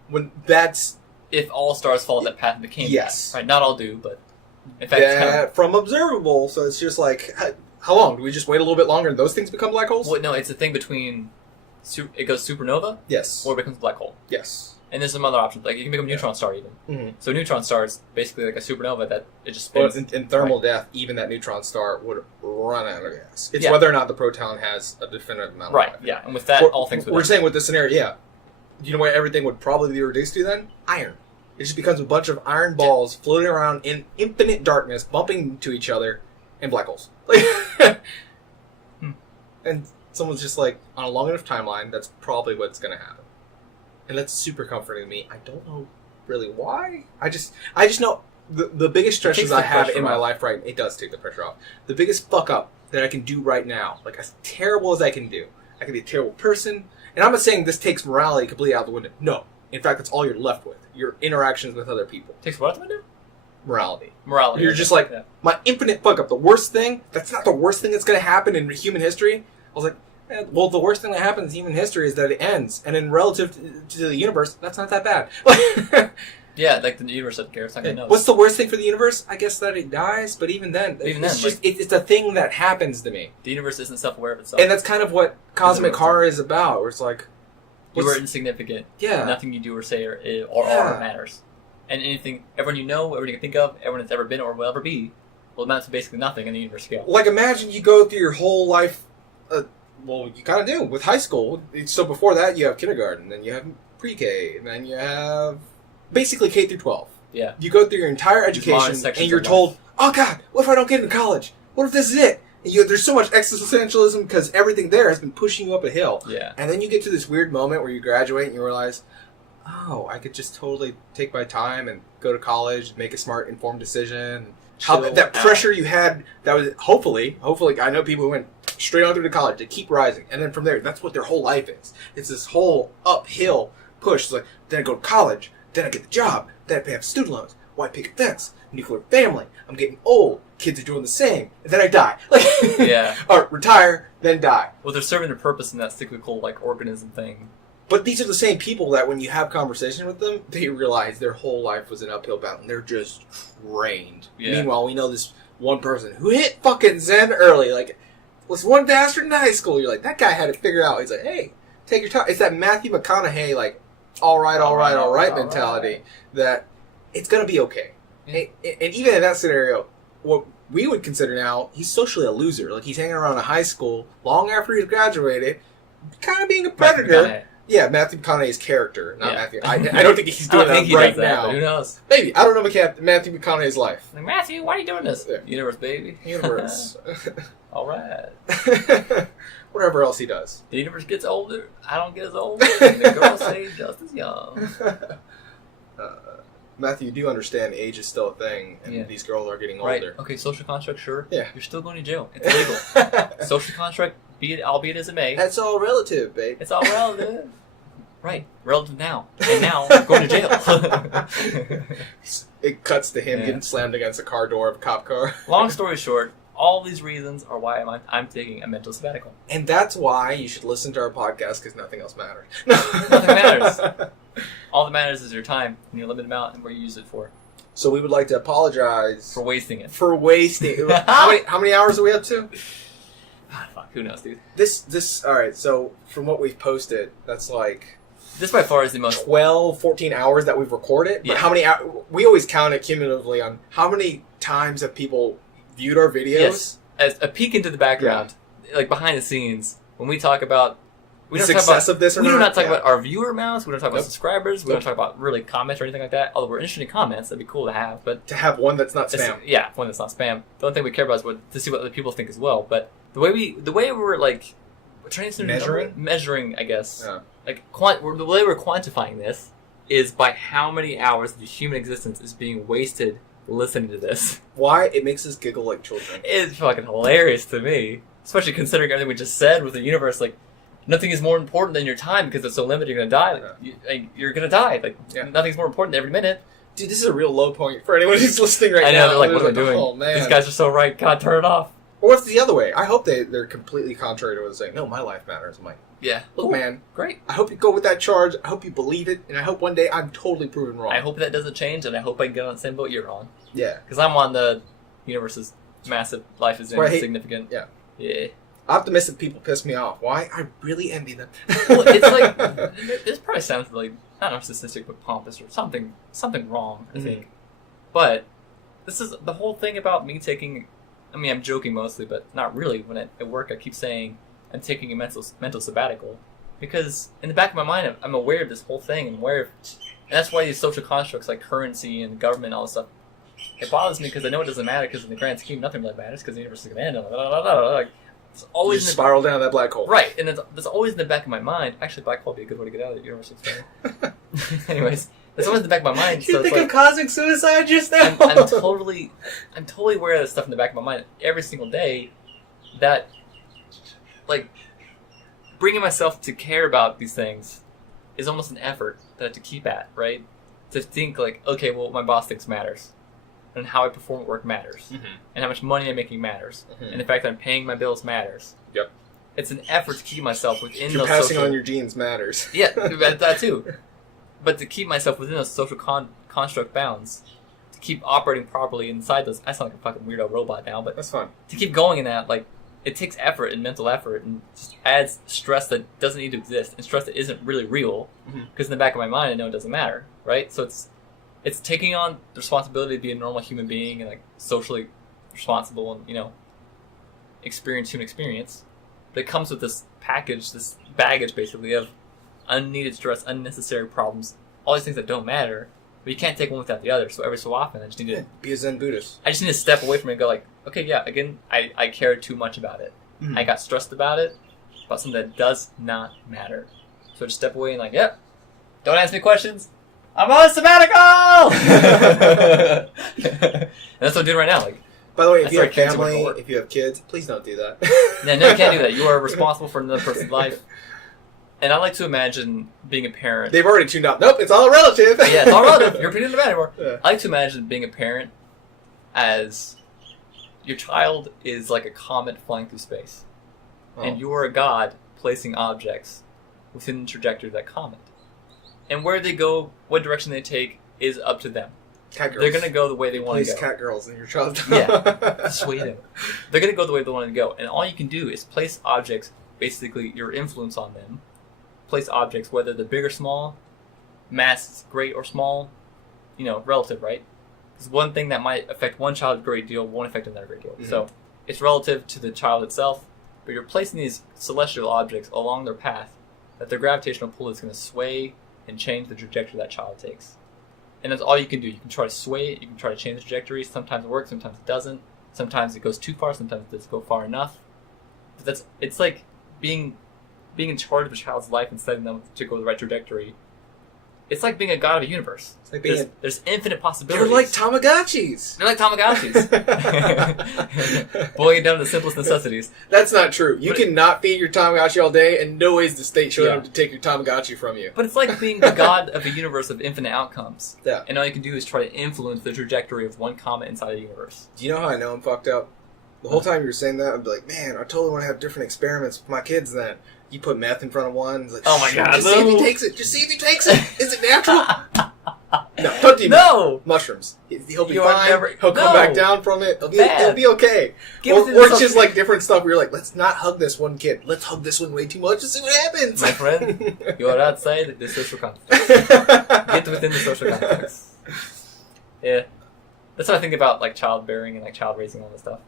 when that's If all stars followed that path and became Yes. that. Right, not all do, but in fact, it's kind of, that from observable. So it's just like how long do we just wait a little bit longer and those things become black holes? well, no, it's a thing between it goes supernova Yes. or it becomes a black hole. Yes. And there's some other options, like you can become a neutron star even. Mm-hmm. So a neutron star is basically like a supernova that it just But spins. in thermal death, even that neutron star would run out of gas. It's Yeah. whether or not the proton has a definitive amount of Right, life. yeah, and with that, We're- all things would We're end. saying with this scenario, yeah. Do you know what everything would probably be reduced to then? Iron. It just becomes a bunch of iron balls floating around in infinite darkness, bumping into each other in black holes. And someone's just like, on a long enough timeline, that's probably what's going to happen. And that's super comforting to me. I don't know really why. I just know the biggest takes stresses the I have pressure in my off. life it does take the pressure off. The biggest fuck up that I can do right now, like as terrible as I can do, I can be a terrible person, and I'm not saying this takes morality completely out the window. No. In fact, that's all you're left with. Your interactions with other people. Takes what out the window? Morality. Morality. You're just like, Yeah. my infinite fuck up. The worst thing, that's not the worst thing that's going to happen in human history. I was like, well, the worst thing that happens in human history is that it ends. And in relative to the universe, that's not that bad. Yeah, like the universe doesn't care. It's not gonna know. What's the worst thing for the universe? I guess that it dies, but even then, it's a thing that happens to me. The universe isn't self-aware of itself. And that's kind of what Cosmic Horror is about, where it's like... You are insignificant. Yeah. Nothing you do or say or are matters. And anything, everyone you know, everyone you can think of, everyone that's ever been or will ever be, will amount to basically nothing in the universe scale. Like, imagine you go through your whole life... well, you kind of do, with high school. So before that, you have kindergarten, then you have pre-K, and then you have... basically K through 12. Yeah. You go through your entire education, and you're told, oh God, what if I don't get into college? What if this is it? And there's so much existentialism because everything there has been pushing you up a hill. Yeah. And then you get to this weird moment where you graduate and you realize, oh, I could just totally take my time and go to college, make a smart, informed decision. How that pressure you had, that was hopefully, I know people who went straight on through to college, they keep rising. And then from there, that's what their whole life is. It's this whole uphill push. It's like, then I go to college, then I get the job, then I pay off student loans, white picket fence, nuclear family, I'm getting old, kids are doing the same, and then I die. Like, yeah. Or retire, then die. Well, they're serving a purpose in that cyclical, like, organism thing. But these are the same people that when you have conversation with them, they realize their whole life was an uphill battle, and they're just drained. Yeah. Meanwhile, we know this one person who hit fucking Zen early, like, was one bastard in high school. You're like, that guy had it figured out. He's like, hey, take your time. It's that Matthew McConaughey, like, all right mentality that it's going to be okay. Yeah. And even in that scenario, what we would consider now, he's socially a loser. Like, he's hanging around a high school long after he's graduated, kind of being a predator. Yeah, Matthew McConaughey's character, not Matthew. I don't think he's doing that right now. Who knows? Maybe. I don't know Matthew McConaughey's life. Like, Matthew, why are you doing this? Yeah. Universe, baby. Universe. All right. Whatever else he does. The universe gets older. I don't get as old. The girls stay just as young. Matthew, you do understand age is still a thing, and these girls are getting older. Right. Okay, social construct, sure. Yeah. You're still going to jail. It's illegal. Social construct, albeit as it may. That's all relative, babe. It's all relative. Right. Relative now. And now, going to jail. It cuts to him getting slammed against a car door of a cop car. Long story short, all these reasons are why I'm taking a mental sabbatical. And that's why you should listen to our podcast, because nothing else matters. Nothing matters. All that matters is your time and your limited amount and where you use it for. So we would like to apologize For wasting it. For wasting. How many hours are we up to? Fuck, who knows, dude? This. All right. So from what we've posted, that's like this by far is the most 12, 14 hours that we've recorded. Yeah. But how many? We always count it cumulatively on how many times have people viewed our videos. Yes. As a peek into the background, like behind the scenes, when we talk about the success of this or we not. do not talk about our viewer amounts. We don't talk about subscribers. We don't talk about really comments or anything like that. Although we're interested in comments, that'd be cool to have. But to have one that's not spam. Yeah, one that's not spam. The only thing we care about is to see what other people think as well. But the way we're like trying to measuring, I guess. Yeah. Like the way we're quantifying this is by how many hours of the human existence is being wasted listening to this. Why? It makes us giggle like children. It's fucking hilarious to me, especially considering everything we just said with the universe. Like, nothing is more important than your time because it's so limited. You're gonna die. Like, you're gonna die. Like, nothing's more important than every minute. Dude, this is a real low point for anyone who's listening right now. I know. They're like, what am I doing? Oh man, these guys are so right. God, turn it off. Or it's the other way. I hope they're completely contrary to what they're saying. No, my life matters. I'm like, yeah. Look, man. Great. I hope you go with that charge. I hope you believe it, and I hope one day I'm totally proven wrong. I hope that doesn't change, and I hope I can get on the same boat you're on. Yeah. Because I'm on the universe's massive life is insignificant. Yeah. Yeah. Optimistic people piss me off. Why? I really envy them. Well, it's like this probably sounds like not narcissistic but pompous or something wrong. I think. But this is the whole thing about me taking. I mean, I'm joking mostly, but not really. When at work, I keep saying I'm taking a mental sabbatical because in the back of my mind, I'm aware of this whole thing. I'm aware of, and that's why these social constructs like currency and government and all this stuff. It bothers me because I know it doesn't matter because in the grand scheme, nothing really matters because the universe is going to end. Like, it's always spiral down that black hole. Right, and that's always in the back of my mind. Actually, black hole would be a good way to get out of the universe. Anyways, It's always in the back of my mind. You So think it's I'm causing suicide just now? I'm totally aware of this stuff in the back of my mind every single day. That, like, bringing myself to care about these things is almost an effort that I have to keep at, right? To think like, okay, well, what my boss thinks matters, and how I perform at work matters, and how much money I'm making matters, and the fact that I'm paying my bills matters. Yep. It's an effort to keep myself within You're those passing social... on your genes matters. Yeah, that too. But to keep myself within those social construct bounds, to keep operating properly inside those... I sound like a fucking weirdo robot now, but That's fine. to keep going in that, like, it takes effort and mental effort and just adds stress that doesn't need to exist and stress that isn't really real, because in the back of my mind I know it doesn't matter, right? So it's taking on the responsibility to be a normal human being and, like, socially responsible and, you know, experience human experience. But it comes with this package, this baggage, basically, of unneeded stress, unnecessary problems, all these things that don't matter, but you can't take one without the other. So every so often, I just need to Be a Zen Buddhist. step away from it and go like, okay, yeah, again, I cared too much about it. I got stressed about it, about something that does not matter. So I just step away and like, yep, don't ask me questions. I'm on a sabbatical! And that's what I'm doing right now. Like, By the way, I if you have started caring too much family, about work. if you have kids, please don't do that. no, you can't do that. You are responsible for another person's life. And I like to imagine being a parent. They've already tuned out. Nope, it's all relative. Yeah, it's all relative. Your opinion doesn't matter anymore. Yeah. I like to imagine being a parent as your child is like a comet flying through space. Oh. And you're a god placing objects within the trajectory of that comet. And where they go, what direction they take, is up to them. Cat girls. They're going to go the way they want to Place go. cat girls in your child. Yeah. Sway them. They're going to go the way they want to go. And all you can do is place objects, basically your influence on them. Place objects, whether they're big or small, mass great or small, you know, relative, right? Because one thing that might affect one child a great deal won't affect another great deal. So it's relative to the child itself, but you're placing these celestial objects along their path that their gravitational pull is going to sway and change the trajectory that child takes. And that's all you can do. You can try to sway it, you can try to change the trajectory. Sometimes it works, sometimes it doesn't. Sometimes it goes too far, sometimes it doesn't go far enough. But it's like being in charge of a child's life and setting them to go the right trajectory. It's like being a god of a universe. It's like being there's infinite possibilities. They're like Tamagotchis. They're like Tamagotchis. Boiling it down to the simplest necessities. That's not true. You But cannot feed your Tamagotchi all day, and no way is the state showing Yeah. up to take your Tamagotchi from you. But it's like being the god of a universe of infinite outcomes. Yeah. And all you can do is try to influence the trajectory of one comet inside the universe. Do you know how I know I'm fucked up? The whole time you were saying that, I'd be like, man, I totally want to have different experiments with my kids then. You put meth in front of one, it's like, Oh my "Shh, God, just see if he no." takes it. Just see if he takes it. Is it natural? No, don't do No! mushrooms. He'll be You are fine. never- He'll come No. back down from it. Bad. He'll be okay. Give it to Or it's some- just like different stuff where you're like, let's not hug this one kid. Let's hug this one way too much and see what happens. My friend, you are outside the social context. Get within the social context. Yeah. That's what I think about, like, childbearing and, like, child raising and all this stuff.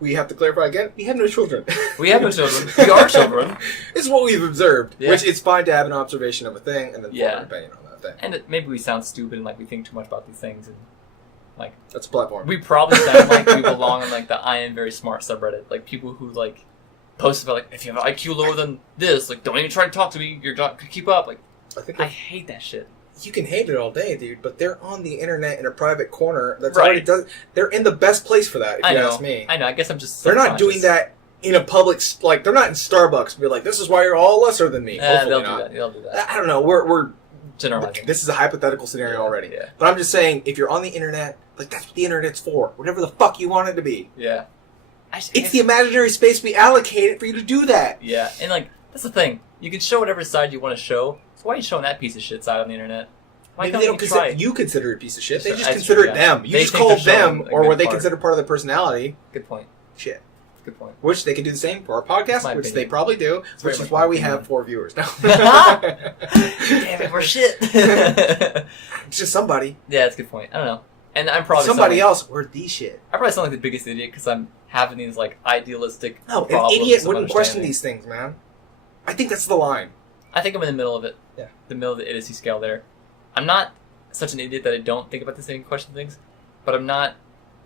We have to clarify again, we have no children. We have no children. We are children. It's what we've observed, Yeah. which it's fine to have an observation of a thing and then form Yeah. an opinion on that thing. And maybe we sound stupid and, like, we think too much about these things. And, like, That's a platform. we probably sound like we belong on, like, the I am very smart subreddit. Like, people who, like, post about, like, if you have an IQ lower than this, like, don't even try to talk to me. You're not keep up. Like, I think I hate that shit. you can hate it all day, dude, but they're on the internet in a private corner that's Right. already done. They're in the best place for that, if I you know. ask me. I know. I guess I'm just They're not doing subconscious. that in a public, like, they're not in Starbucks and be like, this is why you're all lesser than me. Hopefully They'll not. do that. They'll do that. I don't know, we're Generalizing. this is a hypothetical scenario already. Yeah. But I'm just saying, if you're on the internet, like, that's what the internet's for. Whatever the fuck you want it to be. Yeah. It's the imaginary space we allocated for you to do that. Yeah, and like that's the thing. You can show whatever side you want to show. So why are you showing that piece of shit side on the internet? Why Maybe can't they you don't try? consider you consider it a piece of shit. They That's just true, consider it yeah. them. You They just think call they're showing them, a or good what they part. consider part of their personality. Good point. Shit. Good point. Which they can do the same for our podcast, my which opinion. they probably do, very which is much why my we opinion. have 4 viewers now. Damn it, we're shit. It's just somebody. Yeah, that's a good point. I don't know. And I'm probably Somebody sound else, we're the shit. I probably sound like the biggest idiot because I'm having these like idealistic. No, an problems idiot of wouldn't question understanding. these things, man. I think that's the line. I think I'm in the middle of it. Yeah. The middle of the idiocy scale there. I'm not such an idiot that I don't think about this thing and question things, but I'm not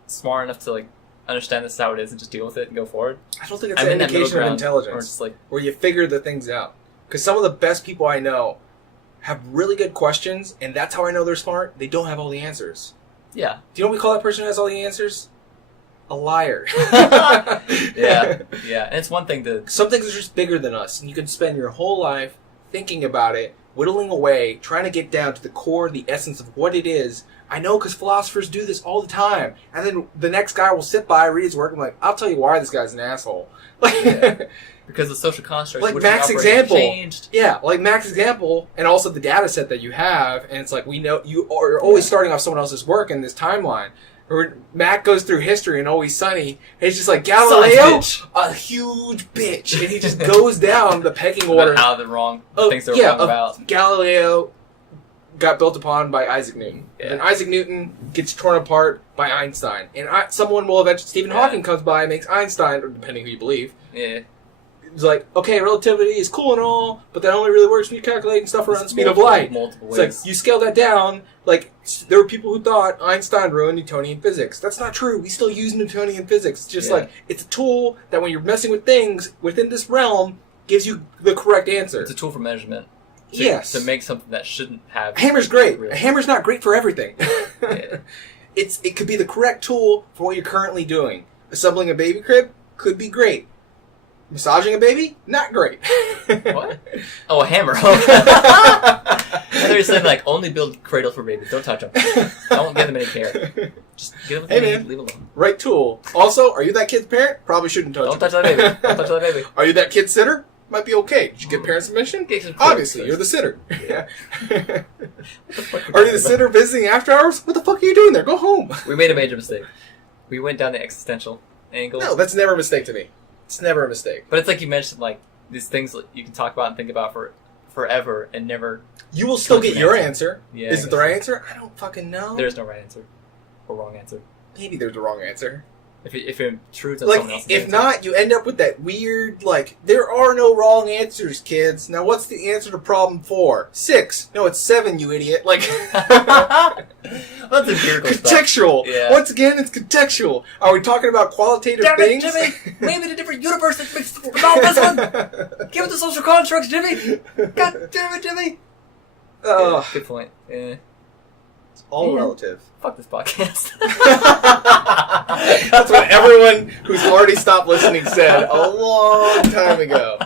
smart enough to like understand this is how it is and just deal with it and go forward. I don't think it's I'm an in that middle indication of ground, or intelligence, just like where you figure the things out. Because some of the best people I know have really good questions, and that's how I know they're smart. They don't have all the answers. Yeah. Do you know what we call that person who has all the answers? A liar. Yeah. And it's one thing to... Some things are just bigger than us, and you can spend your whole life thinking about it, whittling away, trying to get down to the core, the essence of what it is. I know, because philosophers do this all the time. And then the next guy will sit by, read his work, and I'm like, I'll tell you why this guy's an asshole. Because the social constructs, like which Mac's we operate example. changed. Yeah, like Mac's example, and also the data set that you have, and it's like, we know you are always starting off someone else's work in this timeline. Or Mac goes through history and Always Sunny, and he's just like, Galileo, a huge bitch. And he just goes down the pecking order. About how they're wrong, things they're wrong about. Galileo got built upon by Isaac Newton. Yeah. And Isaac Newton gets torn apart by Einstein. And someone will eventually, Stephen Hawking comes by and makes Einstein, or depending who you believe, Yeah. it's like, okay, relativity is cool and all, but that only really works when you're calculating stuff around the speed of light. Multiple It's ways. like, you scale that down, like, there were people who thought Einstein ruined Newtonian physics. That's not true. We still use Newtonian physics. It's just like, it's a tool that when you're messing with things within this realm, gives you the correct answer. It's a tool for measurement. Yes. To make something that shouldn't have... A hammer's great. Really. A hammer's not great for everything. Yeah. It could be the correct tool for what you're currently doing. Assembling a baby crib could be great. Massaging a baby? Not great. What? Oh, a hammer. I thought you were saying, like, only build cradles for babies. Don't touch them. Don't give them any care. Just give them Hey, leave man. alone. Right tool. Also, are you that kid's parent? Probably shouldn't touch Don't him. touch that baby. Don't touch that baby. Are you that kid's sitter? Might be okay. Did you get parents' permission? Get some Obviously, kids. you're the sitter. Yeah. Are you the sitter visiting after hours? What the fuck are you doing there? Go home. We made a major mistake. We went down the existential angle. No, that's never a mistake to me. It's never a mistake. But it's like you mentioned, like, these things that you can talk about and think about for forever and never... You will still get your answer. answer. Yeah, Is I it the guess right so. answer? I don't fucking know. There's no right answer. Or wrong answer. Maybe there's a wrong answer. If you're true to Like, someone else's if answer. not, you end up with that weird, like, there are no wrong answers, kids. Now, what's the answer to problem 4? 6. No, it's 7, you idiot. Like, That's empirical stuff. contextual. Yeah. Once again, it's contextual. Are we talking about qualitative Damn it, things? Jimmy! Maybe in a different universe that makes resolve this one! Give it the social constructs, Jimmy! God damn it, Jimmy! Ugh. Good point. Yeah. It's all Yeah. relative. Fuck this podcast. That's what everyone who's already stopped listening said a long time ago.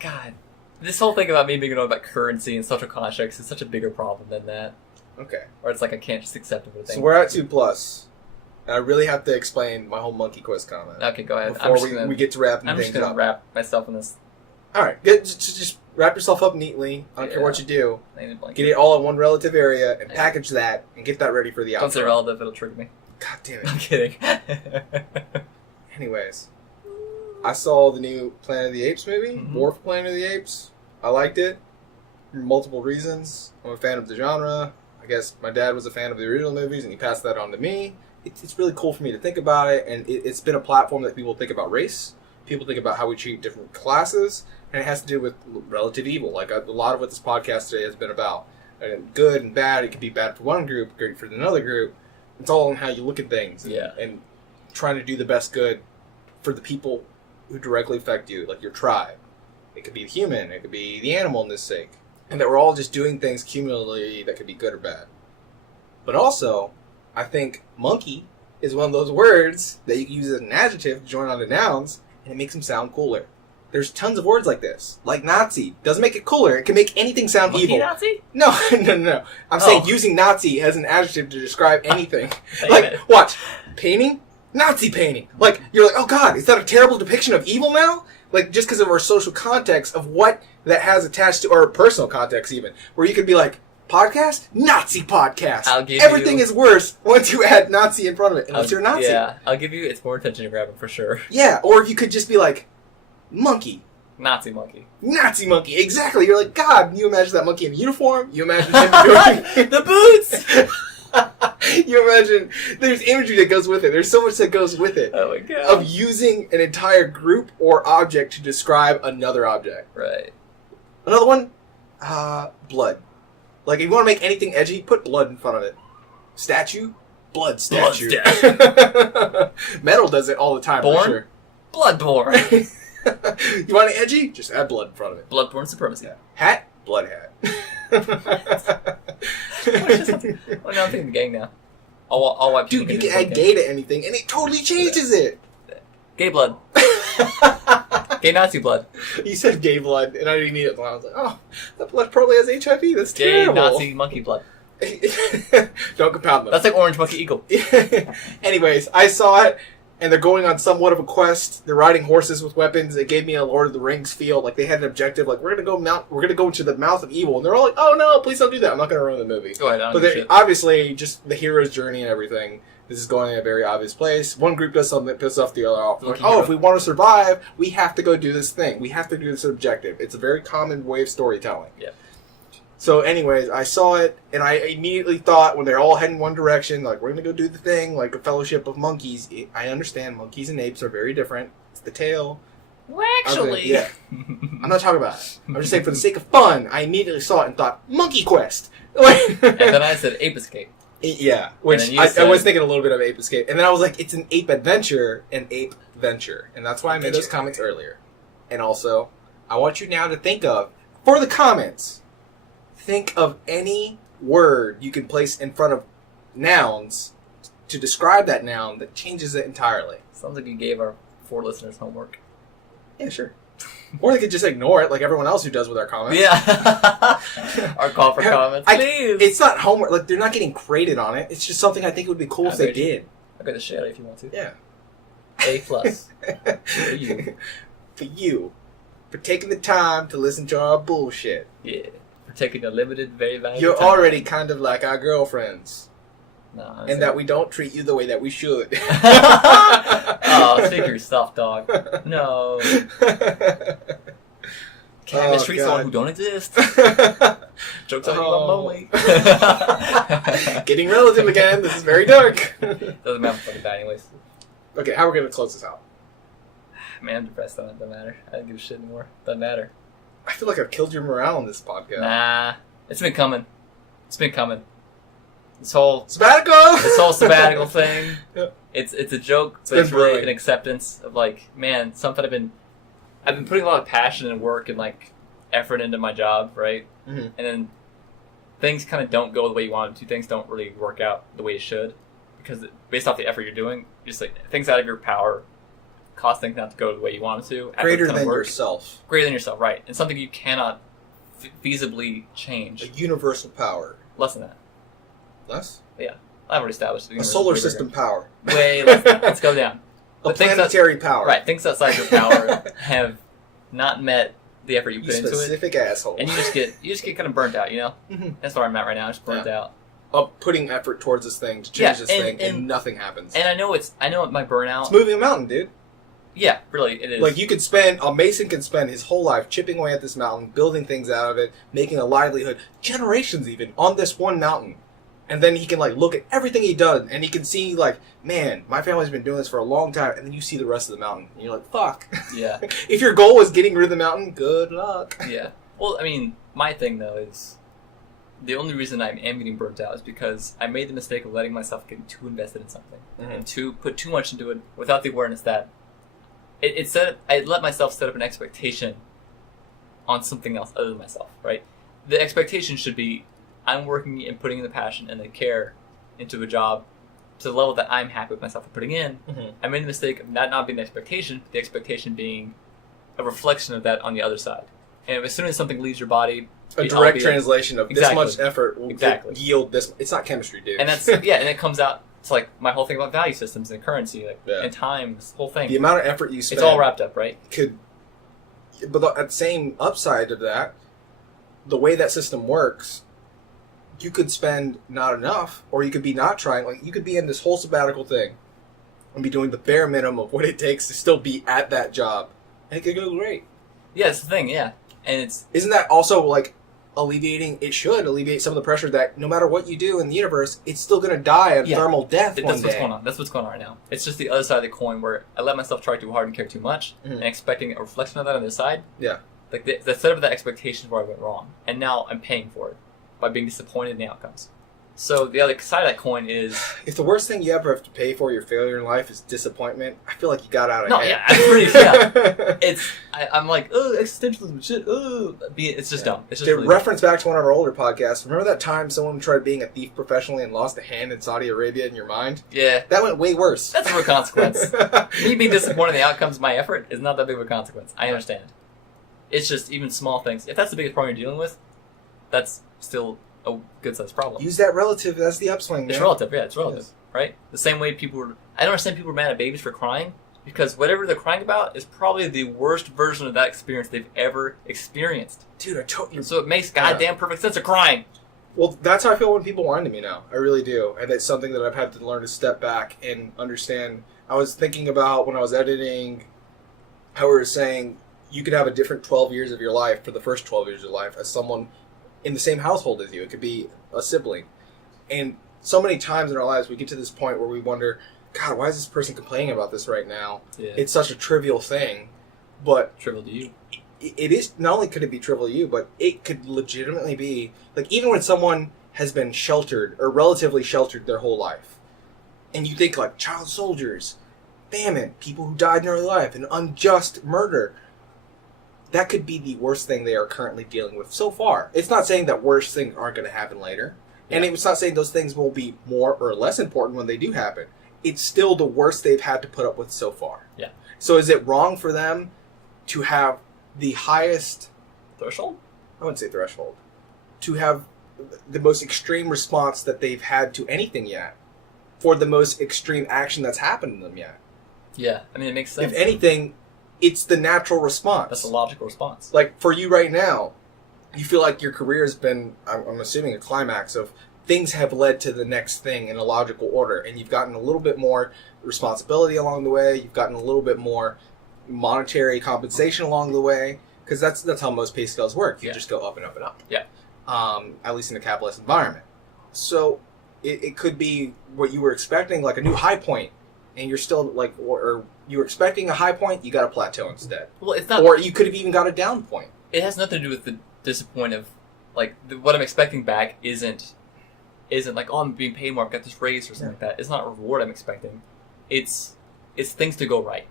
God. This whole thing about me being annoyed about currency and social constructs is such a bigger problem than that. Okay. Or it's like I can't just accept everything. So we're at 2+. And I really have to explain my whole monkey quest comment. Okay, go ahead. Before we get to wrapping I'm just things gonna up. wrap myself in this. Alright, just wrap yourself up neatly. I don't care what you do. Get it all in one relative area and package that and get that ready for the outro. Don't say relative, it'll trigger me. God damn I'm it. kidding. Anyways, I saw the new Planet of the Apes movie, Mhm. War for Planet of the Apes. I liked it for multiple reasons. I'm a fan of the genre. I guess my dad was a fan of the original movies and he passed that on to me. It's really cool for me to think about it, and it's been a platform that people think about race. People think about how we treat different classes, and it has to do with relative evil, like a lot of what this podcast today has been about. And good and bad, it could be bad for one group, great for another group. It's all on how you look at things, and trying to do the best good for the people who directly affect you, like your tribe. It could be the human, it could be the animal in this sake. And that we're all just doing things cumulatively that could be good or bad. But also, I think monkey is one of those words that you can use as an adjective to join on to nouns, and it makes them sound cooler. There's tons of words like this. Like Nazi. Doesn't make it cooler. It can make anything sound Monkey evil. Nazi? No. I'm saying using Nazi as an adjective to describe anything. Like, Amen. watch. Painting? Nazi painting. Like, you're like, oh god, is that a terrible depiction of evil now? Like, just because of our social context of what that has attached to, or personal context even, where you could be like, podcast? Nazi podcast. I'll give Everything you- is worse once you add Nazi in front of it, unless you're a Nazi. Yeah, I'll give you, it's more attention grabbing for sure. Yeah, or you could just be like, monkey. Nazi monkey. Nazi monkey, exactly. You're like, God, you imagine that monkey in uniform? You imagine him doing... The boots! You imagine, there's imagery that goes with it. There's so much that goes with it. Oh my god. Of using an entire group or object to describe another object. Right. Another one, blood. Like, if you want to make anything edgy, put blood in front of it. Statue, blood statue. Metal does it all the time, Born? for sure. Bloodborne. You want it edgy? Just add blood in front of it. Bloodborne supremacy. Hat, blood hat. Well, now I'm thinking gay now. I'll wipe Dude, you can add gay to anything, and it totally changes it. Gay blood. Gay Nazi blood. You said gay blood, and I didn't need it. I was like, oh, that blood probably has HIV. That's Gay terrible. Nazi monkey blood. Don't compound them. That's like orange monkey eagle. Anyways, I saw it, and they're going on somewhat of a quest. They're riding horses with weapons. It gave me a Lord of the Rings feel. Like they had an objective. Like we're gonna go into the mouth of evil, and they're all like, "Oh no, please don't do that." I'm not gonna ruin the movie. Go ahead. I don't But give a they're shit. obviously just the hero's journey and everything. This is going in a very obvious place. One group does something that pisses off the other off. Like, Lucky hero. if we want to survive, we have to go do this thing. We have to do this objective. It's a very common way of storytelling. Yeah. So, anyways, I saw it, and I immediately thought, when they're all heading one direction, like, we're going to go do the thing, like a fellowship of monkeys. I understand monkeys and apes are very different. It's the tail. Well, actually. Yeah. I'm not talking about it. I'm just saying, for the sake of fun, I immediately saw it and thought, Monkey Quest! And then I said ape escape. Yeah, which then you I said- was thinking a little bit of Ape Escape. And then I was like, it's an ape adventure, an ape venture. And that's why I made those comments earlier. And also, I want you now to think of, for the comments, think of any word you can place in front of nouns to describe that noun that changes it entirely. Sounds like you gave our 4 listeners homework. Yeah, sure. Or they could just ignore it like everyone else who does with our comments. Yeah. Our call for comments. Please. It's not homework. Like, they're not getting graded on it. It's just something I think would be cool if they Average. did. I'll get the shit out if you want to. Yeah. A+. For you. For you. For taking the time to listen to our bullshit. Yeah. For taking a limited, very valuable You're time. already kind of like our girlfriends. No, And that we don't treat you the way that we should. Oh, speak for yourself, dog. No. Can't Oh, mistreat someone God. who don't exist. Jokes on you, I'm Oh. lonely. Getting relative again. This is very dark. Doesn't matter fucking that anyways. Okay, how are we going to close this out? Man, I'm depressed on it. Doesn't matter. I don't give a shit anymore. Doesn't matter. I feel like I've killed your morale on this podcast. Nah. It's been coming. It's been coming. This whole Sabbatical! sabbatical thing. Yeah. It's a joke, but been it's really brewing. an acceptance of like, man, something I've been putting a lot of passion and work and like effort into my job, right? Mhm. And then things kind of don't go the way you want them to. Things don't really work out the way you should because based off the effort you're doing, just like things out of your power cause things not to go the way you want them to. Effort Greater kinda than work. yourself. Greater than yourself, right? And something you cannot feasibly A change. universal power. Less than that. Less? I've already established the A universe solar is bigger. system power. Way less than that. Let's go down. A But things that- planetary power. Right, things outside your power have not met the effort you You put into it, specific asshole. and you just get kind of burnt out. You know, Mhm. that's where I'm at right now. Just burnt out. Of putting effort towards this thing to change Yeah, this thing, and and- nothing happens. And I know my burnout. It's moving a mountain, dude. Yeah, really, it is. Like, you could a Mason can spend his whole life chipping away at this mountain, building things out of it, making a livelihood, generations even, on this one mountain. And then he can, like, look at everything he done, and he can see, like, man, my family's been doing this for a long time, and then you see the rest of the mountain, and you're like, fuck. Yeah, If your goal was getting rid of the mountain, good luck. yeah. Well, I mean, my thing though is the only reason I am getting burnt out is because I made the mistake of letting myself get too invested in something and put too much into it without the awareness that I let myself set up an expectation on something else other than myself, right? The expectation should be I'm working and putting in the passion and the care into a job to the level that I'm happy with myself for putting in. Mhm. I made the mistake of that not being the expectation, but the expectation being a reflection of that on the other side. And as soon as something leaves your body, A direct translation of Exactly. this much effort will Exactly. yield this. It's not chemistry, dude. and that's and it comes out. It's like my whole thing about value systems and currency, like Yeah. and time, this whole thing. the amount of effort you spend. It's all wrapped up, right? Could, but at the same upside of that, the way that system works, you could spend not enough, or you could be not trying. Like, you could be in this whole sabbatical thing and be doing the bare minimum of what it takes to still be at that job, and it could go great. Yeah, it's the thing. Yeah, and it's Isn't that also like alleviating? It should alleviate some of the pressure that no matter what you do in the universe, it's still going to die a Yeah. thermal death one that's what's day. going on. That's what's going on right now. It's just the other side of the coin where I let myself try too hard and care too much, Mhm. and expecting a reflection of that on the other side. Yeah. Like the setup of that expectation is where I went wrong, and now I'm paying for it by being disappointed in the outcomes. So the other side of that coin is If the worst thing you ever have to pay for your failure in life is disappointment, I feel like you got out of no, hand. yeah, I'm pretty yeah. I'm like, oh, existentialism shit. Oh, it's just dumb. It's just To really reference back to one of our older podcasts, remember that time someone tried being a thief professionally and lost a hand in Saudi Arabia in your mind? dumb. Yeah, That went way worse. that's a consequence. Me being disappointed in the outcomes of my effort is not that big of a consequence. I understand. It's just even small things. If that's the biggest problem you're dealing with, that's still a good sized problem. Use that relative as the upswing. It's man. relative, yeah, it's relative, Yes. right? The same way I don't understand people are mad at babies for crying, because whatever they're crying about is probably the worst version of that experience they've ever experienced. Dude, I told you. And so it makes goddamn perfect sense of crying. Well, that's how I feel when people whine to me now. I really do. And it's something that I've had to learn to step back and understand. I was thinking about when I was editing how we were saying you could have a different 12 years of your life for the first 12 years of your life as someone in the same household as you. It could be a sibling. And so many times in our lives we get to this point where we wonder, God, why is this person complaining about this right now? Yeah. It's such a trivial thing. But Trivial to you. it is, not only could it be trivial to you, but it could legitimately be, like, even when someone has been sheltered or relatively sheltered their whole life, and you think like child soldiers, famine, people who died in early life, an unjust murder, that could be the worst thing they are currently dealing with so far. It's not saying that worse things aren't going to happen later, and it's not saying those things will be more or less important when they do happen. It's still the worst they've had to put up with so far. Yeah. So is it wrong for them to have the highest, Threshold? I wouldn't say threshold, to have the most extreme response that they've had to anything yet, for the most extreme action that's happened to them yet? Yeah, I mean, it makes sense. If anything, it's the natural response. That's a logical response. Like, for you right now, you feel like your career has been, I'm assuming, a climax of things have led to the next thing in a logical order, and you've gotten a little bit more responsibility along the way, you've gotten a little bit more monetary compensation along the way, because that's how most pay scales work. You just go up and up and up. Yeah. At least in a capitalist environment. So it could be what you were expecting, like a new high point, and you're still like, or you were expecting a high point, you got a plateau instead. Well, it's not. Or you could have even got a down point. It has nothing to do with the disappointment of, like, what I'm expecting back isn't like, oh, I'm being paid more, I've got this raise or something like that. It's not a reward I'm expecting. It's things to go right.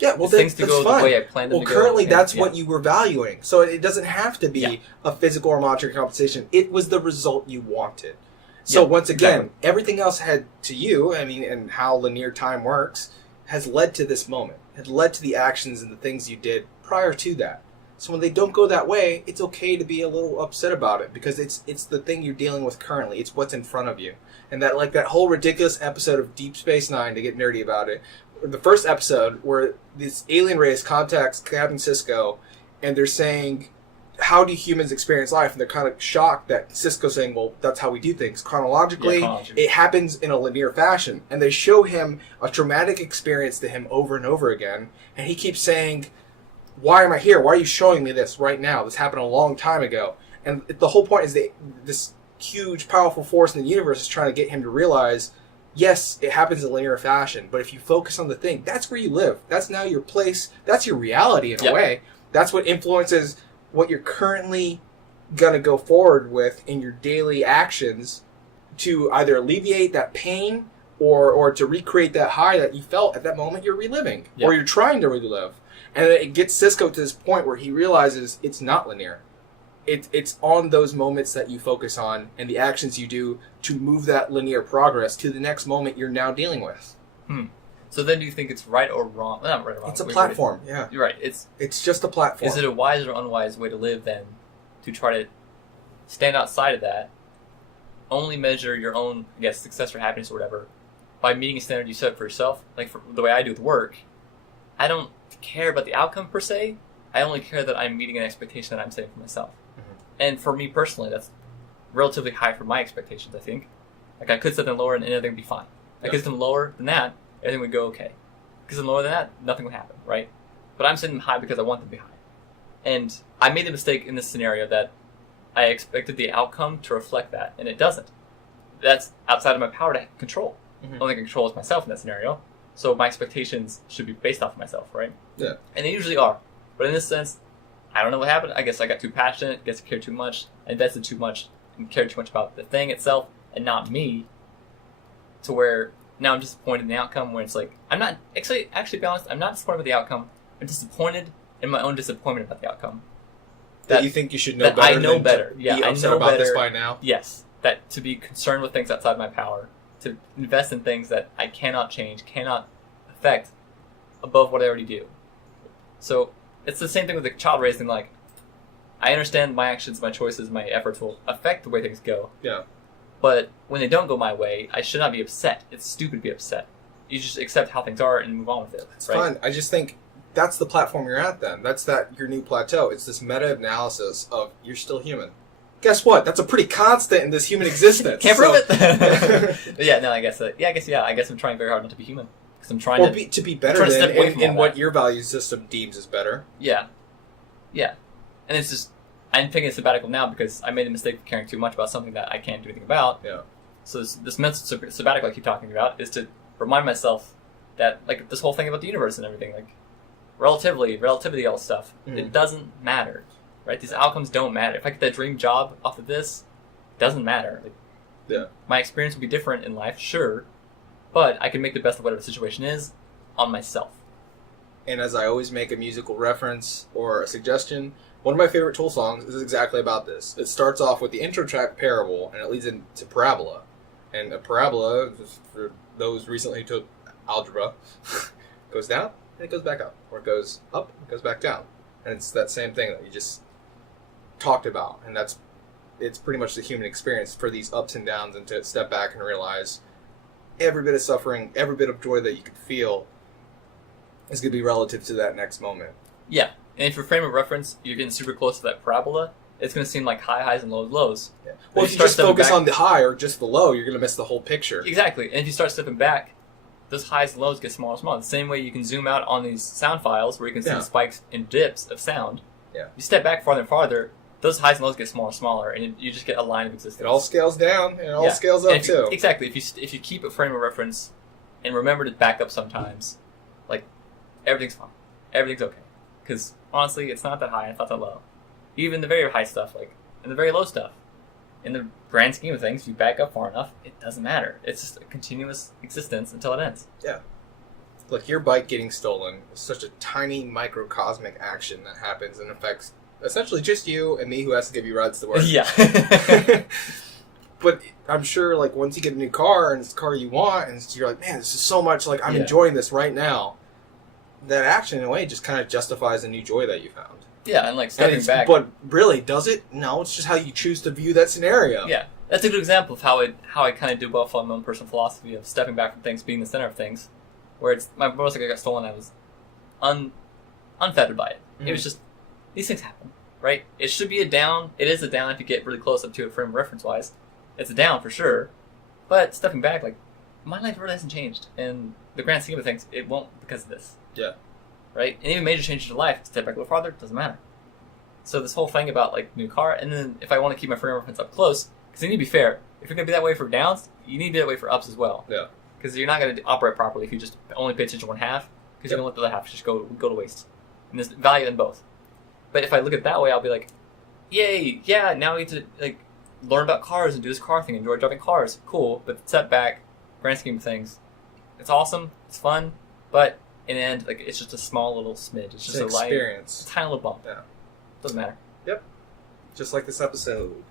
Yeah, well, It's things to that's go fine. the way I planned them Well, to go. currently and- that's yeah. what you were valuing. So it doesn't have to be a physical or monetary compensation. It was the result you wanted. So once again, exactly. everything else had to you, I mean, and how linear time works, has led to this moment. Had led to the actions and the things you did prior to that. So when they don't go that way, it's okay to be a little upset about it, because it's the thing you're dealing with currently. It's what's in front of you. And that, like, that whole ridiculous episode of Deep Space Nine, to get nerdy about it, the first episode where this alien race contacts Captain Sisko, and they're saying, how do humans experience life? And they're kind of shocked that Sisko's saying, well, that's how we do things. Chronologically, it happens in a linear fashion. And they show him a traumatic experience to him over and over again. And he keeps saying, why am I here? Why are you showing me this right now? This happened a long time ago. And the whole point is that this huge, powerful force in the universe is trying to get him to realize, yes, it happens in linear fashion, but if you focus on the thing, that's where you live. That's now your place. That's your reality in a way. That's what influences what you're currently going to go forward with in your daily actions to either alleviate that pain or to recreate that high that you felt at that moment you're reliving or you're trying to relive. And it gets Sisko to this point where he realizes it's not linear. It's on those moments that you focus on and the actions you do to move that linear progress to the next moment you're now dealing with. So then do you think it's right or wrong? Not right or wrong. It's a platform, yeah. You're right. It's just a platform. Is it a wise or unwise way to live then to try to stand outside of that, only measure your own, I guess, success or happiness or whatever by meeting a standard you set for yourself? Like for the way I do with work, I don't care about the outcome per se. I only care that I'm meeting an expectation that I'm setting for myself. And for me personally, that's relatively high for my expectations, I think. Like, I could set them lower and everything would be fine. I could set them lower than that, everything would go okay. Because lower than that, nothing would happen, right? But I'm setting them high because I want them to be high. And I made the mistake in this scenario that I expected the outcome to reflect that, and it doesn't. That's outside of my power to control. The only thing I control is myself in that scenario. So my expectations should be based off of myself, right? Yeah. And they usually are. But in this sense, I don't know what happened. I guess I got too passionate, I guess I cared too much, I invested too much, and cared too much about the thing itself, and not me, to where now I'm disappointed in the outcome. Where it's like I'm not actually be honest, I'm not disappointed with the outcome. I'm disappointed in my own disappointment about the outcome. That you think you should know that better. I know than better. To Yeah, be I upset know about better. this by now. Yes, that to be concerned with things outside my power, to invest in things that I cannot change, cannot affect above what I already do. So it's the same thing with the child raising. Like, I understand my actions, my choices, my efforts will affect the way things go. Yeah. But when they don't go my way, I should not be upset. It's stupid to be upset. You just accept how things are and move on with it. It's right? fine. I just think that's the platform you're at then. That's your new plateau. It's this meta-analysis of you're still human. Guess what? That's a pretty constant in this human existence. Can't prove So- it. But yeah, no, I guess I guess I'm trying very hard not to be human. Because I'm trying to be better trying to step away than from in all what that. your value system deems as better. Yeah. And it's just, I'm taking a sabbatical now because I made the mistake of caring too much about something that I can't do anything about. Yeah. So this mental sabbatical I keep talking about is to remind myself that, like, this whole thing about the universe and everything, like, relativity, all stuff, it doesn't matter, right? These outcomes don't matter. If I get that dream job off of this, it doesn't matter. Like, Yeah. My experience will be different in life, sure, but I can make the best of whatever the situation is on myself. And as I always make a musical reference or a suggestion, one of my favorite Tool songs is exactly about this. It starts off with the intro track Parable, and it leads into Parabola. And a parabola, for those recently who took algebra, goes down and it goes back up. Or it goes up and it goes back down. And it's that same thing that you just talked about. And it's pretty much the human experience for these ups and downs, and to step back and realize every bit of suffering, every bit of joy that you could feel is going to be relative to that next moment. Yeah, and if your frame of reference, you're getting super close to that parabola, it's going to seem like high highs and low lows. Yeah. But Well, if you just stepping focus back- on the high or just the low, you're going to miss the whole picture. Exactly, and if you start stepping back, those highs and lows get smaller and smaller. The same way you can zoom out on these sound files where you can see Yeah. the spikes and dips of sound. Yeah. You step back farther and farther, those highs and lows get smaller and smaller, and you just get a line of existence. It all scales down and it all Yeah. scales And up if you- too. Exactly. If you keep a frame of reference and remember to back up sometimes, like, everything's fine. Everything's okay. Because honestly, it's not that high and it's not that low. Even the very high stuff, like, and the very low stuff. In the grand scheme of things, if you back up far enough, it doesn't matter. It's just a continuous existence until it ends. Look, your bike getting stolen is such a tiny microcosmic action that happens and affects essentially just you and me, who has to give you rides to work. Yeah. But I'm sure, like, once you get a new car and it's the car you want, and you're like, man, this is so much, like, I'm Yeah. enjoying this right now. That action, in a way, just kind of justifies the new joy that you found. Yeah, and like And stepping it's- back. But really, does it? No, it's just how you choose to view that scenario. Yeah, that's a good example of how I kind of do well follow my own personal philosophy of stepping back from things, being the center of things. Where it's my motorcycle got stolen, I was unfettered by it. It was just, these things happen, right? It should be a down. It is a down if you get really close up to it frame reference wise. It's a down for sure. But stepping back, like, my life really hasn't changed. In the grand scheme of things, it won't because of this. Yeah. Right? And even major changes to life, step back a little farther, doesn't matter. So this whole thing about, like, new car, and then if I want to keep my frame reference up close, because you need to be fair. If you're going to be that way for downs, you need to be that way for ups as well. Yeah. Because you're not going to operate properly if you just only pay attention to one half, because you're going to let the other half just go to waste. And there's value in both. But if I look at it that way, I'll be like, yay, yeah, now we get to, like, learn about cars and do this car thing, enjoy driving cars. Cool, but step back, grand scheme of things, it's awesome, it's fun, but in the end, like, it's just a small little smidge. It's just It's an a light, experience. tiny little bump. Yeah. Doesn't matter. Just like this episode.